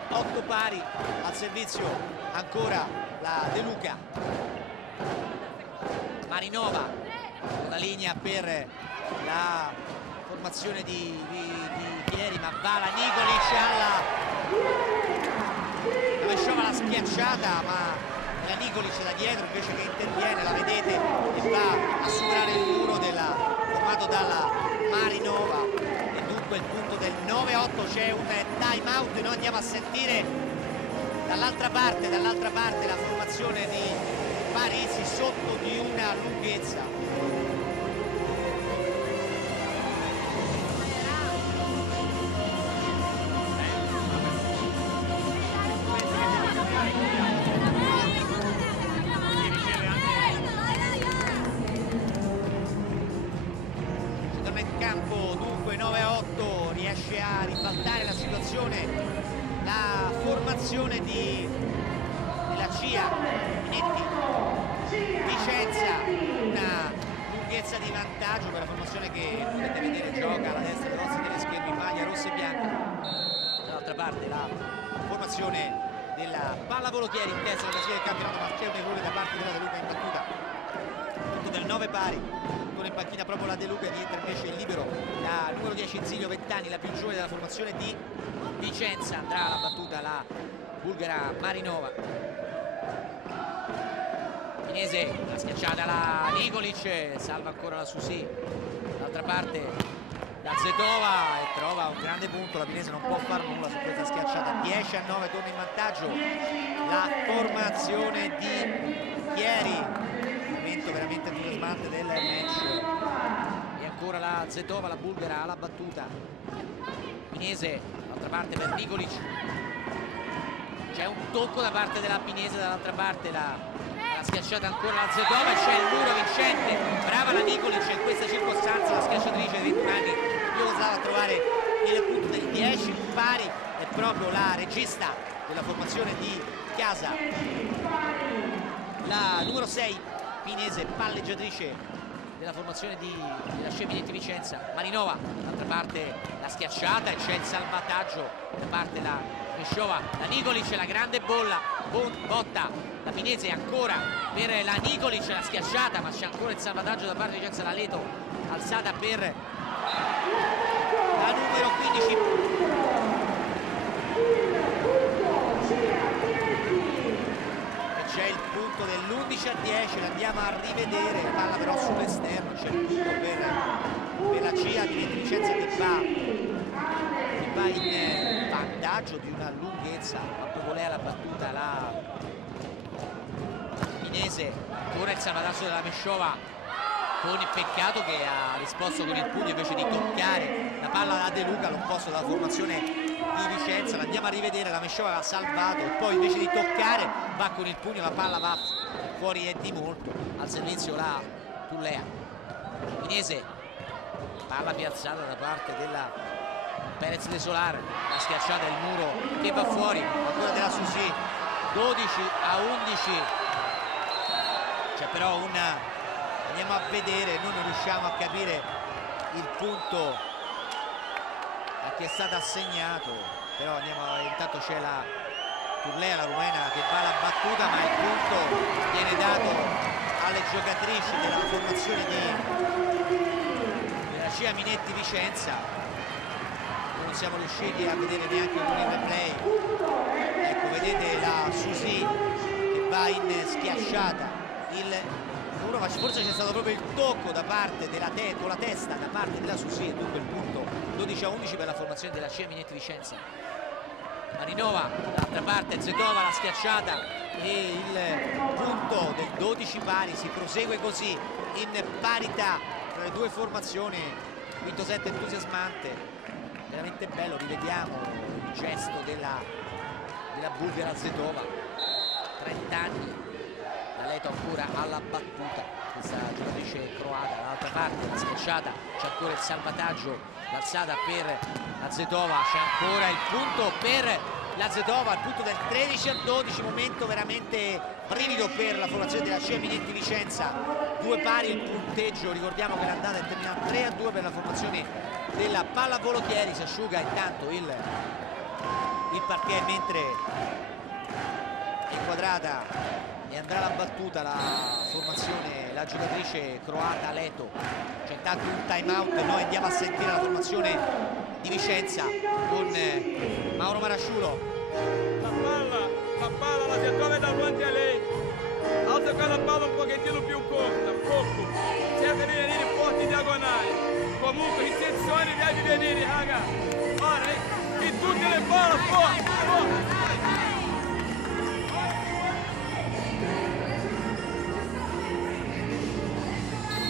8 pari, al servizio ancora la De Luca, Marinova con la linea per la formazione di Pieri, ma va la Nicolic la Mesciova l'ha schiacciata, ma la Nicolic da dietro invece che interviene, la vedete, e va a superare il muro formato dalla Marinova, e dunque il punto del 9-8. C'è un time out, noi andiamo a sentire dall'altra parte la formazione di Parisi sotto di una lunghezza. Torna in campo dunque 9-8, riesce a ribaltare la situazione la formazione della CIA Minetti Vicenza, una lunghezza di vantaggio per la formazione che potete vedere gioca alla destra dei vostri teleschermi, maglia rossa e bianca. Dall'altra parte la formazione della Pallavolo Chieri in testa della classifica del campionato, ma c'è un errore da parte della De Luca in battuta, punto del 9 pari, con in panchina proprio la De Luca, rientra invece il libero la numero 10 Zilio, 20 anni, la più giovane della formazione di Vicenza. Andrà alla battuta la bulgara Marinova. Pinese, la schiacciata la Nicolic, salva ancora la Susi, dall'altra parte la Zetova e trova un grande punto. La Pinese non può fare nulla su questa schiacciata. 10-9, torna in vantaggio la formazione di Chieri, momento veramente entusiasmante del match. E ancora la Zetova, la bulgara alla battuta. Pinese, dall'altra parte per Nicolic, c'è un tocco da parte della Pinese, dall'altra parte la schiacciata ancora la Zetova, c'è il muro vincente, brava la Nicolic in questa circostanza, la schiacciatrice di 21 anni. Io andavo a trovare il punto del 10 pari, è proprio la regista della formazione di casa, la numero 6 Pinese, palleggiatrice della formazione della CIA Minetti Vicenza. Marinova, dall'altra parte la schiacciata e c'è il salvataggio da parte della Mesciova, la Nicolic, la grande botta, la Pinese ancora per la Nicolic, la schiacciata, ma c'è ancora il salvataggio da parte di Vicenza, la Leto alzata per la numero 15 e c'è il punto dell'11-10, l'andiamo a rivedere, palla però sull'esterno, c'è il punto per la CIA di Vicenza che va in vantaggio di una lunghezza, ma proprio lei alla battuta la Pinese, ancora il salvataggio della Mesciova, con il peccato che ha risposto con il pugno invece di toccare la palla da De Luca, l'opposto della formazione di Vicenza. L'andiamo a rivedere, la Mesciova l'ha salvato e poi invece di toccare va con il pugno, la palla va fuori e di molto, al servizio la Tullea. Pinese, palla piazzata da parte della Perez de Solar, la schiacciata del muro che va fuori, ancora della Susi, 12-11. C'è però andiamo a vedere, noi non riusciamo a capire il punto a chi è stato assegnato, però intanto c'è la Turlea, la rumena, che va alla battuta, ma il punto viene dato alle giocatrici della formazione della CIA Minetti Vicenza. Non siamo riusciti a vedere neanche un replay. Ecco, vedete la Susi che va in schiacciata, forse c'è stato proprio il tocco da parte con la testa da parte della Susi, e dunque il punto 12-11 per la formazione della CIA Minetti Vicenza. Marinova, dall'altra parte Zetova, la schiacciata e il punto del 12 pari. Si prosegue così in parità tra le due formazioni, quinto set entusiasmante, veramente bello. Rivediamo il gesto della bulgara Zetova, 30 anni, la Leto ancora alla battuta. questa giocatrice croata. Dall'altra parte la schiacciata, c'è ancora il salvataggio, l'alzata per la Zetova, c'è ancora il punto per la Zetova, il punto del 13-12, momento veramente brivido per la formazione della CEA Minetti Vicenza. 2 pari il punteggio, ricordiamo che l'andata è terminata 3-2 per la formazione della Pallavolo Chieri. Si asciuga intanto il parquet mentre è inquadrata e andrà alla battuta la formazione, la giocatrice croata Leto. C'è intanto un time out, noi andiamo a sentire la formazione di Vicenza con Mauro Marasciulo. La palla la Zetova è davanti a lei, alza quella palla un pochettino più corta, poco, cerca di venire forti diagonali, comunque intenzione deve venire, raga, ora in tutte le palle, forte, forte.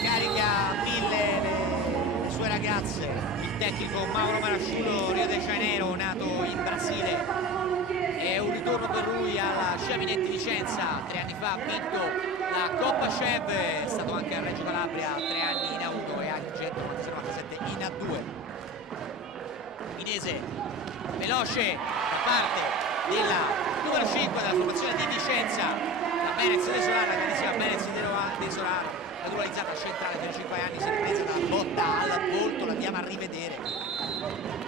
Carica 1000 le sue ragazze, il tecnico Mauro Marasciulo, Rio de Janeiro, nato in Brasile. È un ritorno per lui alla CEA Minetti Vicenza. 3 anni fa ha vinto la Coppa CEV, è stato anche a Reggio Calabria 3 anni in A1 e anche 197 in A2. Inese veloce da parte della numero 5 della formazione di Vicenza, la Benez De Solano, la grandissima Benez De Solano, naturalizzata centrale per 5 anni, si è ripresa dalla botta al volto, l'andiamo a rivedere.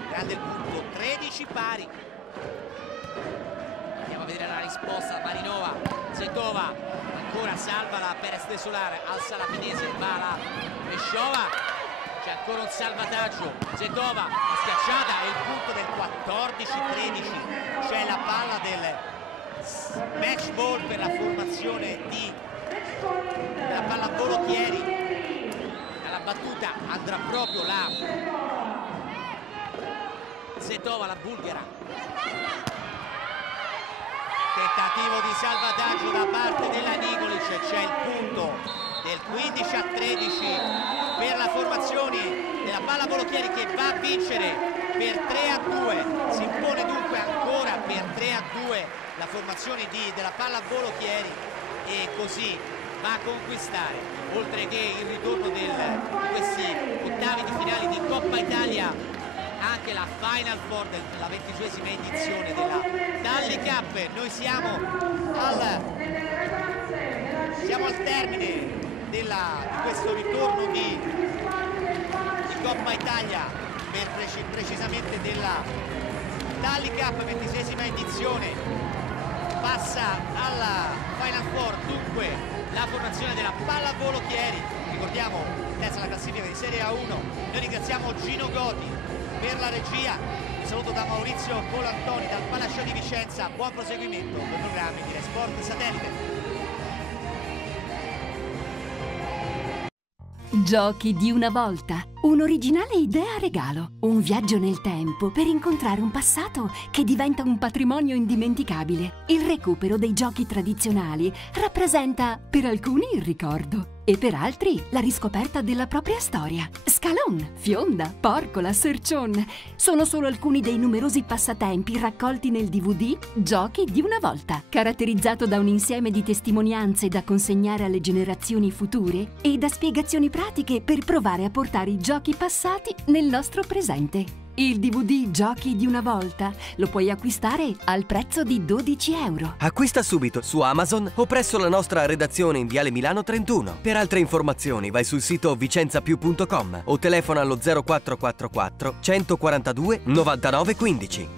Grande il punto, 13 pari. Andiamo a vedere la risposta. Marinova, Zetova, ancora salva la Perez De Solare, alza la Pinese, va la Mesciova, c'è ancora un salvataggio, Zetova, la schiacciata e il punto del 14-13, c'è la palla del match ball per la formazione della Pallavolo Chieri. Alla battuta andrà proprio la Zetova, la bulgara. Tentativo di salvataggio da parte della Nikolic, c'è il punto del 15-13 per la formazione della Pallavolo Chieri che va a vincere per 3-2, si impone dunque ancora per 3-2 la formazione della Pallavolo Chieri e così va a conquistare, oltre che il ritorno di questi ottavi di finale di Coppa Italia, anche la Final Four della 22esima edizione della Tally Cup. Noi siamo al termine di questo ritorno di Coppa Italia, precisamente della Tally Cup 26esima edizione. Passa alla Final Four dunque la formazione della Pallavolo Chieri, ricordiamo terza alla classifica di Serie A1. Noi ringraziamo Gino Goti per la regia, un saluto da Maurizio Colantoni dal Palascio di Vicenza, buon proseguimento con i programmi di Sport Satellite. Giochi di una volta, un'originale idea regalo, un viaggio nel tempo per incontrare un passato che diventa un patrimonio indimenticabile. Il recupero dei giochi tradizionali rappresenta per alcuni il ricordo e per altri la riscoperta della propria storia. Scalon, Fionda, Porcola, Sercion sono solo alcuni dei numerosi passatempi raccolti nel DVD Giochi di una volta, caratterizzato da un insieme di testimonianze da consegnare alle generazioni future e da spiegazioni pratiche per provare a portare i giochi passati nel nostro presente. Il DVD Giochi di una volta lo puoi acquistare al prezzo di €12. Acquista subito su Amazon o presso la nostra redazione in Viale Milano 31. Per altre informazioni vai sul sito vicenzapiù.com o telefona allo 0444 142 99 15.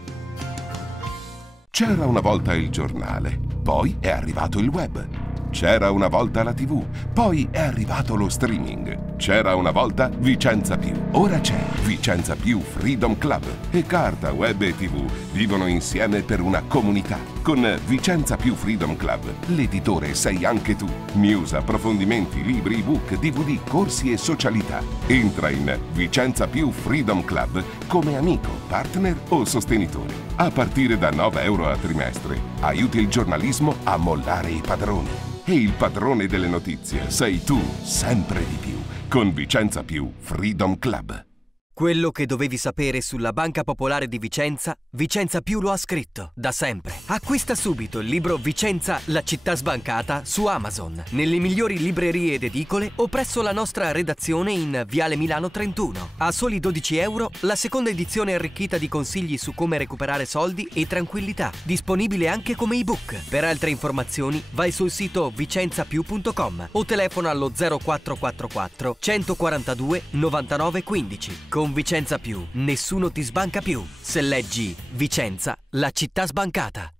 C'era una volta il giornale, poi è arrivato il web. C'era una volta la TV, poi è arrivato lo streaming. C'era una volta Vicenza Più, ora c'è Vicenza Più Freedom Club. E carta, web e TV vivono insieme per una comunità. Con Vicenza Più Freedom Club, l'editore sei anche tu. News, approfondimenti, libri, ebook, DVD, corsi e socialità. Entra in Vicenza Più Freedom Club come amico, partner o sostenitore. A partire da €9 a trimestre, aiuti il giornalismo a mollare i padroni. E il padrone delle notizie sei tu, sempre di più, con Vicenza Più Freedom Club. Quello che dovevi sapere sulla Banca Popolare di Vicenza, Vicenza Più lo ha scritto, da sempre. Acquista subito il libro Vicenza, la città sbancata su Amazon, nelle migliori librerie ed edicole o presso la nostra redazione in Viale Milano 31. A soli €12 la seconda edizione arricchita di consigli su come recuperare soldi e tranquillità, disponibile anche come ebook. Per altre informazioni vai sul sito vicenzapiù.com o telefona allo 0444 142 99 15. Con Vicenza Più, nessuno ti sbanca più. Se leggi Vicenza, la città sbancata.